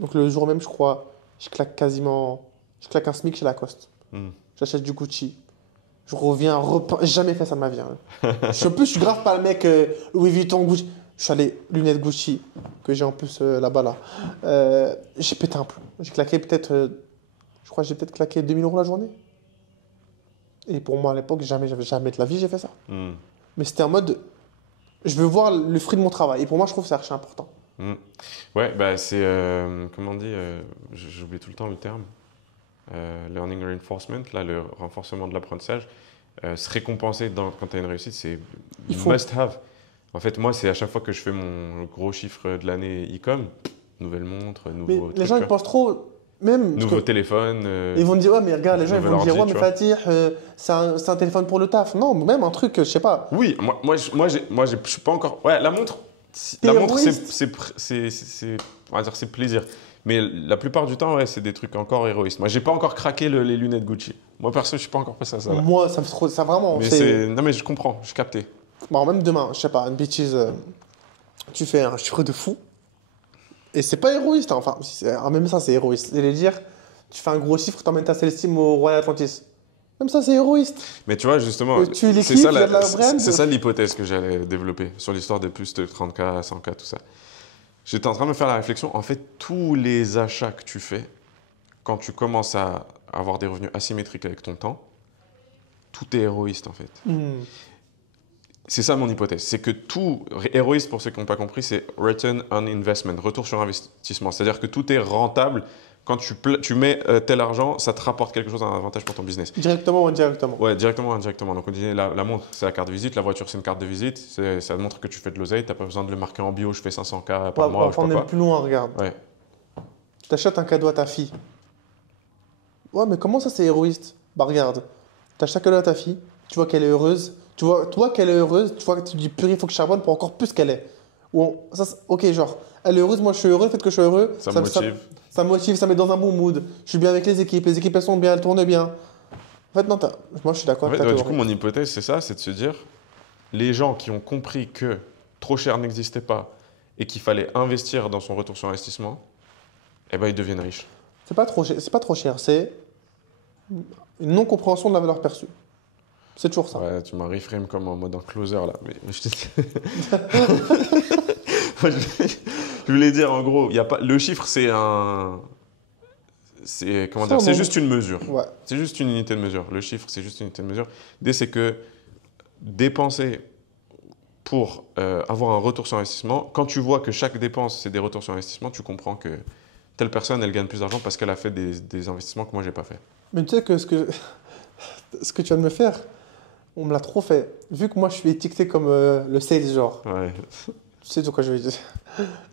Donc le jour même, je crois, je claque quasiment. Je claque un SMIC chez Lacoste. Hmm. J'achète du Gucci. Je reviens, j'ai jamais fait ça de ma vie. Hein. Je suis grave pas le mec Louis Vuitton, Gucci. Je suis allé lunettes Gucci, que j'ai en plus là-bas là. J'ai pété un plomb. J'ai claqué peut-être, je crois que j'ai peut-être claqué 2000 € la journée. Et pour moi à l'époque, j'avais jamais de la vie j'ai fait ça. Hmm. Mais c'était en mode, je veux voir le fruit de mon travail. Et pour moi, je trouve que c'est archi important. Hmm. Ouais, bah c'est, comment on dit, j'oublie tout le temps le terme, learning reinforcement, là, le renforcement de l'apprentissage, se récompenser quand tu as une réussite, c'est Il faut. must have. En fait, moi, c'est à chaque fois que je fais mon gros chiffre de l'année e-com, nouvelle montre, Mais nouveau les truc, gens, tu ils vois. pensent trop, même. Nouveau téléphone. Ils vont me dire, ouais, mais regarde, les gens, ils nouvel vont me dire, ordi, ouais, mais tu vois. Fatih, c'est un téléphone pour le taf. Non, même un truc, je sais pas. Oui, je suis pas encore. Ouais, la montre, T'es la montre, égoïste. on va dire, c'est plaisir. Mais la plupart du temps, ouais, c'est des trucs encore héroïstes. Moi, j'ai pas encore craqué les lunettes Gucci. Moi, perso, je suis pas encore passé à ça. Là. Moi, ça me fait trop. Ça vraiment. Mais non, mais je comprends, je captais. Bon, même demain, je sais pas, une bêtise, tu fais un chiffre de fou. Et c'est pas héroïste, hein. Enfin, même ça, c'est héroïste. C'est dire, tu fais un gros chiffre, t'emmènes ta Célestime au Royal Atlantis. Même ça, c'est héroïste. Mais tu vois, justement, Tu l'équipes, c'est ça, il y a de la brand. c'est ça l'hypothèse que j'allais développer sur l'histoire des puces de 30K, 100K, tout ça. J'étais en train de me faire la réflexion. En fait, tous les achats que tu fais, quand tu commences à avoir des revenus asymétriques avec ton temps, tout est héroïste en fait. Hmm. C'est ça mon hypothèse. C'est que tout, héroïste pour ceux qui n'ont pas compris, c'est return on investment, retour sur investissement. C'est-à-dire que tout est rentable. Quand tu mets tel argent, ça te rapporte quelque chose, un avantage pour ton business. Directement ou indirectement. Ouais, directement ou indirectement. Donc on dit la montre, c'est la carte de visite, la voiture, c'est une carte de visite. Ça montre que tu fais de l'oseille, tu n'as pas besoin de le marquer en bio, je fais 500K par On mois va ou je sais prendre pas même quoi. plus loin, regarde. Ouais. Tu t'achètes un cadeau à ta fille. Ouais, mais comment ça, c'est héroïste? Bah, regarde. Tu achètes un cadeau à ta fille, tu vois qu'elle est heureuse. Tu vois, toi qu'elle est heureuse, tu vois que tu dis, purée, il faut que je charbonne pour encore plus qu'elle est. Ok, genre, elle est heureuse, moi je suis heureux, le fait que je suis heureux, Ça me motive. ça me motive, ça me met dans un bon mood. Je suis bien avec les équipes elles sont bien, elles tournent bien. En fait, non, moi je suis d'accord En fait, avec ta du coup, théorie. mon hypothèse, c'est ça, c'est de se dire, les gens qui ont compris que trop cher n'existait pas et qu'il fallait investir dans son retour sur investissement, eh ben, ils deviennent riches. C'est pas trop cher, c'est une non-compréhension de la valeur perçue. C'est toujours ça. Ouais, tu m'as reframe comme en mode un closer là. Mais je te dis. Moi, Je voulais dire, en gros, y a pas... le chiffre, c'est un. C'est comment dire, c'est juste une mesure. Ouais. C'est juste une unité de mesure. Le chiffre, c'est juste une unité de mesure. L'idée, c'est que dépenser pour avoir un retour sur investissement, quand tu vois que chaque dépense, c'est des retours sur investissement, tu comprends que telle personne, elle gagne plus d'argent parce qu'elle a fait des investissements que moi, j'ai pas fait. Mais tu sais que ce que tu viens de me faire, on me l'a trop fait. Vu que moi, je suis étiqueté comme le sales, genre. Ouais. Tu sais de quoi je veux dire.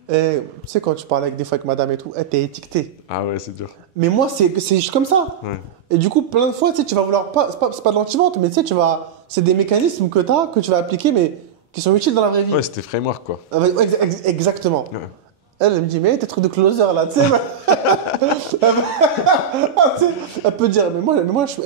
Et, tu sais, quand tu parles avec des fois avec madame et tout, elle t'es étiqueté. Ah ouais, c'est dur. Mais moi, c'est juste comme ça. Ouais. Et du coup, plein de fois, tu sais, tu vas vouloir pas, c'est pas de l'anti-vente, mais tu sais, c'est des mécanismes que tu as, que tu vas appliquer, mais qui sont utiles dans la vraie vie. Ouais, c'était framework, quoi. Ah, ouais, exactement. Ouais. Elle me dit, mais tes trucs de closer là, tu sais. Elle peut dire, mais moi, je suis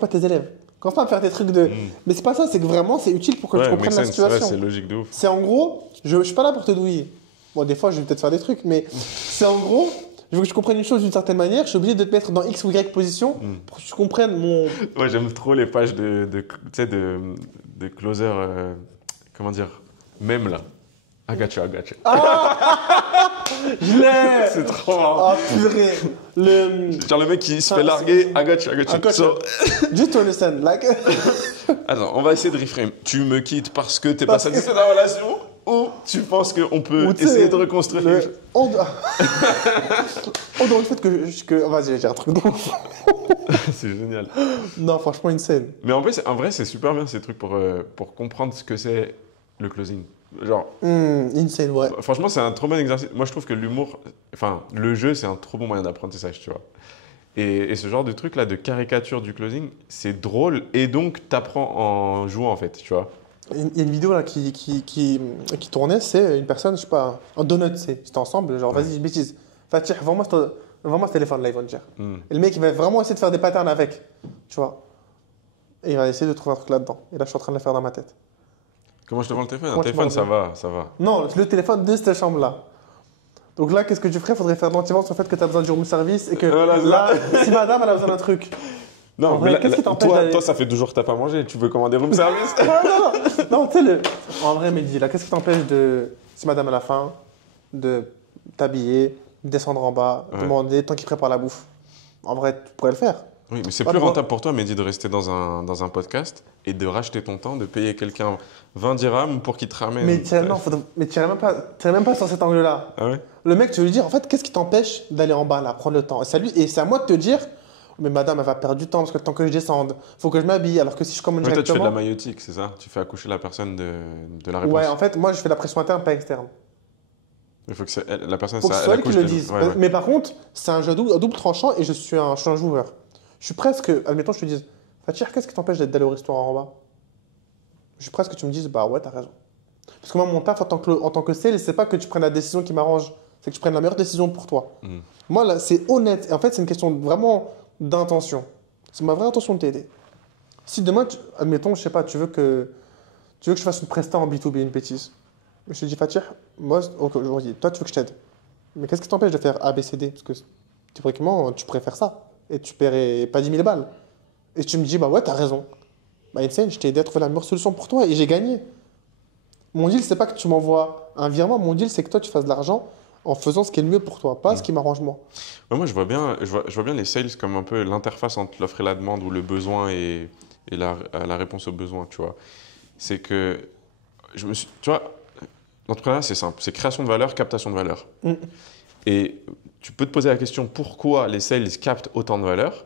pas tes élèves. Commence pas à faire tes trucs de. Mais c'est pas ça, c'est que vraiment, c'est utile pour que tu Ouais, comprennes make la sense. situation. Ouais, c'est logique de ouf. C'est en gros, je suis pas là pour te douiller. Bon, des fois, je vais peut-être faire des trucs, mais c'est en gros, je veux que tu comprennes une chose d'une certaine manière. Je suis obligé de te mettre dans X ou Y position pour que tu comprennes mon. Ouais, j'aime trop les pages tu sais, de closer, comment dire, même là. I got you, I got you. Je l'ai. C'est trop marrant. Ah, purée. Genre le mec qui se fait larguer, I got you, I got you. I got you. So- Just to understand, like. Attends, on va essayer de reframe. Tu me quittes parce que t'es pas Parce que- satisfait de la relation ou tu penses qu'on peut Ou tu sais, essayer de reconstruire quelque chose? On doit. On doit le fait que. Vas-y, j'ai un truc de ouf. C'est génial. Non, franchement, une scène. Mais en vrai, c'est super bien ces trucs pour comprendre ce que c'est le closing. Genre, Insane, ouais. franchement, c'est un trop bon exercice. Moi, je trouve que l'humour, enfin, le jeu, c'est un trop bon moyen d'apprentissage, tu vois. Et ce genre de truc-là, de caricature du closing, c'est drôle et donc t'apprends en jouant, en fait, tu vois. Il y a une vidéo là qui tournait, c'est une personne, je sais pas, en donut, c'était ensemble, genre, vas-y, bêtise. Fatih, vends-moi ce téléphone là, ils vont te dire. Et le mec, il va vraiment essayer de faire des patterns avec, tu vois. Et il va essayer de trouver un truc là-dedans. Et là, je suis en train de le faire dans ma tête. Comment je te vends le téléphone? Un Moi, je téléphone, te ça vends va, ça va. Non, le téléphone de cette chambre-là. Donc là, qu'est-ce que tu ferais? Il faudrait faire de l'anti-vente sur le fait que tu as besoin du room service et que Voilà, là, si madame, elle a besoin d'un truc. En Non, vrai, mais qu'est-ce qui t'empêche d'aller- toi, ça fait 2 jours que t'as pas mangé. Tu veux commander room service? Non, tu sais, en vrai, Mehdi, là, qu'est-ce qui t'empêche de, si madame a la faim, de t'habiller, descendre en bas, Ouais. demander tant qu'il prépare la bouffe? En vrai, tu pourrais le faire. Oui, mais c'est Pas plus de moi. rentable pour toi, Mehdi, de rester dans un podcast et de racheter ton temps, de payer quelqu'un 20 dirhams pour qu'il te ramène. Mais tu n'irais même pas sur cet angle-là. Ah ouais? Le mec, tu veux lui dire, en fait, qu'est-ce qui t'empêche d'aller en bas, là, prendre le temps? Et c'est à moi de te dire, mais madame, elle va perdre du temps parce que le temps que je descende, faut que je m'habille. Alors que si je commande Ouais, toi, tu fais de la directement. maïotique, c'est ça? Tu fais accoucher la personne de la réponse. Ouais, en fait, moi, je fais la pression interne, pas externe. Il faut que la personne, Faut que ce elle soit elle qui accouche le de- dise. Ouais, ouais. Mais par contre, c'est un jeu à double tranchant et je suis un joueur. Je suis presque, admettons, je te dise, Fatir, qu'est-ce qui t'empêche d'aller au restaurant en bas? Je suis presque que tu me dises, bah ouais, t'as raison. Parce que moi, mon taf en tant que sales, c'est pas que tu prennes la décision qui m'arrange, c'est que tu prennes la meilleure décision pour toi. Moi, là, c'est honnête. Et en fait, c'est une question vraiment d'intention. C'est ma vraie intention de t'aider. Si demain, admettons, je sais pas, tu veux que je fasse une presta en B2B, une bêtise. Je te dis, Fatir, moi, ok, aujourd'hui, toi, tu veux que je t'aide. Mais qu'est-ce qui t'empêche de faire A, B, C, D? Parce que théoriquement, tu pourrais faire ça. Et tu paierais pas 10 000 balles. Et tu me dis, bah ouais, t'as raison. Bah, Insane, je t'ai aidé à trouver la meilleure solution pour toi et j'ai gagné. Mon deal, c'est pas que tu m'envoies un virement. Mon deal, c'est que toi, tu fasses de l'argent en faisant ce qui est le mieux pour toi, pas ce qui m'arrange moi. Ouais, moi, je vois bien les sales comme un peu l'interface entre l'offre et la demande ou le besoin et la réponse au besoin, tu vois. C'est que, tu vois, l'entrepreneuriat, c'est simple. C'est création de valeur, captation de valeur. Et tu peux te poser la question, pourquoi les sales captent autant de valeur?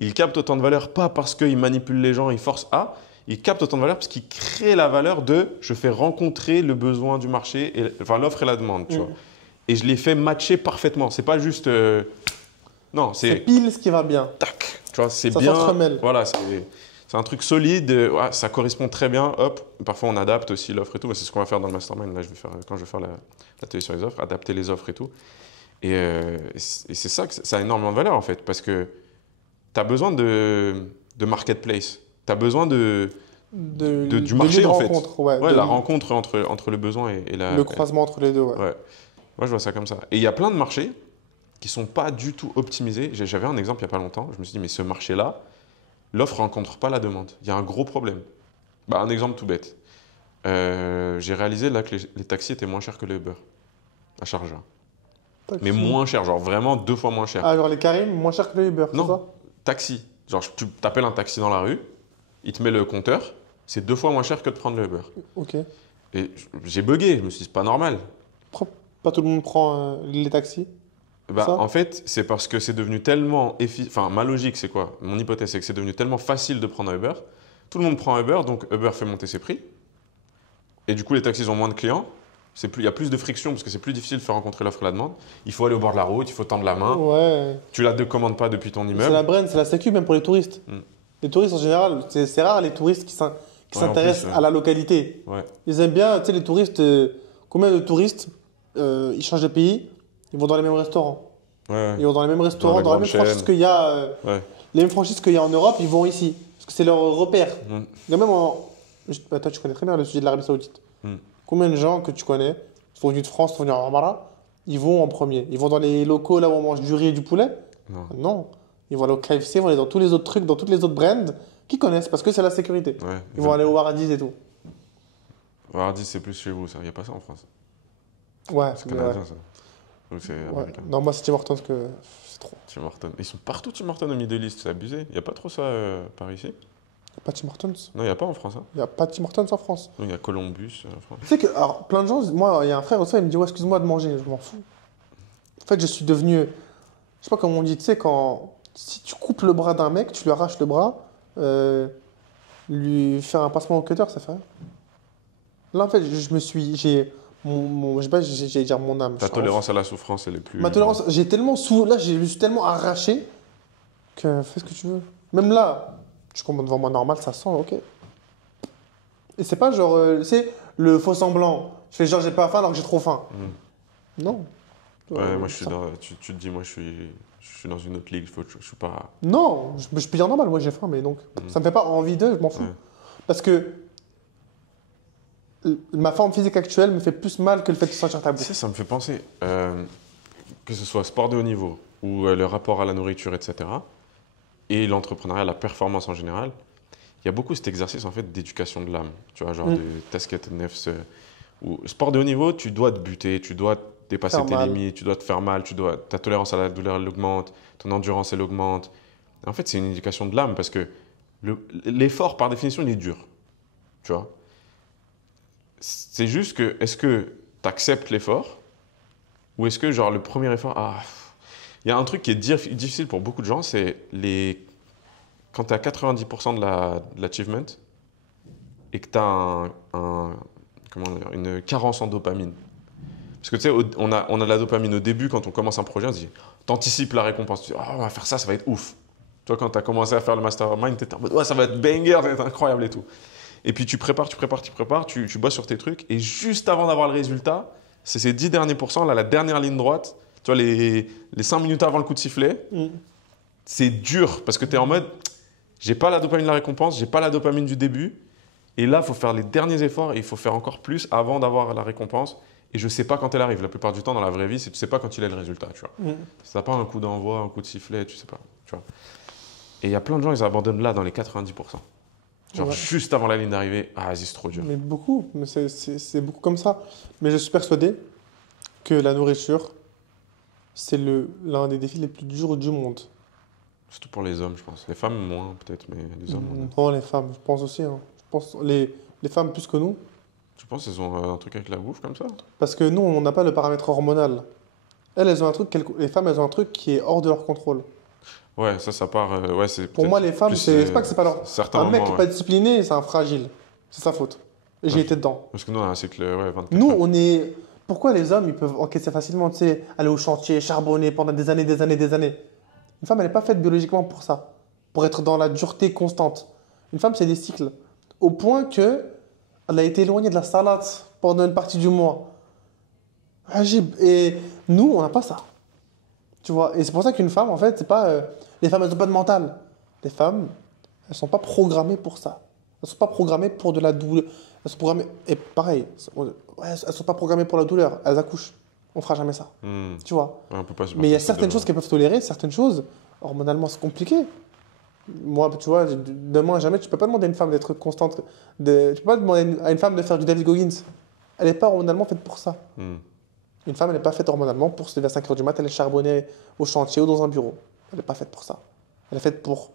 Ils captent autant de valeur pas parce qu'ils manipulent les gens, ils forcent à. Ils captent autant de valeur parce qu'ils créent la valeur de je fais rencontrer le besoin du marché, enfin l'offre et la demande, tu vois. Et je les fais matcher parfaitement. C'est pas juste. Non, C'est c'est. pile ce qui va bien. Tac. Tu vois, c'est Ça bien. s'entremêle. Voilà, c'est un truc solide. Ouais, ça correspond très bien. Hop. Parfois, on adapte aussi l'offre et tout. C'est ce qu'on va faire dans le mastermind. Là, quand je vais faire l'atelier sur les offres, adapter les offres et tout. Et c'est ça que ça a énormément de valeur en fait, parce que tu as besoin de marketplace. Tu as besoin du marché lieu de en fait. rencontre, ouais, La rencontre entre le besoin et la. le croisement entre les deux. Ouais. Ouais. Moi, je vois ça comme ça. Et il y a plein de marchés qui sont pas du tout optimisés. J'avais un exemple il y a pas longtemps. Je me suis dit, mais ce marché-là, l'offre rencontre pas la demande. Il y a un gros problème. Bah, un exemple tout bête. J'ai réalisé là que les taxis étaient moins chers que les Uber. à Sharjah. Taxi. Mais moins cher, genre vraiment 2 fois moins cher. Ah, genre les Karim, moins cher que le Uber, c'est ça? Non, taxi. Genre, tu t'appelles un taxi dans la rue, il te met le compteur, c'est 2 fois moins cher que de prendre le Uber. Ok. Et j'ai bugué, je me suis dit, c'est pas normal. Pourquoi pas tout le monde prend les taxis? Bah, Ça en fait, c'est parce que c'est devenu tellement Enfin, ma logique, c'est quoi? Mon hypothèse, c'est que c'est devenu tellement facile de prendre un Uber. Tout le monde prend un Uber, donc Uber fait monter ses prix. Et du coup, les taxis ont moins de clients. Il y a plus de friction parce que c'est plus difficile de faire rencontrer l'offre et la demande. Il faut aller au bord de la route, il faut tendre la main. Ouais. Tu la commandes pas depuis ton C'est immeuble. la brain, c'est la sécu même pour les touristes. Mm. Les touristes en général, c'est rare les touristes qui Ouais, en s'intéressent plus, à la localité. Ouais. Ils aiment bien, tu sais, les touristes, combien de touristes, ils changent de pays, ils vont dans les mêmes restaurants. Ouais. Ils vont dans les mêmes restaurants, Dans dans les les mêmes grandes franchises chaînes. qu'il y a, Ouais. les mêmes franchises qu'il y a en Europe, ils vont ici. Parce que c'est leur repère. Mm. Il y a même bah, toi, tu connais très bien le sujet de l'Arabie Saoudite. Mm. Combien de gens que tu connais sont venus de France, sont venus en Amara, ils vont en premier. Ils vont dans les locaux là où on mange du riz et du poulet. Non. Non. Ils vont aller au KFC, ils vont aller dans tous les autres trucs, dans toutes les autres brands qu'ils connaissent parce que c'est la sécurité. Ouais. Ils vont aller au Paradis et tout. Wardi, c'est plus chez vous, ça. Il n'y a pas ça en France. Ouais, C'est mais canadien, ça. Ou c'est ouais. américain. Non, moi c'est Tim Hortons que c'est trop. Tim Hortons. Ils sont partout, Tim Hortons, au Middle East. C'est abusé. Il n'y a pas trop ça par ici. Il n'y a pas Tim Hortons. Non, il n'y a pas en France. Hein. Il n'y a pas Tim Hortons en France. Non, il y a Columbus en France. Tu sais que, alors, plein de gens, moi, il y a un frère aussi, il me dit, ouais, excuse-moi de manger, je m'en fous. En fait, je suis devenu, je sais pas comment on dit, tu sais, si tu coupes le bras d'un mec, tu lui arraches le bras, lui faire un passement au cutter, ça fait rien. Là, en fait, je sais pas, j'allais dire mon âme. Ta tolérance à la souffrance, elle est plus. Ma tolérance, là, je me suis tellement arraché que fais ce que tu veux. Même là, tu commandes devant moi normal, ça sent, ok. Et c'est pas genre, tu sais, le faux semblant. Je fais genre, j'ai pas faim alors que j'ai trop faim. Non. Ouais, moi je suis dans. Tu te dis, moi je suis dans une autre ligue, je suis pas. Non, je peux dire normal, moi j'ai faim, mais donc, ça me fait pas envie d'eux, je m'en fous. Ouais. Parce que ma forme physique actuelle me fait plus mal que le fait de sentir ta Tu bouffe. sais, ça me fait penser, que ce soit sport de haut niveau ou le rapport à la nourriture, etc., et l'entrepreneuriat, la performance en général, il y a beaucoup cet exercice en fait d'éducation de l'âme, tu vois, genre de tasket nefs. Ou sport de haut niveau, tu dois te buter, tu dois dépasser Faire tes mal. limites, tu dois te faire mal, ta tolérance à la douleur elle augmente, ton endurance elle augmente. En fait, c'est une éducation de l'âme parce que l'effort par définition il est dur, tu vois. C'est juste que est-ce que tu acceptes l'effort ou est-ce que genre le premier effort, il y a un truc qui est difficile pour beaucoup de gens, c'est quand tu es à 90% de l'achievement et que tu as une carence en dopamine. Parce que tu sais, on a de la dopamine au début quand on commence un projet, on se dit, t'anticipes la récompense, tu dis, on va faire ça, ça va être ouf. Toi, quand tu as commencé à faire le mastermind, tu étais en mode, ouais, ça va être banger, ça va être incroyable et tout. Et puis tu prépares, tu bosses sur tes trucs, et juste avant d'avoir le résultat, c'est ces 10 derniers pourcents, là, la dernière ligne droite, tu vois, les 5 minutes avant le coup de sifflet, c'est dur parce que tu es en mode, j'ai pas la dopamine de la récompense, j'ai pas la dopamine du début, et là, il faut faire les derniers efforts et il faut faire encore plus avant d'avoir la récompense. Et je sais pas quand elle arrive. La plupart du temps, dans la vraie vie, tu sais pas quand il est le résultat, tu vois. Si t'as pas un coup d'envoi, un coup de sifflet, tu sais pas, tu vois. Et il y a plein de gens, ils abandonnent là dans les 90%. Genre juste avant la ligne d'arrivée, vas-y, c'est trop dur. Mais beaucoup, mais c'est beaucoup comme ça. Mais je suis persuadé que la nourriture, c'est l'un des défis les plus durs du monde. Surtout pour les hommes, je pense. Les femmes, moins peut-être, mais les hommes. Non, les femmes, je pense aussi. Hein. Je pense les femmes plus que nous. Tu penses qu'elles ont un truc avec la bouffe comme ça? Parce que nous, on n'a pas le paramètre hormonal. Elles ont un truc, les femmes, elles ont un truc qui est hors de leur contrôle. Ouais, ça part. Ouais, c'est Pour moi, les femmes, c'est pas que c'est pas leur. Certains Un mec moments, qui n'est pas discipliné, c'est un fragile. C'est sa faute. Et j'ai été dedans. Parce que nous, on a un cycle, 24 Nous, heures. on est. Pourquoi les hommes, ils peuvent encaisser facilement, tu sais, aller au chantier, charbonner pendant des années, des années, des années? Une femme, elle n'est pas faite biologiquement pour ça, pour être dans la dureté constante. Une femme, c'est des cycles. Au point que elle a été éloignée de la salade pendant une partie du mois. Ajib. Et nous, on n'a pas ça. Tu vois? Et c'est pour ça qu'une femme, en fait, c'est pas. Les femmes, elles n'ont pas de mental. Les femmes, elles ne sont pas programmées pour ça. Elles ne sont pas programmées pour de la douleur. Elles sont programmées. Et pareil, elles ne sont pas programmées pour la douleur. Elles accouchent. On ne fera jamais ça. Tu vois? Ouais, on peut pas Mais il y a certaines choses qu'elles peuvent tolérer, certaines choses, hormonalement, c'est compliqué. Moi, tu vois, demain, jamais, tu peux pas demander à une femme d'être constante. Tu peux pas demander à une femme de faire du David Goggins. Elle n'est pas hormonalement faite pour ça. Une femme, elle n'est pas faite hormonalement pour se lever à 5 heures du matin, aller charbonner au chantier ou dans un bureau. Elle n'est pas faite pour ça. Elle est faite pour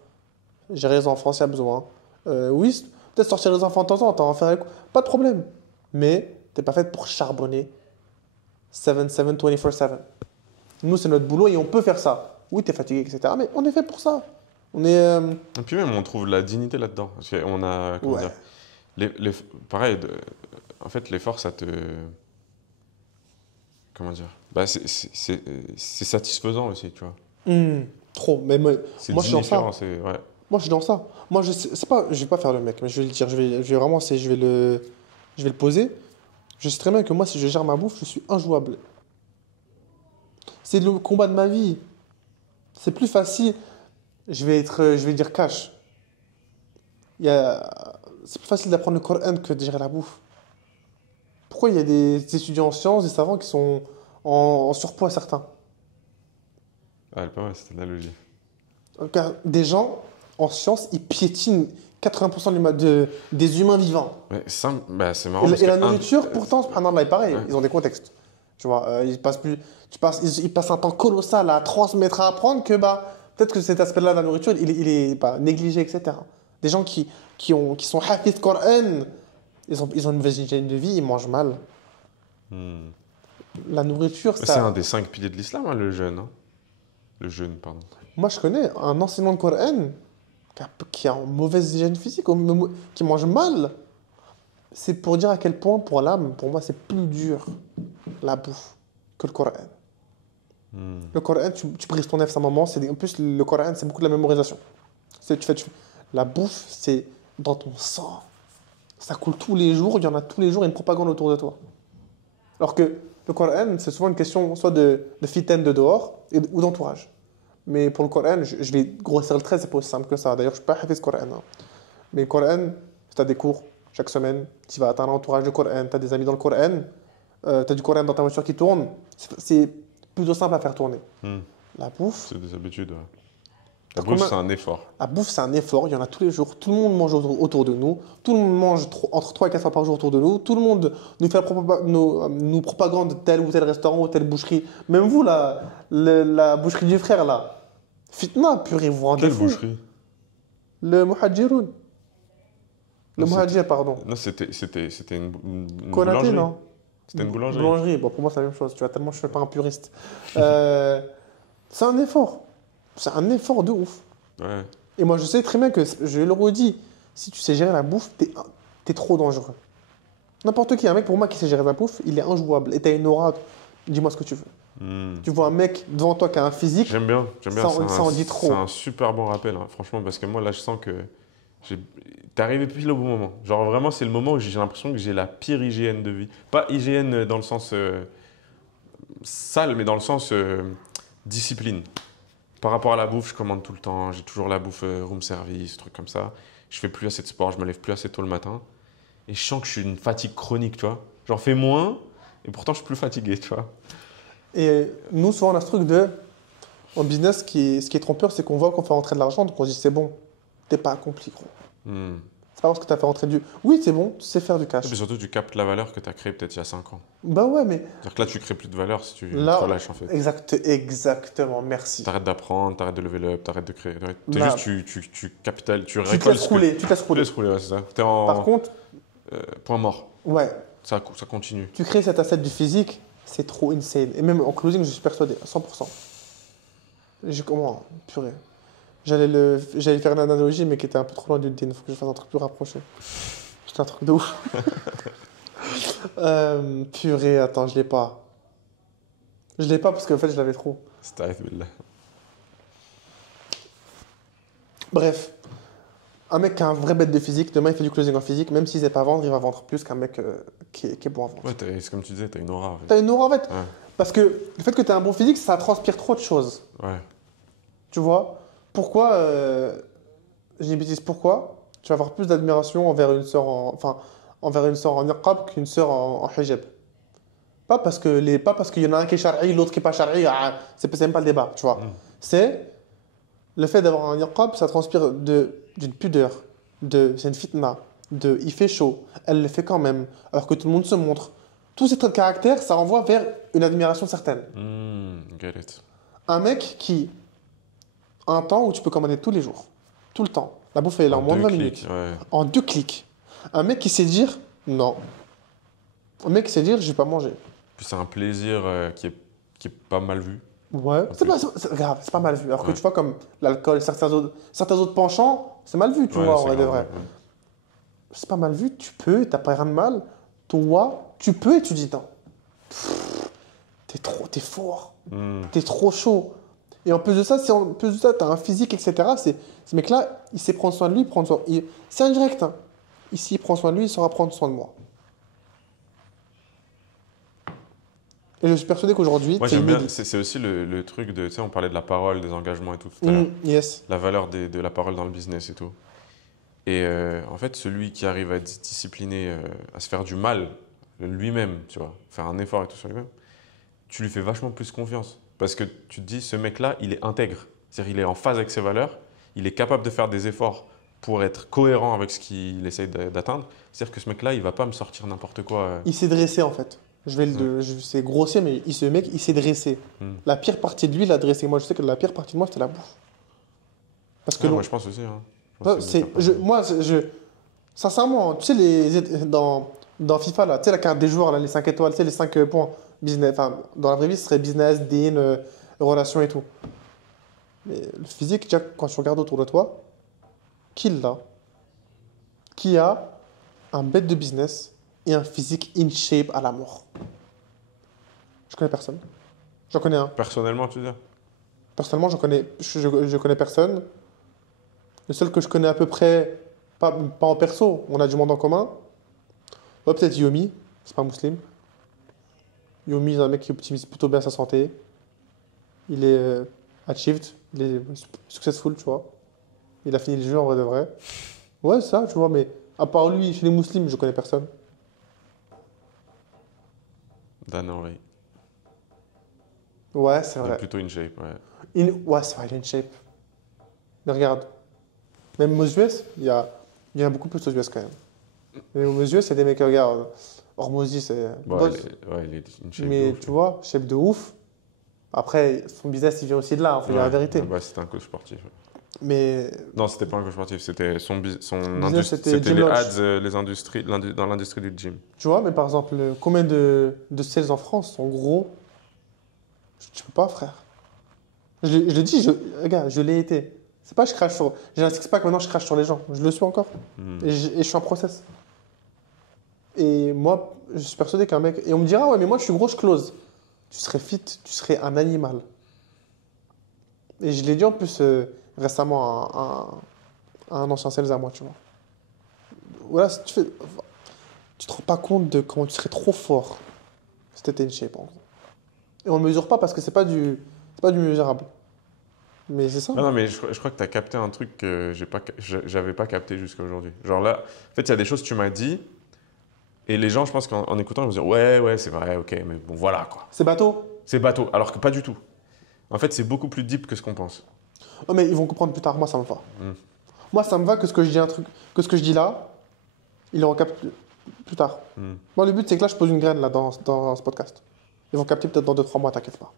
gérer les enfants s'il y a besoin. Oui, peut-être sortir les enfants de temps en temps, faire les pas de problème. Mais tu n'es pas faite pour charbonner 7-7, 24/7. Nous, c'est notre boulot et on peut faire ça. Oui, tu es fatigué, etc. Mais on est fait pour ça. On est. Et puis même, on trouve de la dignité là-dedans. Parce qu'on a, comment Ouais. dire, pareil, en fait, l'effort, ça te... Comment dire? Bah, c'est satisfaisant aussi, tu vois. Trop. Mais moi, C'est moi, je suis dans ça. différent, c'est... Ouais. Moi, je suis dans ça. Moi, c'est pas, je vais pas faire le mec, mais je vais le dire. Je vais vraiment, je vais le poser. Je sais très bien que moi, si je gère ma bouffe, je suis injouable. C'est le combat de ma vie. C'est plus facile. Je vais dire cash. C'est plus facile d'apprendre le Coran que de gérer la bouffe. Pourquoi il y a des étudiants en sciences, des savants qui sont en surpoids certains? Ah, elle est pas mal, cette analogie. Car des gens en sciences, ils piétinent 80% des humains vivants. Ouais, bah, c'est marrant Et, parce et la que nourriture, pourtant, subhanallah, est pareil. Ouais. Ils ont des contextes. Tu vois, ils passent un temps colossal à transmettre, à apprendre que bah, peut-être que cet aspect-là de la nourriture, il est pas négligé, etc. Des gens qui sont hafiz Coran, ils ont une mauvaise hygiène de vie, ils mangent mal. Hmm. La nourriture, Mais c'est un ça. des 5 piliers de l'islam, hein, le jeûne. Hein. Le jeûne, pardon. Moi, je connais un enseignant de Coran qui a une mauvaise hygiène physique, qui mange mal. C'est pour dire à quel point, pour l'âme, pour moi, c'est plus dur, la bouffe, que le Coran. Hmm. Le Coran, tu brises ton nez à un moment. En plus, le Coran, c'est beaucoup de la mémorisation. La bouffe, c'est dans ton sang. Ça coule tous les jours, il y en a tous les jours, il y a une propagande autour de toi. Alors que le Coran, c'est souvent une question soit de fitaine de dehors ou d'entourage. Mais pour le Coran, je vais grossir le trait, c'est pas aussi simple que ça. D'ailleurs, je ne suis pas hafiz Coran. Hein. Mais le Coran, tu as des cours chaque semaine, tu vas, as un entourage de Coran, tu as des amis dans le Coran, tu as du Coran dans ta voiture qui tourne. C'est plutôt simple à faire tourner. Hmm. La bouffe, C'est des habitudes. Ouais. La Parce qu'on bouffe, a- c'est un effort. la bouffe, c'est un effort, il y en a tous les jours. Tout le monde mange autour de nous. Tout le monde mange entre 3 et 4 fois par jour autour de nous. Tout le monde nous fait nous propagande tel ou tel restaurant ou telle boucherie. Même vous, la boucherie du frère, là. Fitna, purée, vous vous rendez Quelle fou. boucherie? Le Muhajiroun. Le Non, Muhajir, pardon. Non, c'était une Konaté, boulangerie. non? C'était une boulangerie. Boulangerie, bon, pour moi, c'est la même chose. Tu vois, tellement je ne suis pas un puriste. C'est un effort. C'est un effort de ouf. Ouais. Et moi, je sais très bien que, je le redis, si tu sais gérer la bouffe, t'es trop dangereux. N'importe qui, un mec pour moi qui sait gérer la bouffe, il est injouable. Et t'as une aura, dis-moi ce que tu veux. Hmm. Tu vois un mec devant toi qui a un physique, J'aime bien. ça en dit trop. C'est un super bon rappel, hein, franchement, parce que moi, là, je sens que t'es arrivé pile au bon moment. Genre, vraiment, c'est le moment où j'ai l'impression que j'ai la pire hygiène de vie. Pas hygiène dans le sens sale, mais dans le sens discipline. Par rapport à la bouffe, je commande tout le temps. J'ai toujours la bouffe room service, trucs comme ça. Je fais plus assez de sport, je me lève plus assez tôt le matin. Et je sens que je suis une fatigue chronique, tu vois. J'en fais moins, et pourtant, je suis plus fatigué, tu vois. Et nous, souvent, on a ce truc en business, ce qui est trompeur, c'est qu'on voit qu'on fait rentrer de l'argent, donc on se dit c'est bon, t'es pas accompli, gros. Hmm. C'est pas parce que t'as fait rentrer du. Oui, c'est bon, tu sais faire du Et cash. puis surtout, tu captes la valeur que tu as créée peut-être il y a 5 ans. Bah ouais, mais C'est-à-dire que là, tu crées plus de valeur si tu là, te relâches, en fait. exactement, merci. T'arrêtes d'apprendre, t'arrêtes de lever up, t'arrêtes de créer. T'es Là, juste, tu capitales, tu tu te récoltes. laisses rouler, tu te laisses Tu te rouler. laisses rouler, ouais, c'est ça. T'es Par en contre, point mort. ouais, Ça continue. tu crées cet asset du physique, c'est trop insane. Et même en closing, je suis persuadé, à 100%. Comment purée. J'allais faire une analogie, mais qui était un peu trop loin du din. Il faut que je fasse un truc plus rapproché. C'est un truc de ouf. Purée, attends, je l'ai pas. Je l'ai pas parce qu'en fait, je l'avais trop. Sta'ith billah. Bref, un mec qui a un vrai bête de physique, demain il fait du closing en physique, même s'il sait pas vendre, il va vendre plus qu'un mec qui est bon à vendre. Ouais, c'est comme tu disais, t'as une aura, en fait. T'as une aura en fait. Ouais. Parce que le fait que tu as un bon physique, ça transpire trop de choses. Ouais. Tu vois? Pourquoi, je dis une bêtise, pourquoi tu vas avoir plus d'admiration envers une sœur envers une sœur en niqab qu'une sœur en hijab? Pas parce qu'il y en a un qui est shari, l'autre qui est pas shari, c'est même pas le débat, tu vois. Mm. C'est le fait d'avoir un niqab, ça transpire d'une pudeur, c'est une fitna, il fait chaud, elle le fait quand même, alors que tout le monde se montre. Tous ces traits de caractère, ça renvoie vers une admiration certaine. Get it. Un mec qui a un temps où tu peux commander tous les jours, tout le temps. La bouffe, elle est là en moins de 20 minutes. Ouais. En 2 clics. Un mec qui sait dire non. Un mec qui sait dire je vais pas manger. Puis c'est un plaisir qui est pas mal vu. Ouais, regarde, c'est pas mal vu. Alors que Ouais. tu vois, comme l'alcool, certains autres penchants, c'est mal vu, tu vois, en vrai de vrai. ouais. C'est pas mal vu, tu peux, t'as pas rien de mal. Toi, tu peux et tu dis non. T'es fort, t'es trop chaud. Et en plus de ça, t'as un physique, etc. Ce mec-là, il sait prendre soin de lui, c'est indirect. Hein. Ici, il prend soin de lui, il saura prendre soin de moi. Et je suis persuadé qu'aujourd'hui, Moi, j'aime bien, c'est aussi le truc de, tu sais, on parlait de la parole, des engagements et tout à l'heure. Yes. La valeur de la parole dans le business et tout. Et en fait, celui qui arrive à être discipliné, à se faire du mal lui-même, tu vois, faire un effort et tout sur lui-même, tu lui fais vachement plus confiance. Parce que tu te dis, ce mec-là, il est intègre. C'est-à-dire, il est en phase avec ses valeurs, il est capable de faire des efforts pour être cohérent avec ce qu'il essaye d'atteindre. C'est-à-dire que ce mec-là, il ne va pas me sortir n'importe quoi. Il s'est dressé, en fait. C'est grossier, mais ce mec, il s'est dressé. La pire partie de lui, il a dressé. Moi, je sais que la pire partie de moi, c'était la bouffe. Parce que Moi, je pense aussi. Hein. Sincèrement, tu sais, dans FIFA, là, tu sais, la carte des joueurs, là, les 5 étoiles, tu sais, les 5 points. Business, enfin, dans la vraie vie, ce serait business, dean, relations et tout. Mais le physique, déjà, quand tu regardes autour de toi, qui l'a? Qui a un bête de business et un physique in shape à la mort? Je connais personne. J'en connais un. Personnellement, tu veux dire? Personnellement, je connais personne. Le seul que je connais à peu près, pas en perso, on a du monde en commun. Ouais, peut-être Yomi, c'est pas musulman. Yomi, c'est un mec qui optimise plutôt bien sa santé. Il est achieved, il est successful, tu vois. Il a fini le jeu en vrai de vrai. Ouais, c'est ça, tu vois, mais à part lui, chez les musulmans, je connais personne. Dan Henry. Ouais, c'est Il est vrai. plutôt in shape, ouais. Ouais, c'est vrai, il a une shape. Mais regarde, même aux US, il y a beaucoup plus aux US quand même. Mais aux US, c'est des mecs, regarde, Hormozy, c'est. Bon, il est in shape. Mais de ouf, tu vois, shape de ouf. Après, son business, il vient aussi de là, il faut dire la vérité. Bah, c'était un coach sportif. Mais. Non, c'était pas un coach sportif, c'était Business, c'était c'était Jim les Lodge. ads, les industries, dans l'industrie du gym. Tu vois, mais par exemple, combien de sales en France sont gros? Tu peux pas, frère. Je le dis, regarde, je l'ai été. C'est pas que je crache sur. J'ai un six-pack, maintenant je crache sur les gens. Je le suis encore. Et je suis en process. Et moi, je suis persuadé qu'un mec. Et on me dira, ouais, mais moi je suis gros, je close. Tu serais fit, tu serais un animal. Et je l'ai dit en plus récemment à un ancien sales à moi, tu vois. Voilà, tu te rends pas compte de comment tu serais trop fort si t'étais in shape, en gros. Et on ne mesure pas parce que c'est pas du mesurable. Mais c'est ça. Non, mais je crois que tu as capté un truc que j'avais pas capté jusqu'à aujourd'hui. Genre là, en fait, il y a des choses que tu m'as dit, et les gens, je pense qu'en écoutant, ils vont se dire ouais, c'est vrai, ok, mais bon, voilà quoi. C'est bateau. C'est bateau, alors que pas du tout. En fait, c'est beaucoup plus deep que ce qu'on pense. Oh, mais ils vont comprendre plus tard. Moi, ça me va. Moi, ça me va que ce que je dis là, ils le recaptent plus tard. Moi, le but, c'est que là, je pose une graine là, dans ce podcast. Ils vont capter peut-être dans 2-3 mois, t'inquiète pas.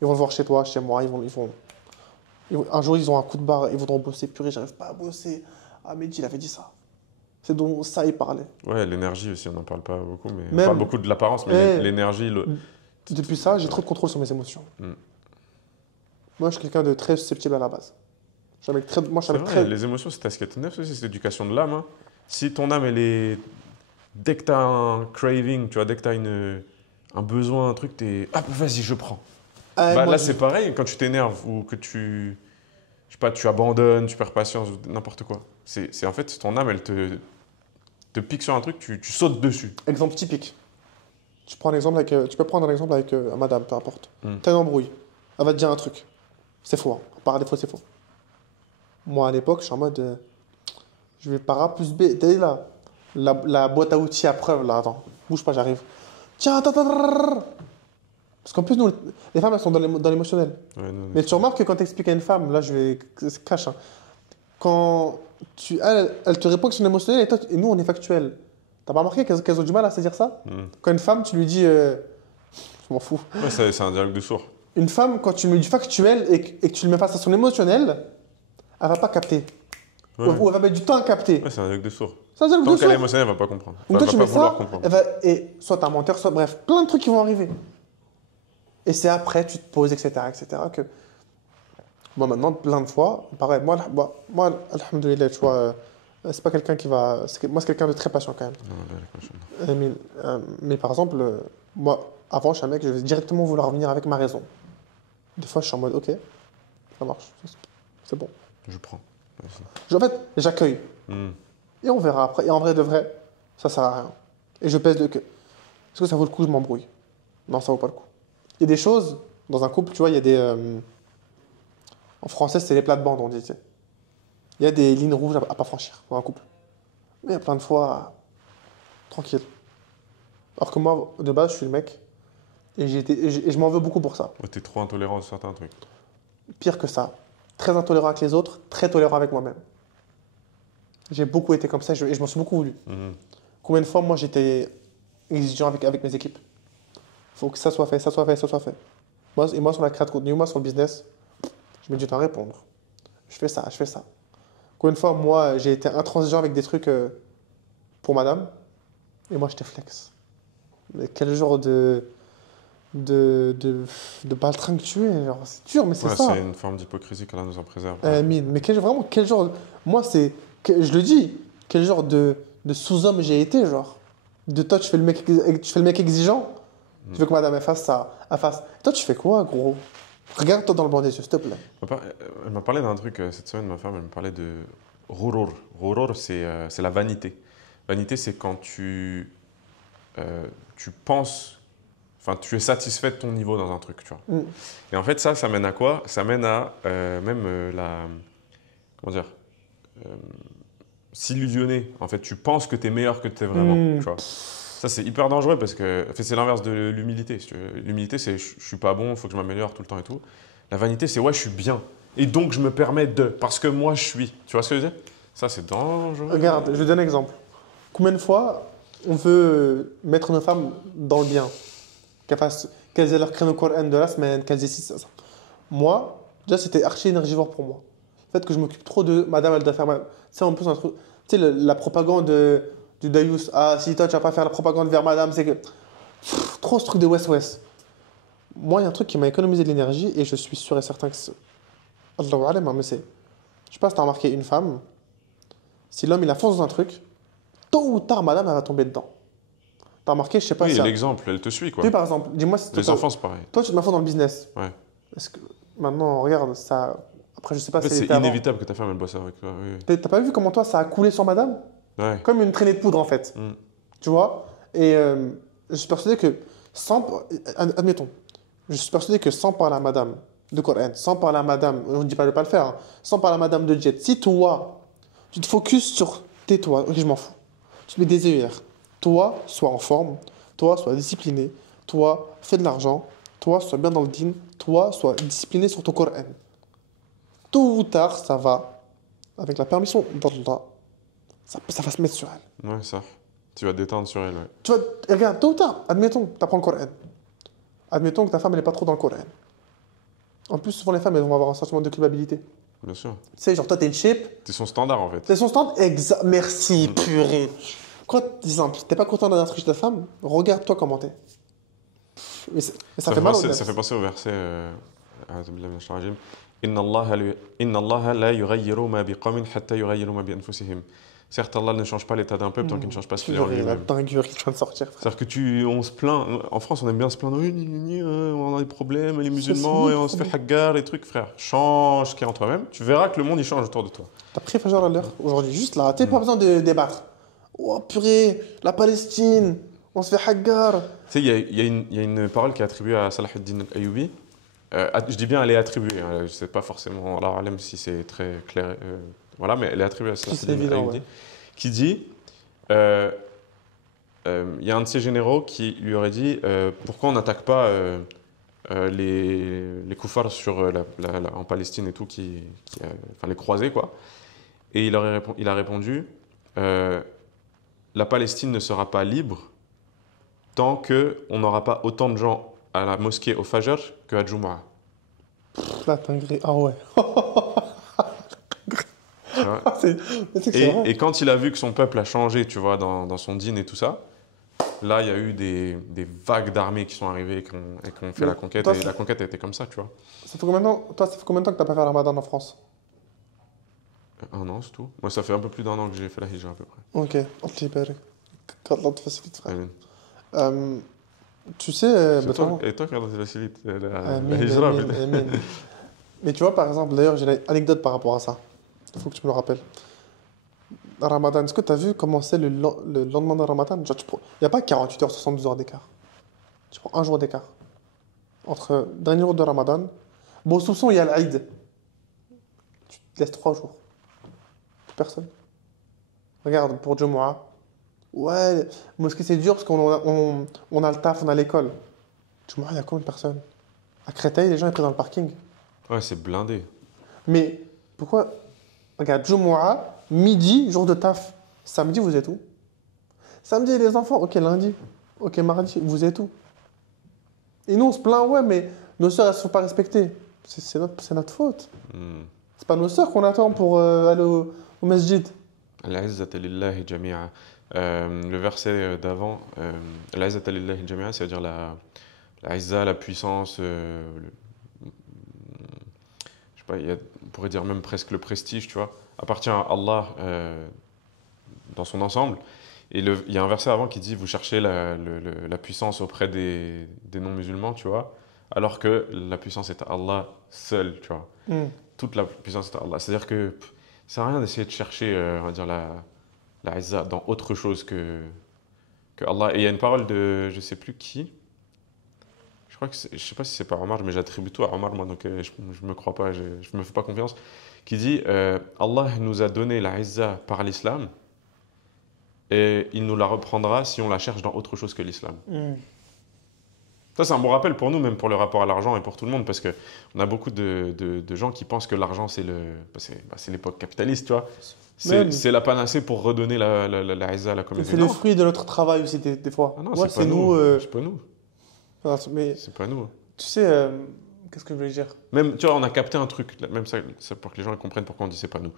Ils vont le voir chez toi, chez moi. Un jour, ils ont un coup de barre, ils voudront bosser. Purée, j'arrive pas à bosser. Ah, Mehdi, il avait dit ça. C'est dont ça, il parlait. Ouais, l'énergie aussi, on n'en parle pas beaucoup, mais on Même- parle beaucoup de l'apparence, mais Eh. l'énergie, Depuis ça, j'ai trop de contrôle sur mes émotions. Moi, je suis quelqu'un de très susceptible à la base. Moi, je suis c'est un mec vrai, très. les émotions, c'est ta neuf aussi, c'est l'éducation de l'âme. Hein. Si ton âme, elle est. Dès que tu as un craving, tu vois, dès que tu as un besoin, un truc, t'es. Ah, vas-y, je prends. Ah, Bah, moi, là, c'est pareil, quand tu t'énerves ou que tu. Je sais pas, tu abandonnes, tu perds patience, ou n'importe quoi. C'est en fait, ton âme, elle te pique sur un truc, tu sautes dessus. Exemple typique. Tu peux prendre un exemple avec madame, peu importe. T'as une embrouille. Elle va te dire un truc. C'est faux. Hein. Par défaut, c'est faux. Moi, à l'époque, je suis en mode. Je vais par A plus B. T'as dit là la boîte à outils à preuve, là. Attends, bouge pas, j'arrive. Tiens, attends. Parce qu'en plus, nous, les femmes, elles sont dans l'émotionnel. Ouais, non, Mais tu remarques que quand tu expliques à une femme, là, je vais. C'est cash. Hein. Elle te répond que c'est émotionnel et nous, on est factuel. T'as pas remarqué qu'elles ont du mal à se dire ça? Quand une femme, tu lui dis. Je m'en fous. Ouais, c'est un dialogue de sourds. Une femme, quand tu lui dis factuel et que tu le mets face à son émotionnel, elle va pas capter. Ouais. Ou elle va mettre du temps à capter. Ouais, c'est un dialogue de sourds. C'est un dialogue Tant de qu'elle est sourds. émotionnelle, elle va pas comprendre. Donc Enfin, toi, elle tu va mets pas vouloir ça, comprendre. et soit t'es un menteur, soit bref, plein de trucs qui vont arriver. Et c'est après, tu te poses, etc., que. Moi, maintenant, plein de fois, pareil, moi alhamdoulilah, tu vois, c'est pas quelqu'un qui va. Moi, c'est quelqu'un de très patient quand même. Non, là, la cochonne. Mais par exemple, moi, avant, je suis un mec, je vais directement vouloir venir avec ma raison. Des fois, je suis en mode, ok, ça marche, c'est bon. Je prends. Vas-y. En fait, j'accueille. Et on verra après. Et en vrai de vrai, ça sert à rien. Et je pèse le que. Est-ce que ça vaut le coup, je m'embrouille? Non, ça vaut pas le coup. Il y a des choses, dans un couple, tu vois, il y a des. En français, c'est les plates-bandes, on dit. Tu sais. Il y a des lignes rouges à pas franchir dans un couple. Mais il y a plein de fois, tranquille. Alors que moi, de base, je suis le mec. Et je m'en veux beaucoup pour ça. Ouais, t'es trop intolérant sur certains trucs. Pire que ça. Très intolérant avec les autres, très tolérant avec moi-même. J'ai beaucoup été comme ça et je m'en suis beaucoup voulu. Combien de fois, moi, j'étais exigeant avec mes équipes? Il faut que ça soit fait, ça soit fait, ça soit fait. Moi, sur la création de contenu, moi, sur le business, je mets du temps à répondre. Je fais ça, je fais ça. Combien de fois, moi, j'ai été intransigeant avec des trucs pour madame, et moi, j'étais flex. Mais quel genre de baltringue que tu es, genre, c'est dur, mais c'est Ouais, ça. c'est une forme d'hypocrisie qu'Allah nous en préserve. Mine, mais vraiment, quel genre. Moi, je le dis, quel genre de sous-homme j'ai été, genre. De toi, tu fais le mec exigeant, tu veux que madame elle fasse ça, elle fasse. Toi, tu fais quoi, gros? Regarde-toi dans le blanc des yeux, s'il te plaît. Elle m'a parlé d'un truc cette semaine, ma femme, elle me parlait de ghurur. Ghurur, c'est la vanité. Vanité, c'est quand tu penses, enfin, tu es satisfait de ton niveau dans un truc, tu vois. Et en fait, ça mène à quoi? Ça mène à comment dire, s'illusionner. En fait, tu penses que tu es meilleur que tu es vraiment, tu vois. Ça, c'est hyper dangereux parce que en fait, c'est l'inverse de l'humilité. Si tu veux. L'humilité, c'est je suis pas bon, il faut que je m'améliore tout le temps et tout. La vanité, c'est ouais, je suis bien. Et donc, je me permets de, parce que moi, je suis. Tu vois ce que je veux dire? Ça, c'est dangereux. Regarde, je vais donner un exemple. Combien de fois on veut mettre nos femmes dans le bien? Qu'elles aient leur créneau Coran de la semaine, qu'elles aient ci, ça. Moi, déjà, c'était archi énergivore pour moi. Le fait que je m'occupe trop de madame, elle doit faire. Tu sais, en plus, un truc. Tu sais, la propagande du Dayus. Ah, si toi, tu vas pas faire la propagande vers madame, c'est que. Trop ce truc de West-West. Moi, il y a un truc qui m'a économisé de l'énergie et je suis sûr et certain que c'est. Allahu alam, mais c'est. Je sais pas si tu as remarqué une femme, si l'homme il a fonce dans un truc, tôt ou tard, madame, elle va tomber dedans. T'as remarqué, je sais pas Oui, si. l'exemple, elle te suit, quoi. Tu par exemple, dis-moi si Les enfants, c'est pareil. toi, tu te mets à fond dans le business. Ouais. Est-ce que maintenant, regarde, ça. Après, je sais pas En fait, si c'est c'était avant. inévitable que ta femme, elle bosse avec toi. Oui. T'as pas vu comment toi, ça a coulé sur madame? Ouais. Comme une traînée de poudre, en fait. Tu vois? Et je suis persuadé que admettons, je suis persuadé que sans parler à madame de Coran, sans parler à madame, on ne dit pas de pas le faire, hein, sans parler à madame de jet, si toi, tu te focuses sur tais-toi, ok, je m'en fous. Tu te mets des œillères. Toi, sois en forme. Toi, sois discipliné. Toi, fais de l'argent. Toi, sois bien dans le dîn. Toi, sois discipliné sur ton Coran. Tôt ou tard, ça va, avec la permission d'Allah, ça va se mettre sur elle. Ouais, ça. Tu vas te détendre sur elle, ouais. Tu vois, regarde, tôt ou tard, admettons que tu apprends le Coran. Admettons que ta femme, elle n'est pas trop dans le Coran. En plus, souvent, les femmes, elles vont avoir un sentiment de culpabilité. Bien sûr. Tu sais, genre, toi, t'es une shape. C'est son standard, en fait. C'est son stand. Merci, purée. Quoi, exemple, t'es pas content d'un truc de ta femme, regarde-toi comment t'es. Mais ça fait mal au Ça fait penser au verset Inna Allah la yughayyiru ma biqawmin hatta yughayyiru ma bi anfusihim. Certes, Allah ne change pas l'état d'un peuple tant qu'il ne change pas ce qu'il est en La lui-même. dinguerie qui vient de sortir, frère. C'est-à-dire que on se plaint, en France on aime bien se plaindre, oui, on a des problèmes, les musulmans, et on se fait haggar, les trucs, frère. Change ce qui est en toi-même, tu verras que le monde il change autour de toi. T'as pris Fajr à l'heure aujourd'hui, juste là, t'as pas besoin de débattre. Oh purée, la Palestine, on se fait haggar. Tu sais, il y a une parole qui est attribuée à Salah ad-Din al-Ayyubi. Je dis bien elle est attribuée, hein, je ne sais pas forcément, alors même si c'est très clair, voilà, mais elle est attribuée à Salah ad-Din al-Ayyubi, qui dit. Il y a un de ses généraux qui lui aurait dit pourquoi on n'attaque pas les koufars en Palestine et tout, enfin les croisés, quoi. Et il a répondu la Palestine ne sera pas libre tant qu'on n'aura pas autant de gens à la mosquée au Fajr qu'à Jumu'ah. La dinguerie. Ah ouais. Tu vois. Mais c'est que c'est vrai. Et quand il a vu que son peuple a changé, tu vois, dans son dîn et tout ça, là, il y a eu des vagues d'armées qui sont arrivées et qui ont fait Mais la conquête. toi, Et la conquête a été comme ça, tu vois. ça fait combien de temps, toi, ça fait combien de temps que t'as pas fait le Ramadan en France? Un an, c'est tout. Moi, ça fait un peu plus d'un an que j'ai fait la hijra à peu près. Ok. Allah يبارك. qu'Allah te facilite, frère. Amen. Euh, tu sais, C'est toi, et toi qui as facilite la Amin, hijra. amin, putain. amin. Mais tu vois, par exemple, d'ailleurs, j'ai une anecdote par rapport à ça. Il faut que tu me le rappelles. Ramadan, est-ce que tu as vu comment c'est le lendemain de Ramadan? Genre, il n'y a pas 48 heures, 72 heures d'écart. Tu prends un jour d'écart. Entre le dernier jour de Ramadan. Bon, soupçon, il y a l'Aïd. Tu te laisses 3 jours. Plus personne. Regarde, pour Jumu'ah. Ouais, mosquée, c'est dur parce qu'on a le taf, on a l'école. Jumu'ah, il y a combien de personnes? À Créteil, les gens, ils prennent dans le parking. Ouais, c'est blindé. Mais pourquoi? Regarde, Jumu'ah, midi, jour de taf. Samedi, vous êtes où? Samedi, les enfants, ok, lundi. Ok, mardi, vous êtes où? Et nous, on se plaint, ouais, mais nos sœurs, elles ne se font pas respecter. C'est notre faute. Hmm. C'est pas nos sœurs qu'on attend pour aller au masjid. Al-izzata lillahi jami'a. Le verset d'avant, Al-izzata lillahi jami'a, c'est-à-dire la izza, la puissance, je sais pas, on pourrait dire même presque le prestige, tu vois, appartient à Allah dans son ensemble. Et il y a un verset avant qui dit, vous cherchez la puissance auprès des non-musulmans, tu vois, alors que la puissance est à Allah seul, tu vois. Hmm. Toute la puissance est à Allah. C'est-à-dire que ça sert à rien d'essayer de chercher, on va dire, la izza dans autre chose que Allah. Et il y a une parole de, je sais plus qui, je crois que je sais pas si c'est pas Omar, mais j'attribue tout à Omar, moi, donc je me crois pas, je me fais pas confiance, qui dit Allah nous a donné la izza par l'islam et il nous la reprendra si on la cherche dans autre chose que l'islam. Hmm. Ça, c'est un bon rappel pour nous, même pour le rapport à l'argent et pour tout le monde, parce qu'on a beaucoup de gens qui pensent que l'argent, c'est c'est l'époque capitaliste, tu vois. Même. C'est la panacée pour redonner la izza à la communauté. C'est le Non. fruit de notre travail aussi, des fois. Ah non, Ouais, c'est pas nous. C'est pas nous. Mais C'est pas nous. tu sais, qu'est-ce que je voulais dire? Même, tu vois, on a capté un truc, même ça pour que les gens comprennent pourquoi on dit c'est pas nous.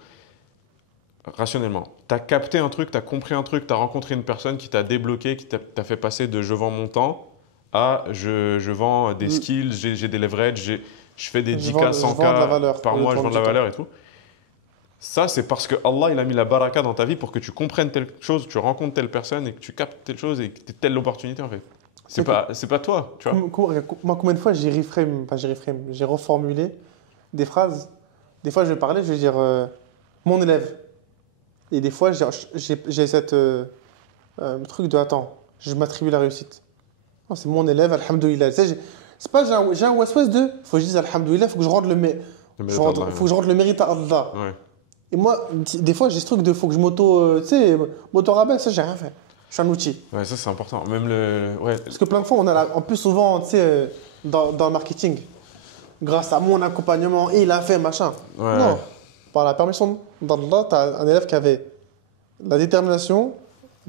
Rationnellement, tu as capté un truc, tu as compris un truc, tu as rencontré une personne qui t'a débloqué, qui t'a fait passer de je vends mon temps à je vends des skills, j'ai des leverages, je fais des 10K, Je vends de la 100K valeur. par mois, je vends de la valeur et tout. Ça, c'est parce que Allah, il a mis la baraka dans ta vie pour que tu comprennes telle chose, tu rencontres telle personne et que tu captes telle chose et que tu aies telle opportunité en fait. C'est pas toi, tu vois. Moi, combien de fois j'ai reformulé des phrases. Des fois, je vais parler, je vais dire mon élève. Et des fois, j'ai cette truc de attends, je m'attribue la réussite. Non, c'est mon élève, alhamdoulilah. Tu sais, c'est pas j'ai un waswas de, faut que je dise alhamdoulilah, faut que je rende faut que je rende le mérite à Allah. Ouais. Et moi, des fois, j'ai ce truc de faut que je m'auto-rabaisse, ça, j'ai rien fait. Je suis un outil. Ouais, ça c'est important. Même ouais. Parce que plein de fois, en plus souvent, tu sais, dans le marketing, grâce à mon accompagnement, il a fait machin. Ouais. Non, par la permission d'Allah, tu as un élève qui avait la détermination,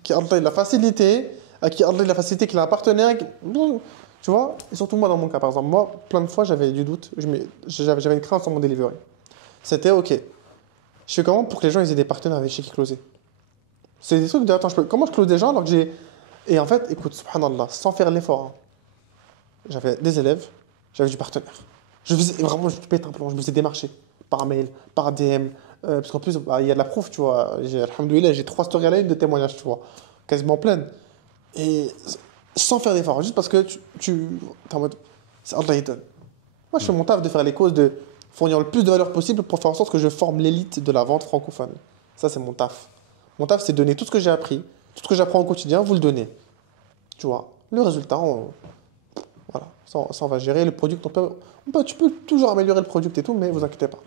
qui Allah il la facilité, à qui Allah il la facilité, qu'il a un partenaire. Tu vois, et surtout moi dans mon cas, par exemple, moi, plein de fois, j'avais du doute, j'avais une crainte sur mon delivery. C'était ok. Je fais comment pour que les gens ils aient des partenaires avec qui closer? C'est des trucs de attends, comment je close des gens alors que j'ai. Et en fait, écoute, subhanallah, sans faire l'effort, hein, j'avais des élèves, j'avais du partenaire. Je faisais vraiment, je pète un plomb, je me faisais démarcher par mail, par DM, parce qu'en plus, bah, il y a de la preuve, tu vois. Alhamdoulilah, j'ai 3 stories à la une de témoignages, tu vois, quasiment pleines. Et sans faire d'effort, juste parce que t'es en mode, c'est Allah il donne. Moi, je fais mon taf de faire les causes, de fournir le plus de valeur possible pour faire en sorte que je forme l'élite de la vente francophone. Ça, c'est mon taf. Mon taf, c'est donner tout ce que j'ai appris, tout ce que j'apprends au quotidien, vous le donnez. Tu vois, le résultat, voilà, ça, on va gérer. Le produit, tu peux toujours améliorer le produit et tout, mais vous inquiétez pas.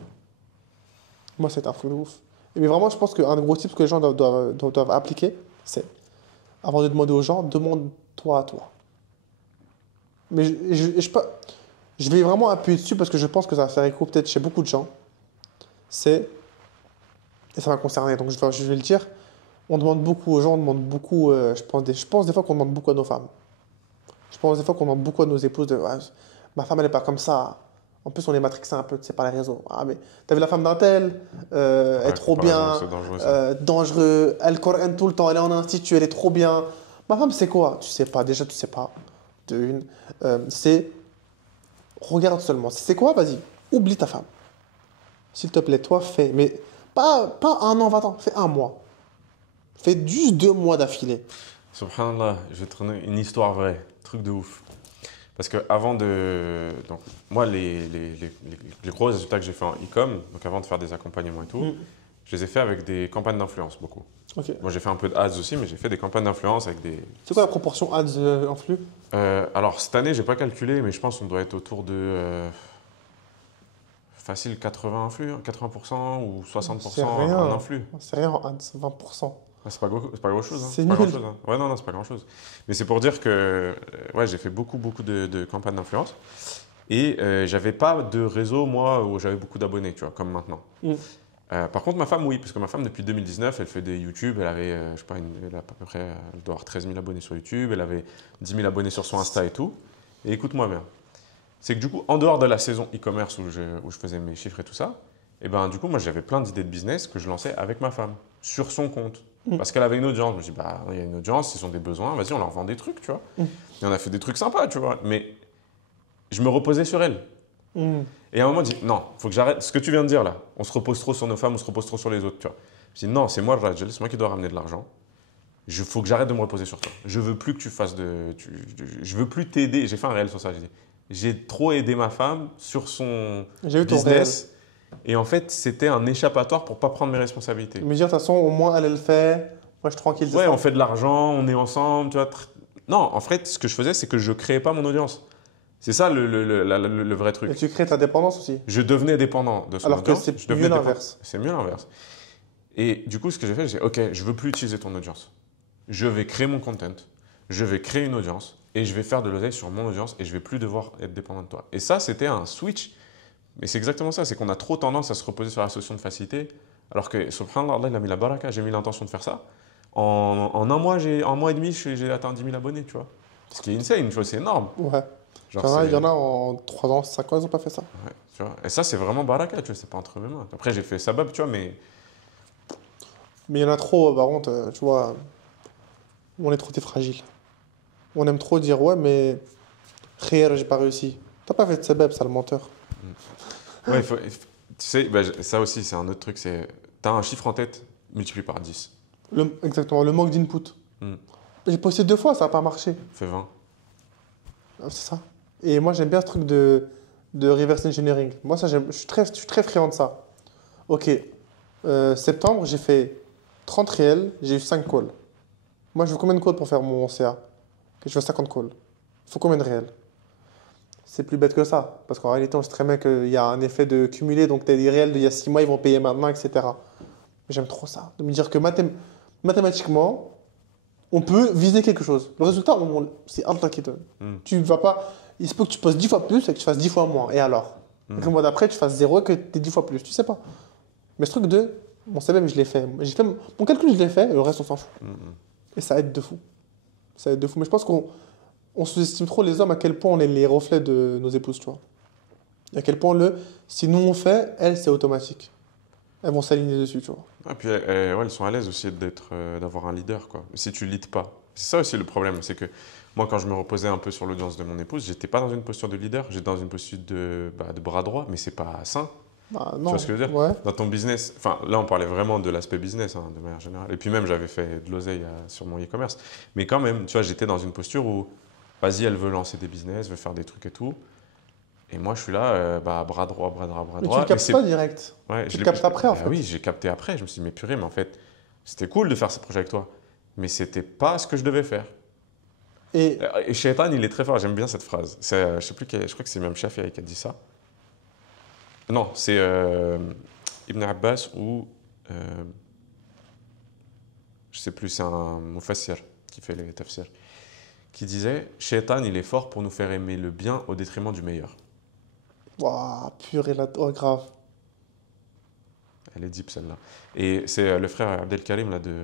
Moi, c'est un truc de ouf. Mais vraiment, je pense qu'un gros tip que les gens doivent appliquer, c'est avant de demander aux gens, demande-toi à toi. Mais je vais vraiment appuyer dessus parce que je pense que ça va faire écho peut-être chez beaucoup de gens. Et ça va concerner, donc je vais le dire. On demande beaucoup aux gens, on demande beaucoup, je pense des fois qu'on demande beaucoup à nos femmes. Je pense des fois qu'on demande beaucoup à nos épouses de ouais, ma femme elle est pas comme ça. En plus on est matrixé un peu, tu sais, par les réseaux. Ah mais t'as vu la femme d'un tel, elle est Ouais, trop comparaison, bien, c'est dangereux ça. dangereux, elle Coran tout le temps, elle est en institut, elle est trop bien. Ma femme c'est quoi? Tu sais pas, déjà tu sais pas. De une, c'est regarde seulement. C'est quoi? Vas-y, oublie ta femme. S'il te plaît, toi fais, mais pas un an, 20 ans, fais un mois. Fais juste 2 mois d'affilée. Subhanallah, je vais te donner une histoire vraie, truc de ouf. Parce que avant de. Donc, moi, les gros résultats que j'ai fait en e-com, donc avant de faire des accompagnements et tout, Mm. je les ai fait avec des campagnes d'influence, beaucoup. Ok. Moi, j'ai fait un peu d'ads aussi, mais j'ai fait des campagnes d'influence avec des. C'est quoi la proportion ads en flux? Alors, cette année, j'ai pas calculé, mais je pense qu'on doit être autour de. Facile 80 influx, hein, 80% ou C'est 60% en rien. influx. C'est rien en ads, 20%. Ouais, c'est pas grand chose, hein. C'est C'est pas grand nul. chose, hein. Ouais, non, non, c'est pas grand chose. Mais c'est pour dire que ouais, j'ai fait beaucoup, beaucoup de campagnes d'influence. Et j'avais pas de réseau, moi, où j'avais beaucoup d'abonnés, tu vois, comme maintenant. Mm. Par contre, ma femme, oui, parce que ma femme, depuis 2019, elle fait des YouTube. Elle avait, je sais pas, elle a à peu près, elle doit avoir 13 000 abonnés sur YouTube. Elle avait 10 000 abonnés sur son Insta et tout. Et écoute-moi bien. C'est que du coup, en dehors de la saison e-commerce où je faisais mes chiffres et tout ça, et ben du coup, moi, j'avais plein d'idées de business que je lançais avec ma femme, sur son compte. Mm. Parce qu'elle avait une audience. Je me dis, bah, il y a une audience, ils ont des besoins, vas-y, on leur vend des trucs, tu vois. Mm. Et on a fait des trucs sympas, tu vois. Mais je me reposais sur elle. Mm. Et à un moment, je dis, non, faut que j'arrête. Ce que tu viens de dire là, on se repose trop sur nos femmes, on se repose trop sur les autres, tu vois. Je dis, non, c'est moi le Rajel, c'est moi qui dois ramener de l'argent. Il faut que j'arrête de me reposer sur toi. Je veux plus que tu fasses de. Je veux plus t'aider. J'ai fait un réel sur ça. J'ai dit, j'ai trop aidé ma femme sur son J'ai vu ton réel. business. Et en fait, c'était un échappatoire pour pas prendre mes responsabilités. Me dire, de toute façon, au moins elle le fait. Moi, je suis tranquille. C'est Ouais, ça. on fait de l'argent, on est ensemble, tu vois. Non, en fait, ce que je faisais, c'est que je créais pas mon audience. C'est ça le vrai Et truc. tu crées ta dépendance aussi. Je devenais dépendant de son Alors que audience. c'est Je devenais mieux dépendant. l'inverse. C'est mieux l'inverse. Et du coup, ce que j'ai fait, j'ai dit, OK, je veux plus utiliser ton audience. Je vais créer mon content, je vais créer une audience et je vais faire de l'oseille sur mon audience et je vais plus devoir être dépendant de toi. Et ça, c'était un switch. Mais c'est exactement ça, c'est qu'on a trop tendance à se reposer sur la solution de facilité. Alors que, subhanallah, Allah, il a mis la baraka, j'ai mis l'intention de faire ça. En un mois et demi, j'ai atteint 10 000 abonnés, tu vois. Ce qui est insane, tu vois, c'est énorme. Ouais. Genre, Il y en a en 3 ans, 5 ans, ils n'ont pas fait ça. ouais, tu vois. Et ça, c'est vraiment baraka, tu vois, c'est pas entre mes mains. Après, j'ai fait sabab, tu vois, mais Mais il y en a trop, par contre, tu vois, on est trop des fragiles. On aime trop dire, ouais, mais Khayr, j'ai pas réussi. T'as pas fait de sebeb, ça le menteur. ouais, tu sais, bah, ça aussi, c'est un autre truc, c'est, t'as un chiffre en tête, multiplie par 10. Exactement, le manque d'input. Hmm. J'ai posté 2 fois, ça n'a pas marché. Fais 20. Ah, c'est ça. Et moi, j'aime bien ce truc de reverse engineering. Moi, ça, je suis très friand de ça. Ok, septembre, j'ai fait 30 réels, j'ai eu 5 calls. Moi, je veux combien de calls pour faire mon CA? Je veux 50 calls. Il faut combien de réels? C'est plus bête que ça. Parce qu'en réalité, on sait très bien qu'il y a un effet de cumulé. Donc, tu as des réels d'il y a 6 mois, ils vont payer maintenant, etc. J'aime trop ça. De me dire que mathématiquement, on peut viser quelque chose. Le résultat, c'est Allah qui donne. Hmm. Tu vas pas. Il se peut que tu poses 10 fois plus et que tu fasses 10 fois moins. Et alors? Et que le mois d'après, tu fasses 0 et que tu aies 10 fois plus. Tu sais pas. Mais ce truc de. Mon CVM, je l'ai fait. Mon calcul, je l'ai fait. Et le reste, on s'en fout. Et ça aide de fou. Ça aide de fou. Mais je pense qu'on sous-estime trop les hommes à quel point on est les reflets de nos épouses, tu vois. Et à quel point si nous on fait, elles, c'est automatique. Elles vont s'aligner dessus, tu vois. Et puis, ouais, elles sont à l'aise aussi d'avoir un leader, quoi. Si tu leads pas. C'est ça aussi le problème, c'est que moi, quand je me reposais un peu sur l'audience de mon épouse, j'étais pas dans une posture de leader, j'étais dans une posture de bras droit, mais c'est pas sain. Bah, Tu non. vois ce que je veux dire? Ouais. Dans ton business, enfin là on parlait vraiment de l'aspect business hein, de manière générale. Et puis même j'avais fait de l'oseille sur mon e-commerce. Mais quand même, tu vois, j'étais dans une posture où, vas-y, elle veut lancer des business, veut faire des trucs et tout. Et moi je suis là, bras droit, bras droit, bras Mais tu droit. le captes pas direct. Ouais, Tu le captes après, en fait. Oui, j'ai capté après. Je me suis dit, mais purée, mais en fait, c'était cool de faire ce projet avec toi. Mais c'était pas ce que je devais faire. Et Et Shaitan, il est très fort, j'aime bien cette phrase. C'est, je sais plus, je crois que c'est même Shafi'i qui a dit ça. Non, c'est Ibn Abbas ou je sais plus, c'est un mufassir qui fait les tafsirs, qui disait Shaitan, il est fort pour nous faire aimer le bien au détriment du meilleur. waouh, purée là, oh, grave. Elle est deep celle-là. Et c'est le frère Abdelkarim là, de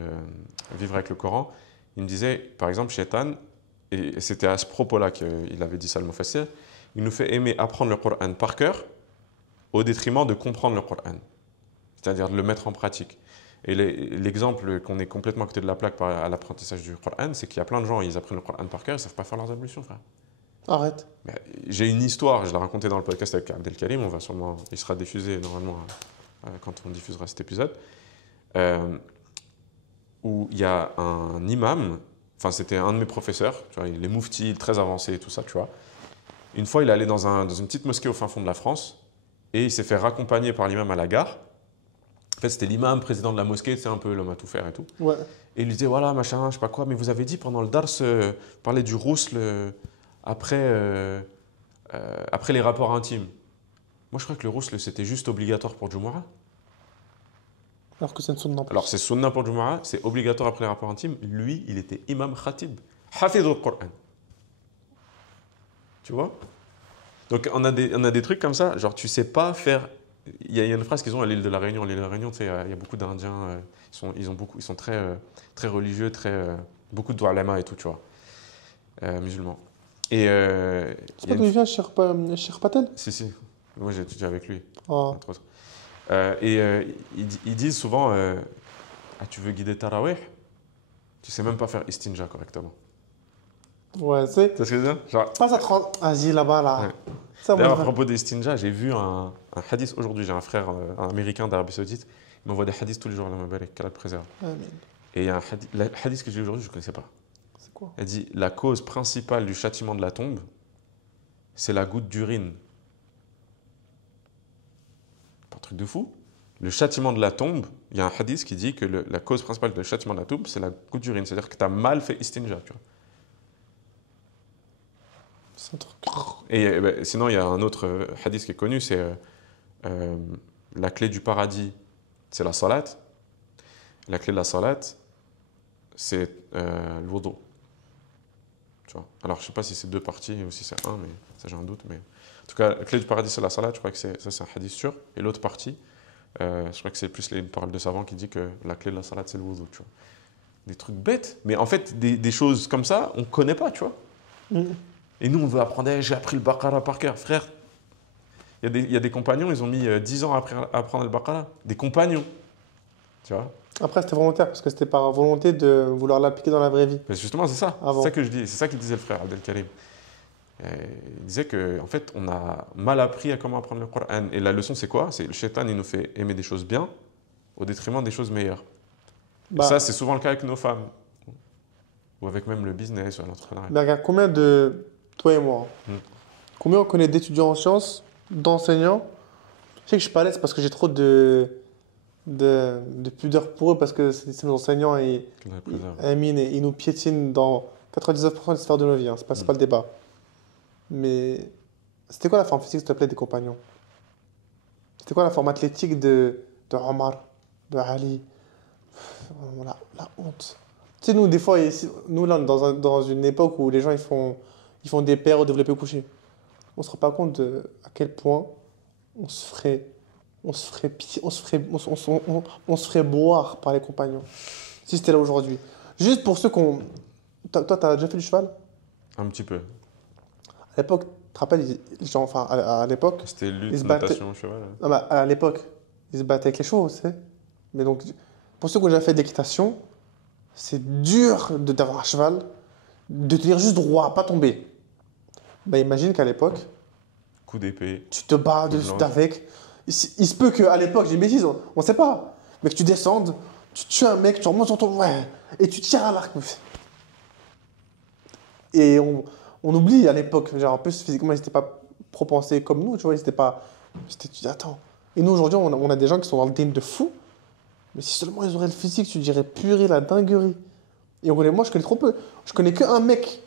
Vivre avec le Coran. Il me disait, par exemple, Shaitan, et c'était à ce propos-là qu'il avait dit ça le Mufassir, il nous fait aimer apprendre le Coran par cœur au détriment de comprendre le Coran. C'est-à-dire de le mettre en pratique. Et l'exemple qu'on est complètement à côté de la plaque à l'apprentissage du Coran, c'est qu'il y a plein de gens, ils apprennent le Coran par cœur, ils ne savent pas faire leurs ablutions, frère. Arrête. J'ai une histoire, je l'ai racontée dans le podcast avec Abdelkarim, il sera diffusé normalement quand on diffusera cet épisode, où il y a un imam, enfin c'était un de mes professeurs, tu vois, il est moufti, très avancé et tout ça, tu vois. Une fois, il est allé dans une petite mosquée au fin fond de la France et il s'est fait raccompagner par l'imam à la gare. En fait, c'était l'imam, président de la mosquée, c'est un peu l'homme à tout faire et tout. Ouais. Et il lui disait, voilà, machin, je sais pas quoi, mais vous avez dit pendant le dars, parler du rousl après les rapports intimes. Moi, je crois que le rousl, c'était juste obligatoire pour Jumu'ah. Alors que c'est une sunna. Alors, c'est sunna pour Jumu'ah, c'est obligatoire après les rapports intimes. Lui, il était imam khatib, hafidh al-Qur'an. Tu vois? Donc, on a des trucs comme ça, genre, tu sais pas faire. Il y a une phrase qu'ils ont à l'île de la Réunion. À l'île de la Réunion, tu sais, il y a beaucoup d'Indiens, ils sont très, très religieux, beaucoup de doualama et tout, tu vois, musulmans. Et C'est pas d'où il vient, Cheikh Patel? si, moi j'ai étudié avec lui, Ah. entre autres. Ils disent souvent ah, tu veux guider Tarawih? Tu sais même pas faire istinja correctement. Ouais, c'est. Tu vois ce que je veux dire? Genre, Pas ça 30. Vas-y, là-bas, là. Ouais. Ça, d'ailleurs, à moi, propos des istinja, j'ai vu un hadith aujourd'hui. J'ai un frère un américain d'Arabie Saoudite. Il m'envoie des hadiths tous les jours, qu'Allah le préserve. Amen. Et il y a le hadith que j'ai aujourd'hui, je ne connaissais pas. C'est quoi? Elle dit la cause principale du châtiment de la tombe, c'est la goutte d'urine. Pas un truc de fou. Le châtiment de la tombe, il y a un hadith qui dit que la cause principale du châtiment de la tombe, c'est la goutte d'urine. C'est-à-dire que tu as mal fait istinja. Tu vois. C'est un truc. Et sinon, il y a un autre hadith qui est connu, c'est la clé du paradis, c'est la salat. La clé de la salat, c'est le wudu. Tu vois. Alors, je ne sais pas si c'est deux parties ou si c'est un, mais ça j'ai un doute. Mais... En tout cas, la clé du paradis, c'est la salat. Je crois que c'est un hadith sûr. Et l'autre partie, je crois que c'est plus les paroles de savant qui dit que la clé de la salat, c'est le wudu. Tu vois. Des trucs bêtes. Mais en fait, des choses comme ça, on ne connaît pas, tu vois. Et nous, on veut apprendre. J'ai appris le Baqara par cœur. Frère, il y a des compagnons, ils ont mis 10 ans à apprendre le Baqara. Des compagnons. Tu vois. Après, c'était volontaire, parce que c'était par volonté de vouloir l'appliquer dans la vraie vie. Mais justement, c'est ça. Avant. C'est ça que je dis. C'est ça qu'il disait le frère Abdelkarim. Il disait qu'en fait, on a mal appris à comment apprendre le Coran. Et la leçon, c'est quoi? C'est le shaitan, il nous fait aimer des choses bien au détriment des choses meilleures. Et ça, c'est souvent le cas avec nos femmes. Ou avec même le business ou l'entrepreneuriat. Mais regarde, combien de. Toi et moi, combien on connaît d'étudiants en sciences, d'enseignants? Je sais que je suis pas à l'aise parce que j'ai trop de pudeur pour eux, parce que c'est nos enseignants et ils nous piétinent dans 99% des sphères de nos vies. Hein. C'est pas le débat. Mais c'était quoi la forme physique, s'il te plaît, des compagnons? C'était quoi la forme athlétique de Omar, de Ali? La honte. Tu sais, nous, des fois, nous, là, on est dans une époque où les gens, ils font des paires au développé couché. On se rend pas compte à quel point on se ferait boire par les compagnons. Si c'était là aujourd'hui. Juste pour ceux qu'on... Toi, t'as déjà fait du cheval? Un petit peu. À l'époque, tu te rappelles, à l'époque... C'était lutte, natation, cheval. Non, bah, à l'époque, ils se battaient avec les chevaux, tu sais. Mais donc, pour ceux qui ont déjà fait de l'équitation, c'est dur d'avoir un cheval, de tenir juste droit, pas tomber. Bah, imagine qu'à l'époque... Coup d'épée. Tu te bats avec... Il se peut qu'à l'époque, j'ai une bêtise, on ne sait pas. Mais que tu descendes, tu tues un mec, tu remontes sur ton... Ouais, et tu tires à l'arc. Et on oublie à l'époque, genre en plus physiquement, ils n'étaient pas propensés comme nous, tu vois, ils n'étaient pas... Tu dis, attends. Et nous, aujourd'hui, on a des gens qui sont dans le game de fou. Mais si seulement ils auraient le physique, tu dirais purée, la dinguerie. Et moi, je connais trop peu. Je connais qu'un mec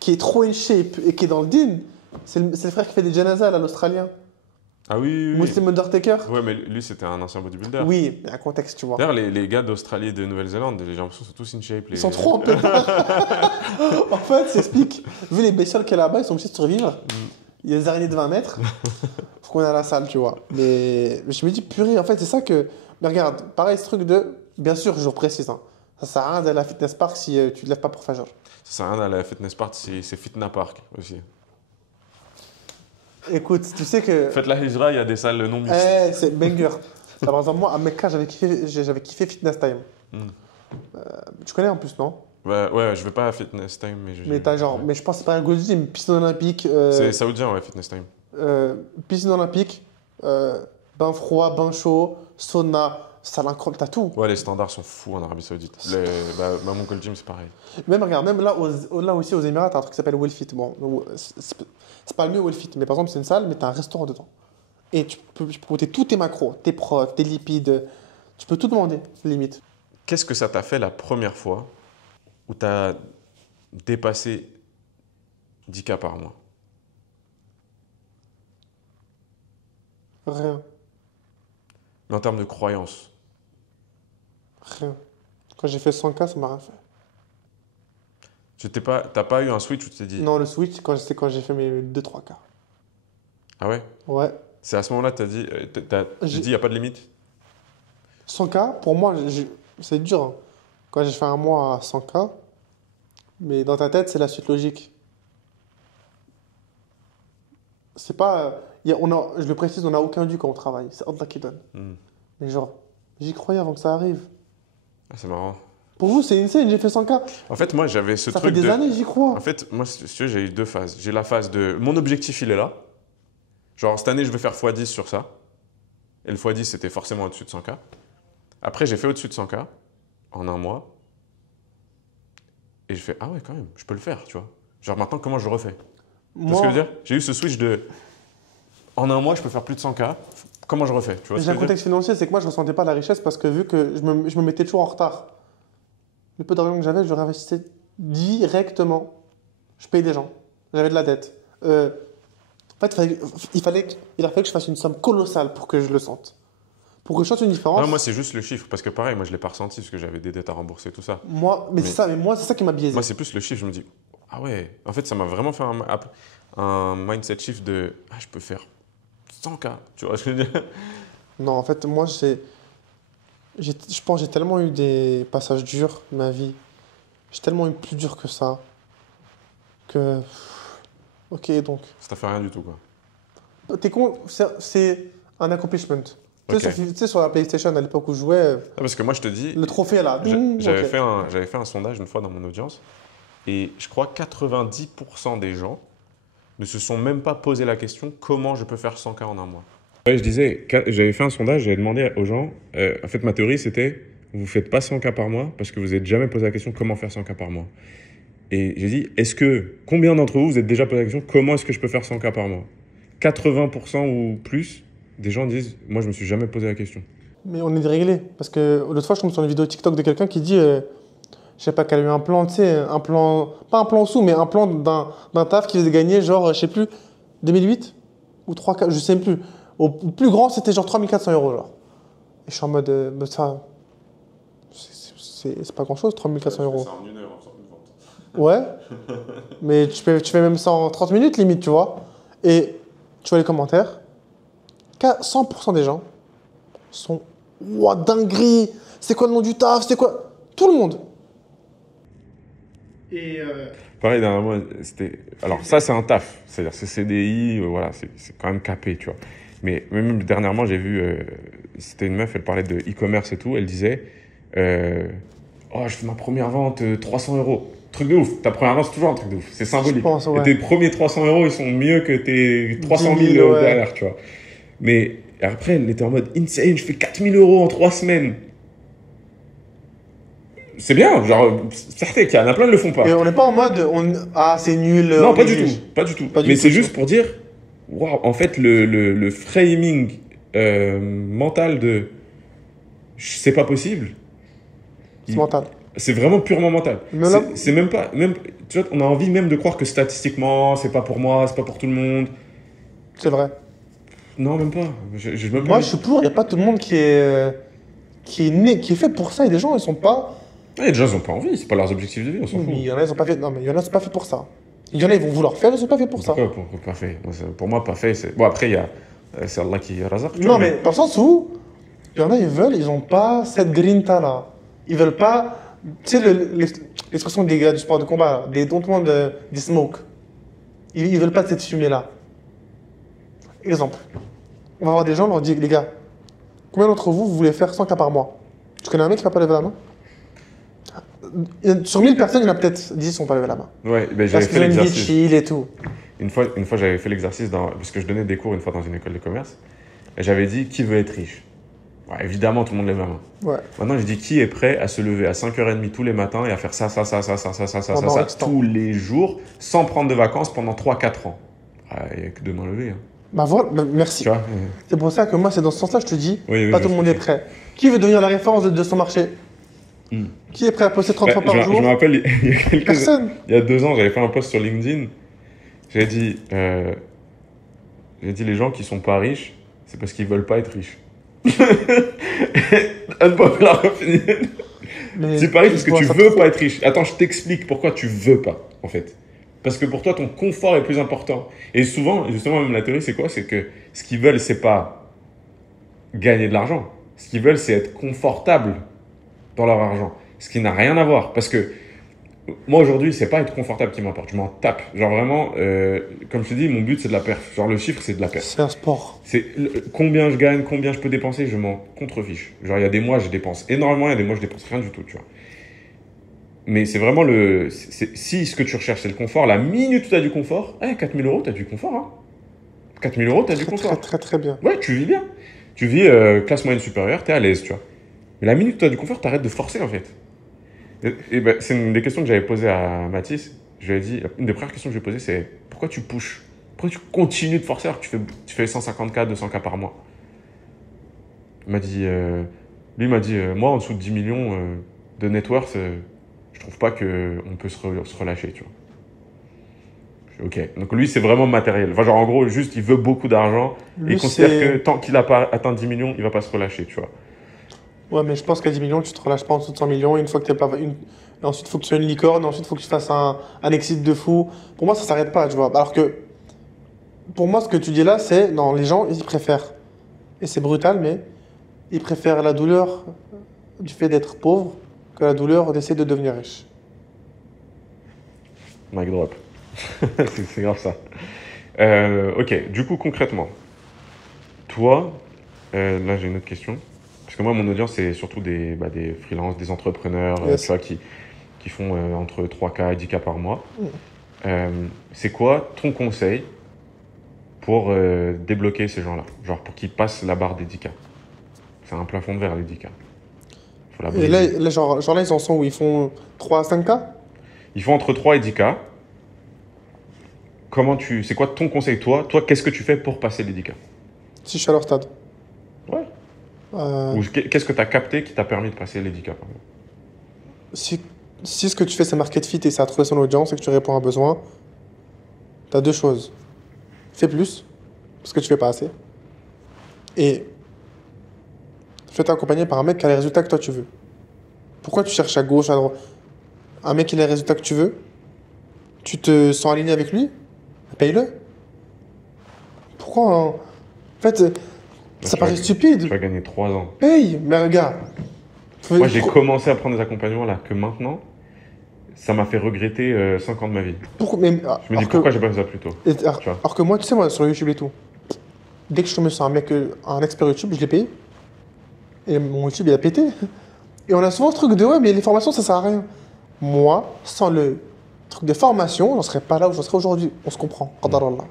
qui est trop in shape et qui est dans le din. C'est le frère qui fait des janazas, là, l'Australien. Ah oui. Muslim Undertaker. Ouais, mais lui, c'était un ancien bodybuilder. Oui, mais un contexte, tu vois. D'ailleurs, les gars d'Australie et de Nouvelle-Zélande, les gens sont tous in shape. Ils sont trop en pétard. En fait, ça explique. Vu les bestioles qu'il y a là-bas, ils sont obligés de survivre. Il y a des araignées de 20 mètres. qu'on est à la salle, tu vois. Mais je me dis, purée, en fait, c'est ça que. Mais regarde, pareil, ce truc de. Bien sûr, je précise, hein, ça sert à rien d'aller à la fitness park si tu ne te lèves pas pour Fajr. Ça sert à rien d'aller à la fitness park, c'est Fitna Park aussi. Écoute, tu sais que. Faites la hijra, il y a des salles non mixtes. C'est banger. Là, par exemple, moi, à Mecca, j'avais kiffé Fitness Time. Hmm. Tu connais en plus, non? Ouais, je vais pas à Fitness Time, Mais t'as genre, mais je pense que c'est pas un Gold Gym, piscine olympique. C'est saoudien, ouais, Fitness Time. Piscine olympique, bain froid, bain chaud, sauna, salle incroyable, t'as tout. Ouais, les standards sont fous en Arabie Saoudite. Mon Gold Gym, c'est pareil. Même, regarde, même là, là aussi aux Émirats, t'as un truc qui s'appelle Wellfit. Bon, c'est pas le mieux Wellfit, mais par exemple, c'est une salle, mais t'as un restaurant dedans. Et tu peux goûter tous tes macros, tes protes, tes lipides. Tu peux tout demander, limite. Qu'est-ce que ça t'a fait la première fois où tu as dépassé 10K par mois? Rien, Mais en termes de croyance. rien. Quand j'ai fait 100K, ça m'a rien fait. T'as pas eu un switch où tu t'es dit... Non, le switch, c'est quand j'ai fait mes 2-3K. Ah ouais? Ouais. C'est à ce moment-là que tu as dit, j'ai dit, il n'y a pas de limite? 100K, pour moi, c'est dur, hein. Quand j'ai fait un mois à 100K, mais dans ta tête, c'est la suite logique. C'est pas. Je le précise, on n'a aucun dû quand on travaille. C'est Allah qui donne. Hmm. Mais genre, j'y croyais avant que ça arrive. Ah, c'est marrant. Pour vous, c'est insane, j'ai fait 100K. En fait, moi, j'avais ce Ça truc fait des de... années, j'y crois. En fait, moi, si tu veux, j'ai eu deux phases. J'ai la phase de... Mon objectif, il est là. Genre, cette année, je vais faire x10 sur ça. Et le x10, c'était forcément au-dessus de 100K. Après, j'ai fait au-dessus de 100K en un mois. Et je fais, ah ouais, quand même, je peux le faire, tu vois. Genre, maintenant, comment je le refais? Tu vois ce que je veux dire? J'ai eu ce switch de... En un mois, je peux faire plus de 100K. Comment je refais? Tu vois ce J'ai que un je veux dire? contexte financier, c'est que moi, je ne ressentais pas la richesse parce que vu que je me mettais toujours en retard. Le peu d'argent que j'avais, je le réinvestissais directement. Je payais des gens. J'avais de la dette. En fait, il a fallu que je fasse une somme colossale pour que je le sente. Pour que je sente une différence. Non, moi, c'est juste le chiffre. Parce que pareil, moi, je ne l'ai pas ressenti parce que j'avais des dettes à rembourser, tout ça. Mais c'est ça qui m'a biaisé. Moi, c'est plus le chiffre. Je me dis, ah ouais. En fait, ça m'a vraiment fait un mindset shift de, ah, je peux faire 100K. Tu vois ce que je veux dire? Non, en fait, moi, je pense que j'ai tellement eu des passages durs dans ma vie. J'ai tellement eu plus dur que ça. Que. Ok, donc. Ça t'a fait rien du tout, quoi. T'es con, c'est un accomplishment. Ok. Tu sais, sur la PlayStation, à l'époque où je jouais, Ah, parce que moi, je te dis, le trophée là. j'avais Ok. fait un sondage une fois dans mon audience. Et je crois 90% des gens ne se sont même pas posé la question comment je peux faire 100K en un mois. Ouais, je disais, j'avais fait un sondage, j'avais demandé aux gens, en fait ma théorie c'était, vous ne faites pas 100K par mois parce que vous n'êtes jamais posé la question comment faire 100K par mois. Et j'ai dit, combien d'entre vous êtes déjà posé la question comment est-ce que je peux faire 100K par mois? 80% ou plus des gens disent, moi je me suis jamais posé la question. Mais on est déréglé. Parce que l'autre fois, je tombe sur une vidéo TikTok de quelqu'un qui dit, je sais pas, qu'elle a eu un plan, tu sais, un plan, pas un plan sous, mais un plan d'un taf qui faisait gagner, genre, je sais plus, 2008 ou 3, 4, je sais plus. Au plus grand, c'était genre 3400 euros, genre. Et je suis en mode, ça, c'est pas grand chose, 3400 euros. en une heure, en sorte de vente. Ouais, mais tu fais même ça en 30 minutes limite, tu vois. Et tu vois les commentaires, 100% des gens sont ouah, dinguerie, c'est quoi le nom du taf, c'est quoi. Tout le monde. Et Pareil, dernièrement, c'était. Alors, ça, c'est un taf. C'est-à-dire, c'est CDI, voilà, c'est quand même capé, tu vois. Mais même dernièrement, j'ai vu. C'était une meuf, elle parlait de e-commerce et tout. Elle disait oh, je fais ma première vente, 300 euros. Truc de ouf. Ta première vente, c'est toujours un truc de ouf. C'est symbolique. Je pense, ouais. Et tes premiers 300 euros, ils sont mieux que tes 300 000 ouais. derrière, tu vois. Mais après, elle était en mode insane, je fais 4 000 euros en 3 semaines. C'est bien, genre, certes, il y en a plein qui le font pas. Et on n'est pas en mode, ah c'est nul. Non, pas du tout, pas du tout. Pas du Mais tout, c'est ça. juste pour dire, waouh, en fait, le framing mental de c'est pas possible, C'est mental. c'est vraiment purement mental. Mais là- C'est même pas, tu vois, on a envie même de croire que statistiquement, c'est pas pour moi, c'est pas pour tout le monde. C'est vrai. Non, même pas. Moi, je suis pour, il n'y a pas tout le monde qui est fait pour ça. Et des gens, ils sont pas. Il y a des gens, ils ont pas envie, c'est pas leurs objectifs de vie, on s'en Mais fout. il y en a, ils sont pas fait. Non, mais il y en a, c'est pas fait pour ça. Il y en a, ils vont vouloir faire, ils sont pas faits pour ça. Pourquoi pas fait? Pour moi, pas fait, c'est. Bon, après, il y a C'est Allah qui razaq. Non, mais dans le sens où, il y en a, ils n'ont pas cette grinta là. Ils veulent pas. Tu sais, l'expression des gars du sport de combat, là, des des smokes. Ils veulent pas de cette fumée là. Exemple. On va avoir des gens, on leur dit, les gars, combien d'entre vous, vous voulez faire 100 cas par mois? Tu connais un mec qui va pas lever la main? Sur 1000 personnes, il y en a peut-être 10 qui sont pas levé la main. Ouais, ben, Parce qu'ils ont une vie chill et tout. Une fois j'avais fait l'exercice, parce que je donnais des cours une fois dans une école de commerce, et j'avais dit qui veut être riche. Ouais, évidemment, tout le monde lève la main. Ouais. Maintenant, j'ai dit qui est prêt à se lever à 5h30 tous les matins et à faire ça, tous les jours, sans prendre de vacances pendant 3-4 ans. Il n'y a que deux mains levées. Hein. Bah voilà, merci. Tu vois, c'est pour ça que moi, c'est dans ce sens-là, je te dis, oui, pas tout le monde est prêt. Qui veut devenir la référence de son marché? Qui est prêt à poster 30 fois par jour? Je me rappelle, Personne. Il y a 2 ans, j'avais fait un post sur LinkedIn. J'ai dit les gens qui sont pas riches, c'est parce qu'ils veulent pas être riches. Unpopular opinion. C'est pareil parce que tu veux pas être riche. Attends, je t'explique pourquoi tu veux pas, en fait. Parce que pour toi, ton confort est plus important. Et souvent, justement, même la théorie, c'est quoi? C'est que ce qu'ils veulent, c'est pas gagner de l'argent. Ce qu'ils veulent, c'est être confortable dans leur argent. Ce qui n'a rien à voir. Parce que moi, aujourd'hui, c'est pas être confortable qui m'importe. Je m'en tape. Genre vraiment, comme je te dis, mon but, c'est de la perf. Genre le chiffre, c'est de la perf. C'est un sport. C'est combien je gagne, combien je peux dépenser, je m'en contrefiche. Genre, il y a des mois, je dépense énormément, il y a des mois, je dépense rien du tout, tu vois. Mais c'est vraiment si ce que tu recherches, c'est le confort, la minute où tu as du confort, 4 000 €, tu as du confort. Hein. 4 000 €, tu as du confort. Très bien. Ouais, tu vis bien. Tu vis classe moyenne supérieure, tu es à l'aise, tu vois. Mais la minute où tu as du confort, tu arrêtes de forcer, en fait. Et ben, c'est une des questions que j'avais posées à Mathis. Je lui ai dit, une des premières questions que je lui ai posées, c'est pourquoi tu pushes? Pourquoi tu continues de forcer alors que tu fais 150K, 200K par mois? Il m'a dit, lui m'a dit, moi, en dessous de 10 millions de net worth, je trouve pas qu'on peut se relâcher, tu vois. Je dis, ok. Donc lui, c'est vraiment matériel. Enfin, genre, en gros, juste, il veut beaucoup d'argent. Et il considère que tant qu'il n'a pas atteint 10 millions, il va pas se relâcher, tu vois. Ouais, mais je pense qu'à 10 millions, tu te relâches pas en dessous de 100 millions. Une fois que tu pas ensuite, il faut que tu sois une licorne. Ensuite, il faut que tu fasses un exit de fou. Pour moi, ça s'arrête pas, tu vois. Alors que, pour moi, ce que tu dis là, c'est, non, les gens, ils préfèrent, et c'est brutal, mais ils préfèrent la douleur du fait d'être pauvre que la douleur d'essayer de devenir riche. Mic drop. c'est grave ça. Ok, du coup, concrètement, toi, là, j'ai une autre question. Parce que moi, mon audience, c'est surtout des freelances, des entrepreneurs, Yes. tu vois, qui font entre 3K et 10K par mois. C'est quoi ton conseil pour débloquer ces gens-là? Genre pour qu'ils passent la barre des 10K. C'est un plafond de verre, les 10K. Faut la Et briser. là, genre là, ils en sont où? Ils font 3 à 5K? Ils font entre 3 et 10K. C'est quoi ton conseil, toi? Toi, qu'est-ce que tu fais pour passer les 10K? Si je suis à leur stade. Ouais. Ou qu'est-ce que tu as capté qui t'a permis de passer les 10K par mois? Si ce que tu fais, c'est market fit et c'est à trouver son audience et que tu réponds à un besoin, tu as deux choses. Fais plus, parce que tu fais pas assez. Et fais-toi accompagner par un mec qui a les résultats que toi tu veux. Pourquoi tu cherches à gauche, à droite? Un mec qui a les résultats que tu veux, tu te sens aligné avec lui, paye-le. Pourquoi En fait, ça paraît stupide. Tu vas gagner 3 ans. Paye, mais regarde. Moi, j'ai commencé à prendre des accompagnements là que maintenant, ça m'a fait regretter 5 ans de ma vie. Pourquoi, Je me dis pourquoi j'ai pas fait ça plus tôt. Alors que moi, tu sais, moi, sur YouTube et tout, dès que je tombe sur un expert YouTube, je l'ai payé. Et mon YouTube, il a pété. Et on a souvent ce truc de ouais, mais les formations, ça sert à rien. Moi, sans le truc de formation, j'en serais pas là où j'en serais aujourd'hui. On se comprend. Qadarallah.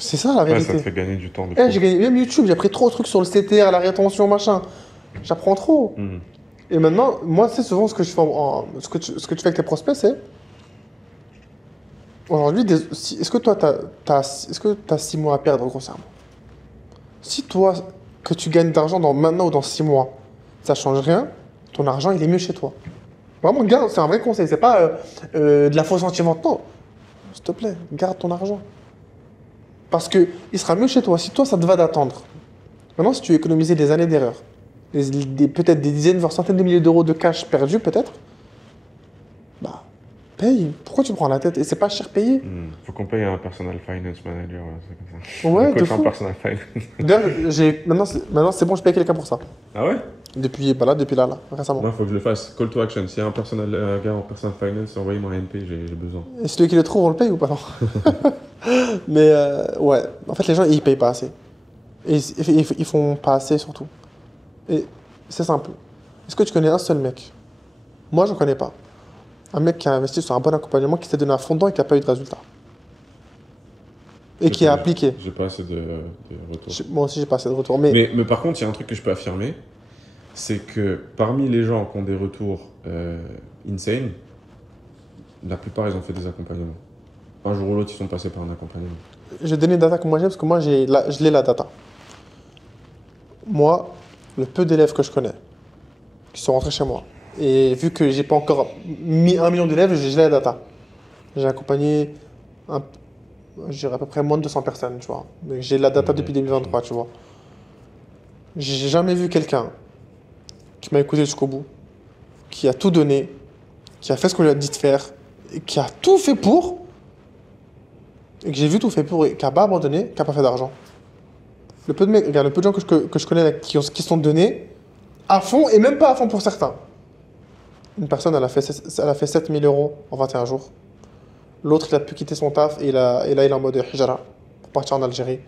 C'est ça la Ouais, vérité. ça te fait gagner du temps. J'ai gagné, même YouTube, j'ai appris trop de trucs sur le CTR, la rétention, machin. J'apprends trop. Et maintenant, moi, tu sais, souvent, ce que je fais ce que tu fais avec tes prospects, c'est. Aujourd'hui, est-ce que toi, tu as 6 mois à perdre, grossièrement? Si toi, que tu gagnes d'argent maintenant ou dans 6 mois, ça change rien, ton argent, il est mieux chez toi. Vraiment, garde, c'est un vrai conseil. C'est pas de la fausse anti-vente, non. S'il te plaît, garde ton argent. Parce qu'il sera mieux chez toi. Si toi, ça te va d'attendre. Maintenant, si tu veux économiser des années d'erreur, peut-être des dizaines, voire centaines de milliers d'euros de cash perdu, peut-être, bah, Paye. Pourquoi tu prends la tête? Et c'est pas cher payé. Faut qu'on paye un personal finance manager, c'est comme ça. Ouais, Un de coach en fou. personal finance. D'ailleurs, maintenant c'est bon, je paye quelqu'un pour ça. Ah ouais? Depuis là, récemment. Non, faut que je le fasse. Call to action. S'il y a un gars en personal finance, envoyez-moi un MP, j'ai besoin. Et celui qui le trouve, on le paye ou pas? Non. Mais ouais, en fait, les gens, ils payent pas assez. Et ils font pas assez surtout. Et c'est simple. Est-ce que tu connais un seul mec? Moi, je connais pas. Un mec qui a investi sur un bon accompagnement, qui s'est donné à fond dedans et qui n'a pas eu de résultat. Et qui a appliqué. J'ai pas assez de retours. Moi aussi, j'ai pas assez de retours. Mais par contre, il y a un truc que je peux affirmer, c'est que parmi les gens qui ont des retours insane, la plupart, ils ont fait des accompagnements. Un jour ou l'autre, ils sont passés par un accompagnement. Je vais donner une data que moi j'ai, parce que moi, je l'ai la data. Moi, le peu d'élèves que je connais, qui sont rentrés chez moi, et vu que j'ai pas encore mis 1 million d'élèves, j'ai la data. J'ai accompagné, je dirais à peu près moins de 200 personnes, tu vois. Mais j'ai la data depuis 2023, tu vois. J'ai jamais vu quelqu'un qui m'a écouté jusqu'au bout, qui a tout donné, qui a fait ce qu'on lui a dit de faire, et qui a tout fait pour, et que j'ai vu tout fait pour, et qui n'a pas abandonné, qui n'a pas fait d'argent. Le peu de mecs, regarde, le peu de gens que je connais qui se sont donnés à fond, et même pas à fond pour certains. Une personne, elle a fait 7 000 € en 21 jours. L'autre, il a pu quitter son taf, et là, il est en mode hijra, pour partir en Algérie.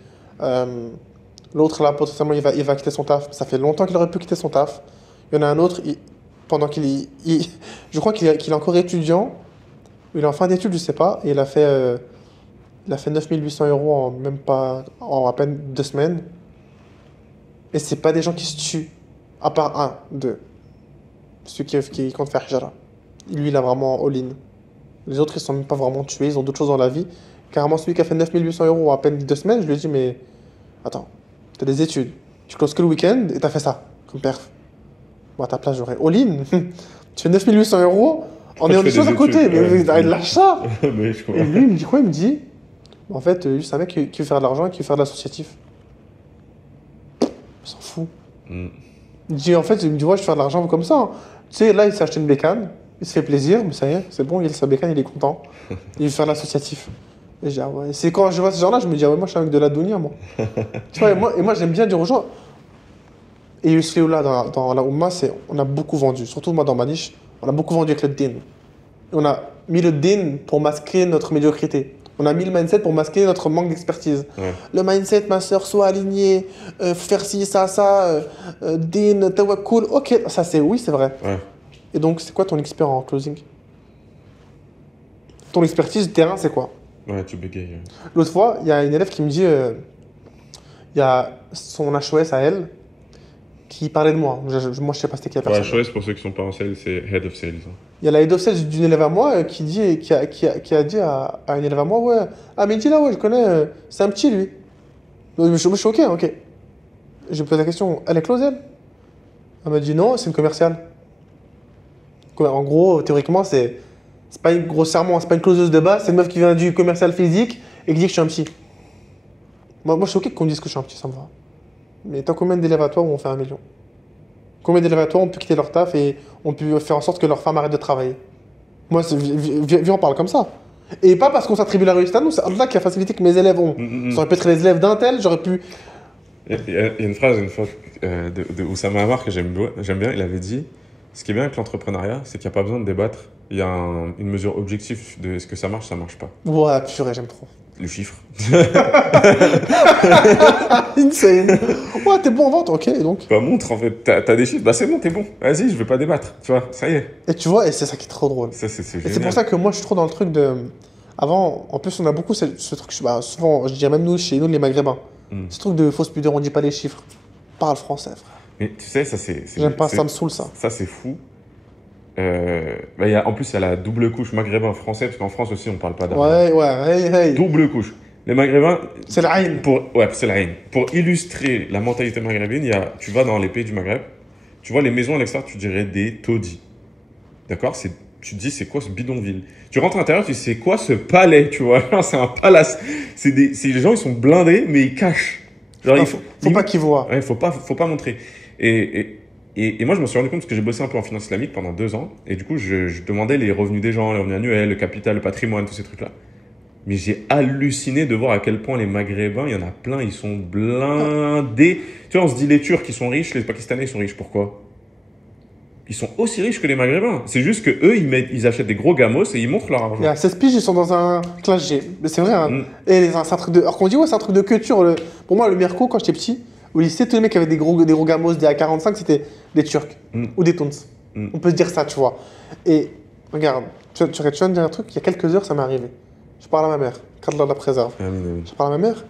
L'autre, là, potentiellement, il va quitter son taf. Ça fait longtemps qu'il aurait pu quitter son taf. Il y en a un autre, pendant je crois qu'il est encore étudiant, il est en fin d'études, je sais pas, et il a fait 9 800 € en à peine 2 semaines. Et c'est pas des gens qui se tuent, à part un, deux, celui qui compte faire hijra. Lui, il a vraiment all-in. Les autres, ils sont même pas vraiment tués, ils ont d'autres choses dans la vie. Carrément, celui qui a fait 9 800 € en à peine 2 semaines, je lui ai dit, mais attends, t'as des études, tu closes que le week-end et t'as fait ça, comme perf. Moi, à ta place, j'aurais all-in. Tu fais 9 800 € en ayant des choses à côté, mais lâche ça. Mais je comprends. Et lui, il me dit quoi? Il me dit, en fait, lui, c'est un mec qui veut faire de l'argent et qui veut faire de l'associatif. Il s'en fout. Il dit, en fait, il me dit, ouais, je vais faire de l'argent comme ça. Hein. Tu sais, là, il s'est acheté une bécane, il se fait plaisir, mais ça y est, c'est bon, il a sa bécane, il est content. Il veut faire de l'associatif. Et je dis, ah ouais. C'est quand je vois ce genre-là, je me dis, ah ouais, moi, je suis avec de la dounia, moi. Tu vois, et moi, j'aime bien dire aux gens. Et Yusuf là, dans la Oumma, on a beaucoup vendu. Surtout moi, dans ma niche, on a beaucoup vendu avec le din. On a mis le din pour masquer notre médiocrité. On a mis le mindset pour masquer notre manque d'expertise. Ouais. Le mindset, ma soeur, soit aligné, faire ci, ça, din, tawakkul. Ok, ça c'est oui, c'est vrai. Ouais. Et donc, c'est quoi ton expert en closing? Ton expertise de terrain, c'est quoi? Ouais, tu bégayes. L'autre fois, il y a une élève qui me dit, il y a son HOS à elle, qui parlait de moi. Moi, je sais pas c'était qui la personne. Ouais, HOS, pour ceux qui sont pas en sales, c'est Head of Sales. Hein. Il y a la head of sales d'une élève à moi qui a dit à une élève à moi, ouais, ah mais dis là, ouais, je connais, c'est un petit lui. Donc, je suis ok, ok. Je lui pose la question, elle est close elle? Elle m'a dit non, c'est une commerciale. En gros, théoriquement, c'est pas une grossièrement, c'est pas une closeuse de base, c'est une meuf qui vient du commercial physique et qui dit que je suis un petit. Moi, je suis ok qu'on me dise que je suis un petit, ça me va. Mais t'as combien d'élèves à toi où on fait 1 million? Combien d'élèves à toi ont pu quitter leur taf et ont pu faire en sorte que leur femme arrête de travailler? Moi, viens, on parle comme ça. Et pas parce qu'on s'attribue la réussite à nous, c'est Allah qui a facilité que mes élèves ont. Ça aurait pu être les élèves d'un tel, j'aurais pu. Il y a une phrase, une fois, de Oussama Ammar que j'aime bien, il avait dit, ce qui est bien avec l'entrepreneuriat, c'est qu'il n'y a pas besoin de débattre. Il y a une mesure objective de est-ce que ça marche pas. Ouais, purée, j'aime trop. Le chiffre. Insane. Ouais, t'es bon en vente, ok, et donc. Bah montre en fait, t'as des chiffres, bah c'est bon, t'es bon. Vas-y, je vais pas débattre, tu vois, ça y est. Et tu vois, et c'est ça qui est trop drôle. Ça, c'est Et génial. c'est pour ça que moi, je suis trop dans le truc de. Avant, en plus, on a beaucoup ce truc, bah, souvent, je dirais même nous, chez nous, les Maghrébins. Ce truc de fausse pudeur, on dit pas les chiffres. Parle français, frère. Mais tu sais, ça c'est. J'aime pas, ça me saoule ça. Ça c'est fou. Bah, en plus, il y a la double couche maghrébin-français, parce qu'en France aussi, on parle pas d'arabe. Ouais, hey. Double couche. Les maghrébins. C'est l'Aïn. Ouais, c'est l'Aïn. Pour illustrer la mentalité maghrébine, tu vas dans les pays du Maghreb, tu vois les maisons à l'extérieur, tu dirais des taudis. D'accord? Tu te dis, c'est quoi ce bidonville? Tu rentres à l'intérieur, tu dis, c'est quoi ce palais? Tu vois, c'est un palace. Les gens, ils sont blindés, mais ils cachent. Genre, Faut pas qu'ils voient. Ouais, faut pas montrer. Et Et moi, je me suis rendu compte parce que j'ai bossé un peu en finance islamique pendant 2 ans. Et du coup, je demandais les revenus des gens, les revenus annuels, le capital, le patrimoine, tous ces trucs-là. Mais j'ai halluciné de voir à quel point les Maghrébins, il y en a plein, ils sont blindés. Tu vois, on se dit les Turcs, ils sont riches, les Pakistanais, ils sont riches. Pourquoi? Ils sont aussi riches que les Maghrébins. C'est juste que eux, ils achètent des gros gamos et ils montrent leur Il y argent. a 16 piges, ils sont dans un classe G. Mais c'est vrai, hein. Mm, Et c'est un truc de. Alors qu'on dit, ouais, c'est un truc de culture. Pour moi, le Merco, quand j'étais petit, au lycée, tous les mecs qui avaient des gros gamos, des A45, c'était des Turcs mm, ou des Tons. mm. On peut se dire ça, tu vois. Et regarde, tu viens de dire un truc, il y a quelques heures, ça m'est arrivé. Je parle à ma mère, qu'Allah la préserve. Amin, amin. Je parle à ma mère,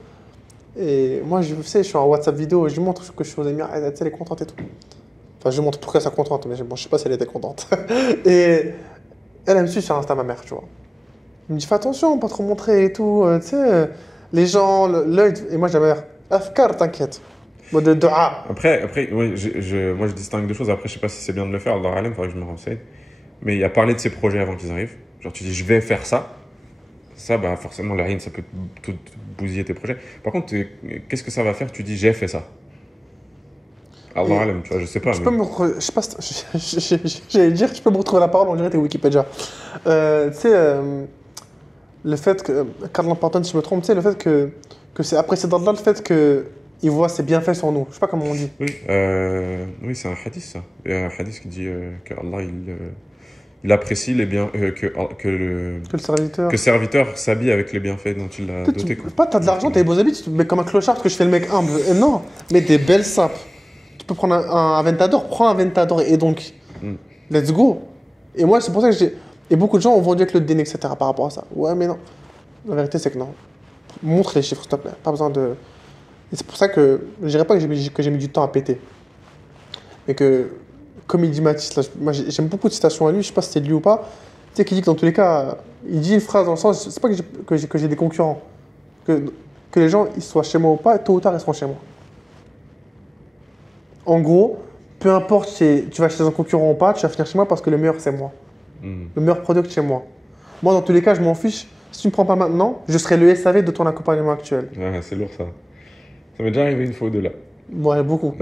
et moi, je sais, je suis en WhatsApp vidéo, et je lui montre que je suis aux Émirats, elle, elle est contente et tout. Enfin, je lui montre pourquoi elle est contente, mais bon, je sais pas si elle était contente. Et elle me suit sur Insta, ma mère, tu vois. Elle me dit, fais attention, pas trop montrer et tout, tu sais, les gens, l'œil. Et moi, j'ai ma mère, Afkar, t'inquiète. Mode de dua. Après oui, moi, je distingue deux choses. Après, je sais pas si c'est bien de le faire. Allah alam, faudrait que je me renseigne. Mais il y a parlé de ces projets avant qu'ils arrivent. Genre, tu dis, je vais faire ça. Ça, bah, forcément, la haine, ça peut tout bousiller tes projets. Par contre, qu'est-ce que ça va faire? Tu dis, j'ai fait ça. Et Allah alam, tu vois, je sais pas. tu Mais... peux me. Je sais pas, j'allais dire, tu peux me retrouver la parole, on dirait tes Wikipédia. Tu sais, le fait que. Karl Pardon, si je me trompe, tu sais, le fait que c'est apprécié d'Allah, le fait qu'il voit ses bienfaits sur nous. Je sais pas comment on dit. Oui, oui c'est un hadith, ça. Il y a un hadith qui dit que Allah, il apprécie les biens, Que le serviteur. que serviteur s'habille avec les bienfaits dont il l'a doté, quoi. Pas, t'as de l'argent, t'as des beaux habits, tu te mets comme un clochard parce que je fais le mec humble. Et non, mais des belles sapes. Tu peux prendre un Aventador, prends un Aventador et donc, Mm. let's go. Et moi, c'est pour ça que j'ai. Et beaucoup de gens ont vendu avec le déni, etc. par rapport à ça. Ouais, mais non. La vérité, c'est que non. Montre les chiffres, s'il te plaît. Pas besoin de. Et c'est pour ça que je dirais pas que j'ai mis du temps à péter. Mais que, comme il dit Mathis, là, moi j'aime beaucoup de citations à lui, je sais pas si c'est de lui ou pas. Tu sais, qui dit que dans tous les cas, il dit une phrase dans le sens, c'est pas que j'ai des concurrents. Que les gens ils soient chez moi ou pas, tôt ou tard ils seront chez moi. En gros, peu importe si tu vas chez un concurrent ou pas, tu vas finir chez moi parce que le meilleur c'est moi. Mm. Le meilleur product c'est moi. Moi dans tous les cas, je m'en fiche. Si tu me prends pas maintenant, je serai le SAV de ton accompagnement actuel. Ouais, c'est lourd, ça. Ça m'est déjà arrivé une fois ou deux, là. Ouais, beaucoup.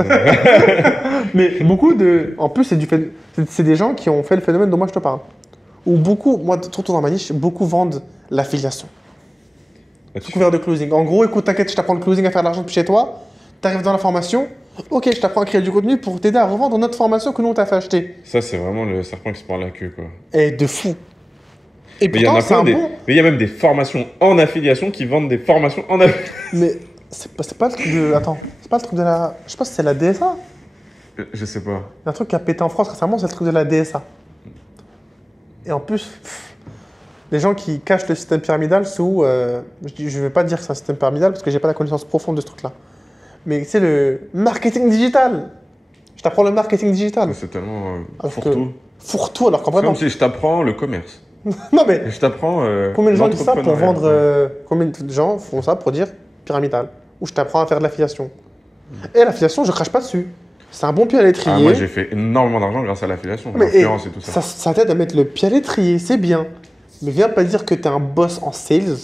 Mais beaucoup de. En plus, c'est des gens qui ont fait le phénomène dont moi je te parle. Où beaucoup, moi, surtout dans ma niche, beaucoup vendent l'affiliation. Sous couvert de closing. En gros, écoute, t'inquiète, je t'apprends le closing à faire de l'argent depuis chez toi. T'arrives dans la formation. Ok, je t'apprends à créer du contenu pour t'aider à revendre notre formation que nous on t'a fait acheter. Ça, c'est vraiment le serpent qui se prend la queue, quoi. Et de fou. Et Mais il y en pourtant, a c'est plein un des... bon. Mais il y a même des formations en affiliation qui vendent des formations en affiliation. Mais c'est pas le truc de. Attends, c'est pas le truc de la. Je sais pas si c'est la DSA. Je sais pas. Il y a un truc qui a pété en France récemment, c'est le truc de la DSA. Et en plus, les gens qui cachent le système pyramidal sous. Je ne vais pas dire que c'est un système pyramidal parce que j'ai pas la connaissance profonde de ce truc-là. Mais c'est le marketing digital. Je t'apprends le marketing digital. C'est tellement Alors fourre-tout. Fourre-tout, alors qu'en C'est vrai, non. comme si je t'apprends le commerce. Non, mais Et je t'apprends combien de gens disent ça pour l'entrepreneuriat. vendre. Combien de gens font ça pour dire pyramidal? Ou je t'apprends à faire de l'affiliation. Et l'affiliation, je crache pas dessus. C'est un bon pied à l'étrier. Ah, moi, j'ai fait énormément d'argent grâce à l'affiliation, Mais, l'influence et tout ça. Ça t'aide à mettre le pied à l'étrier, c'est bien. Mais viens pas dire que tu es un boss en sales.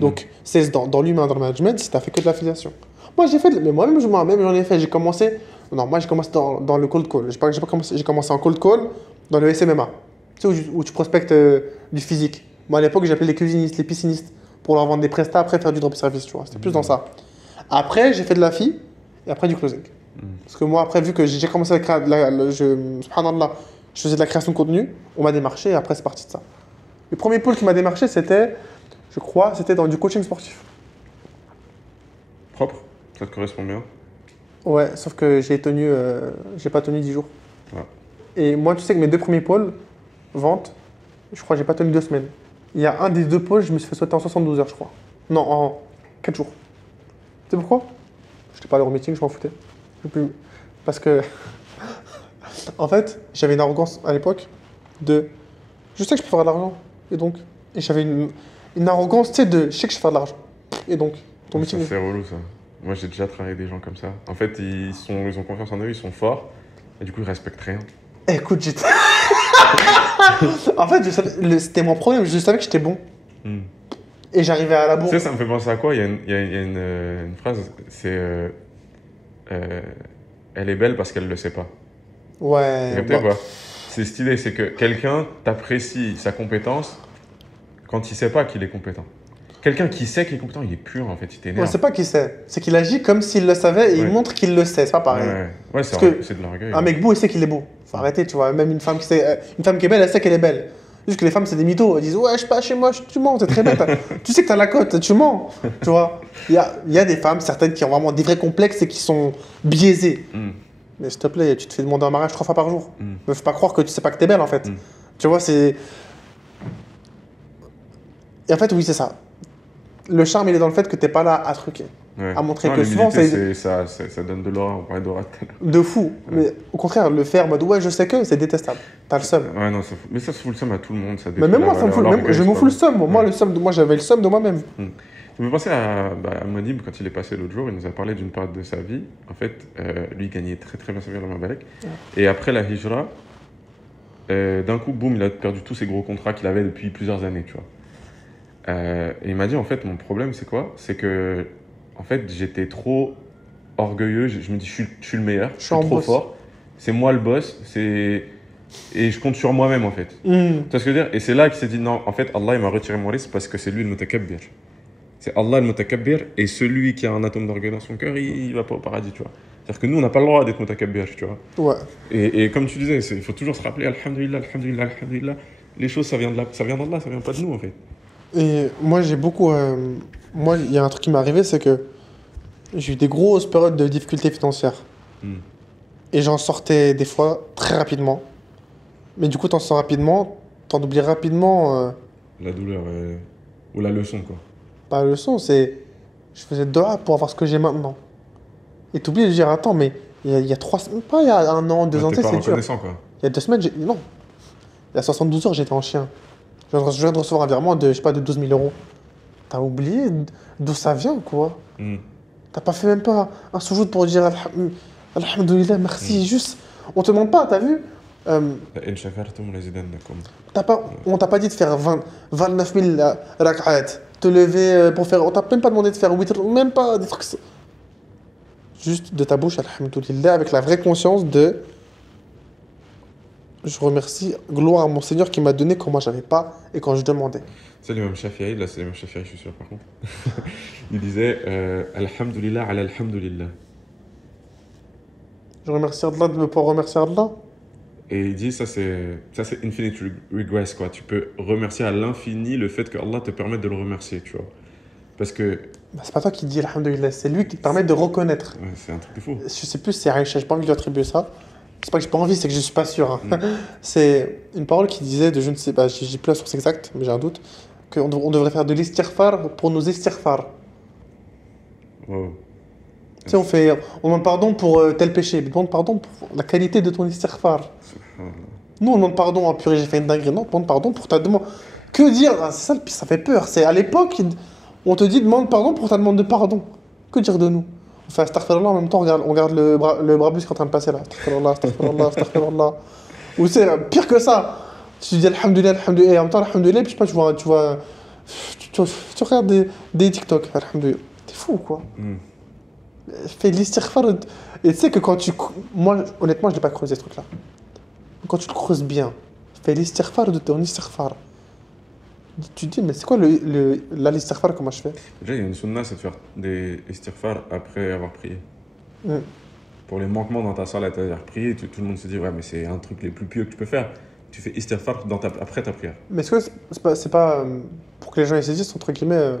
Donc, sales dans l'humain, dans le management, si tu fait que de l'affiliation. Moi, j'ai fait, mais moi-même, j'en ai fait. J'ai commencé, non, moi, j'ai commencé dans le cold call. J'ai pas commencé, j'ai commencé en cold call dans le SMMA. Tu sais, où tu prospectes du physique. Moi, à l'époque, j'appelais les cuisinistes, les piscinistes pour leur vendre des prestats, après faire du drop service, tu vois. C'était plus dans ça. Après, j'ai fait de la FI et après du closing. Parce que moi, après, vu que j'ai commencé à créer, subhanallah, je faisais de la création de contenu, on m'a démarché et après, c'est parti de ça. Le premier pôle qui m'a démarché, c'était, je crois, c'était dans du coaching sportif. Propre, ça te correspond bien. Ouais, sauf que j'ai pas tenu 10 jours. Ouais. Et moi, tu sais que mes deux premiers pôles, vente, je crois que j'ai pas tenu 2 semaines. Il y a un des deux pôles, je me suis fait sauter en 72 heures, je crois. Non, en 4 jours. Tu sais pourquoi? Je t'ai parlé au meeting, je m'en foutais. Parce que, en fait, j'avais une arrogance à l'époque de. Je sais que je peux faire de l'argent. Et donc. Et j'avais une arrogance, tu sais, de. Je sais que je peux faire de l'argent. Et donc, ton Ça, meeting. c'est relou, ça. Moi, j'ai déjà travaillé avec des gens comme ça. En fait, ils ont confiance en eux, ils sont forts. Et du coup, ils respectent rien. Écoute, j'étais. En fait, c'était mon problème. Je savais que j'étais bon. Et j'arrivais à la bourre. Tu sais, ça me fait penser à quoi? Il y a une phrase, c'est elle est belle parce qu'elle le sait pas. Ouais, T'as capté ou pas? C'est stylé, c'est que quelqu'un t'apprécie sa compétence quand il sait pas qu'il est compétent. Quelqu'un qui sait qu'il est compétent, il est pur en fait, il on t'énerve. sait pas qui c'est. C'est qu'il agit comme s'il le savait et il Ouais. montre qu'il le sait. C'est pas pareil. Ouais, Parce que c'est de l'orgueil. un Ouais. mec beau, il sait qu'il est beau. Faut arrêter, tu vois. Même une femme qui est belle, elle sait qu'elle est belle. Juste que les femmes, c'est des mythos. Elles disent ouais, je suis pas chez moi, tu mens, t'es très belle. Tu sais que t'as la cote, tu mens. Tu vois. Il y a des femmes, certaines qui ont vraiment des vrais complexes et qui sont biaisées. Mm. Mais s'il te plaît, tu te fais demander en mariage 3 fois par jour. Mm. Ne faut pas croire que tu sais pas que t'es belle en fait. Mm. Tu vois, c'est. Et en fait, oui, c'est ça. Le charme, il est dans le fait que t'es pas là à truquer. Ouais. À montrer Non, que souvent, l'humilité, ça donne de l'aura, on parlait d'aura tout à l'heure. de fou. Mais au contraire, le faire en mode ouais, je sais que c'est détestable. T'as le seum. Ouais, non, mais ça se fout le seum à tout le monde. Ça Mais détruit même la moi, ça me valeur, fout, l'orgueil, je me c'est fous pas le seum. Moi, Ouais. moi, j'avais le seum de moi-même. Je me pensais à Modib quand il est passé l'autre jour, il nous a parlé d'une période de sa vie. En fait, lui, il gagnait très très bien sa vie à Malek. Et après la hijra, d'un coup, boum, il a perdu tous ses gros contrats qu'il avait depuis plusieurs années, tu vois. Et il m'a dit, en fait, mon problème, c'est quoi? C'est que, en fait, j'étais trop orgueilleux. Je me dis, je suis le meilleur, je suis en trop boss. fort. C'est moi le boss, et je compte sur moi-même, en fait. Tu vois ce que je veux dire? Et c'est là qu'il s'est dit, non, en fait, Allah, il m'a retiré mon risque parce que c'est lui le mutakabbir. C'est Allah le mutakabbir, et celui qui a un atome d'orgueil dans son cœur, il va pas au paradis, tu vois. C'est-à-dire que nous, on n'a pas le droit d'être mutakabbir, tu vois. Ouais. Et comme tu disais, il faut toujours se rappeler, alhamdulillah, alhamdulillah, alhamdulillah. Les choses, ça vient d'Allah, ça vient pas de nous, en fait. Et moi, j'ai beaucoup. Moi, il y a un truc qui m'est arrivé, c'est que j'ai eu des grosses périodes de difficultés financières. Hmm. Et j'en sortais des fois très rapidement. Mais du coup, t'en sors rapidement, t'en oublies rapidement. La douleur, ou la leçon, quoi. Pas la leçon, c'est. Je faisais dua pour avoir ce que j'ai maintenant. Et t'oublies de dire, attends, mais il y a 3 semaines, pas il y a un an, 2 ans, T'es tu sais, pas c'est dur. reconnaissant, quoi. Il y a 2 semaines, non. Il y a 72 heures, j'étais en chien. Je viens de recevoir un virement de, je sais pas, de 12 000 euros. T'as oublié d'où ça vient, quoi. Hmm. T'as pas fait même pas un soujoud pour dire Alhamdulillah, merci. Juste, on te demande pas, t'as vu لئن شكرتم لأزيدنكم. On t'a pas dit de faire 29 000 rak'at, te lever pour faire. On t'a même pas demandé de faire 8, même pas des trucs. Juste de ta bouche, Alhamdulillah, avec la vraie conscience de. Je remercie, gloire à mon Seigneur qui m'a donné quand moi j'avais pas et quand je demandais. C'est l'imam Shafi'i, là c'est l'imam Shafi'i, je suis sûr par contre. Il disait Alhamdulillah ala alhamdulillah. Je remercie Allah de me pouvoir remercier Allah. Et il dit ça c'est infinite regress, quoi. Tu peux remercier à l'infini le fait que Allah te permette de le remercier, tu vois. Parce que Bah, c'est pas toi qui dis Alhamdulillah, c'est lui qui te permet de reconnaître. ouais, c'est un truc de fou. Je sais plus si c'est Aïcha, j'ai pas envie de lui attribuer ça. C'est pas que j'ai pas envie, c'est que je suis pas sûr. Hein. C'est une parole qui disait de je ne sais pas, j'ai plus la source exacte, mais j'ai un doute, on devrait faire de l'istighfar pour nos istighfar. Wow. Tu sais, on demande pardon pour tel péché, mais on demande pardon pour la qualité de ton istighfar. Nous, on demande pardon, ah purée, j'ai fait une dinguerie. Non, on demande pardon pour ta demande. Que dire? Ah, c'est ça, ça fait peur. C'est à l'époque, on te dit demande pardon pour ta demande de pardon. Que dire de nous? On fait astaghfirullah en même temps, on regarde le brabus qui est en train de passer là. Astaghfirullah, astaghfirullah, astaghfirullah. Ou c'est pire que ça. Tu dis alhamdulillah, alhamdulillah, et en même temps alhamdulillah, puis je sais pas, tu regardes des TikTok, alhamdulillah. T'es fou quoi. Fais de l'istighfar. Et tu sais que quand tu. Moi, honnêtement, je l'ai pas creusé ce truc-là. Quand tu le creuses bien, fais l'istighfar de ton istighfar. Tu te dis, mais c'est quoi l'istighfar, comment je fais? Déjà, il y a une sunna, c'est de faire des istighfar après avoir prié. Pour les manquements dans ta salat, c'est-à-dire prier, tout le monde se dit, ouais, mais c'est un truc les plus pieux que tu peux faire. Tu fais istighfar après ta prière. Mais est-ce que c'est pas pour que les gens ils se disent, entre guillemets,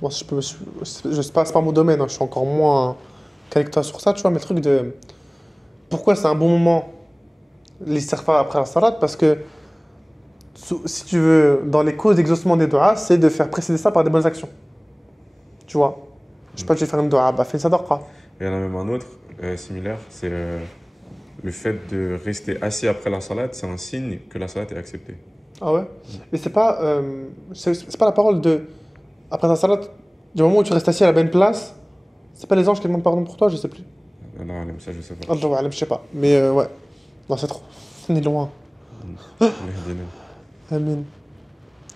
bon, si je sais pas, c'est pas mon domaine, hein, je suis encore moins calé que toi sur ça, tu vois, mais le truc de. Pourquoi c'est un bon moment, l'istighfar après la salat? Parce que, si tu veux, dans les causes d'exaucement des doigts, c'est de faire précéder ça par des bonnes actions. Tu vois? Je sais pas, je vais faire une doigt, bah fais une sadaqa. Il y en a même un autre similaire, c'est le fait de rester assis après la salade, c'est un signe que la salade est acceptée. Ah ouais? Mais c'est pas la parole de. Après ta salat, du moment où tu restes assis à la bonne place, c'est pas les anges qui demandent pardon pour toi, je sais plus. Non, ça je sais pas. Allah alam, je sais pas. Mais ouais. Non, c'est trop. On est loin. Amin.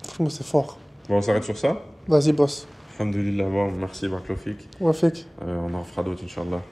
Franchement, c'est fort. Bon, on s'arrête sur ça. Vas-y, boss. Alhamdulillah, bon, merci Barklofik. Wafik. On en fera d'autres, Inch'Allah.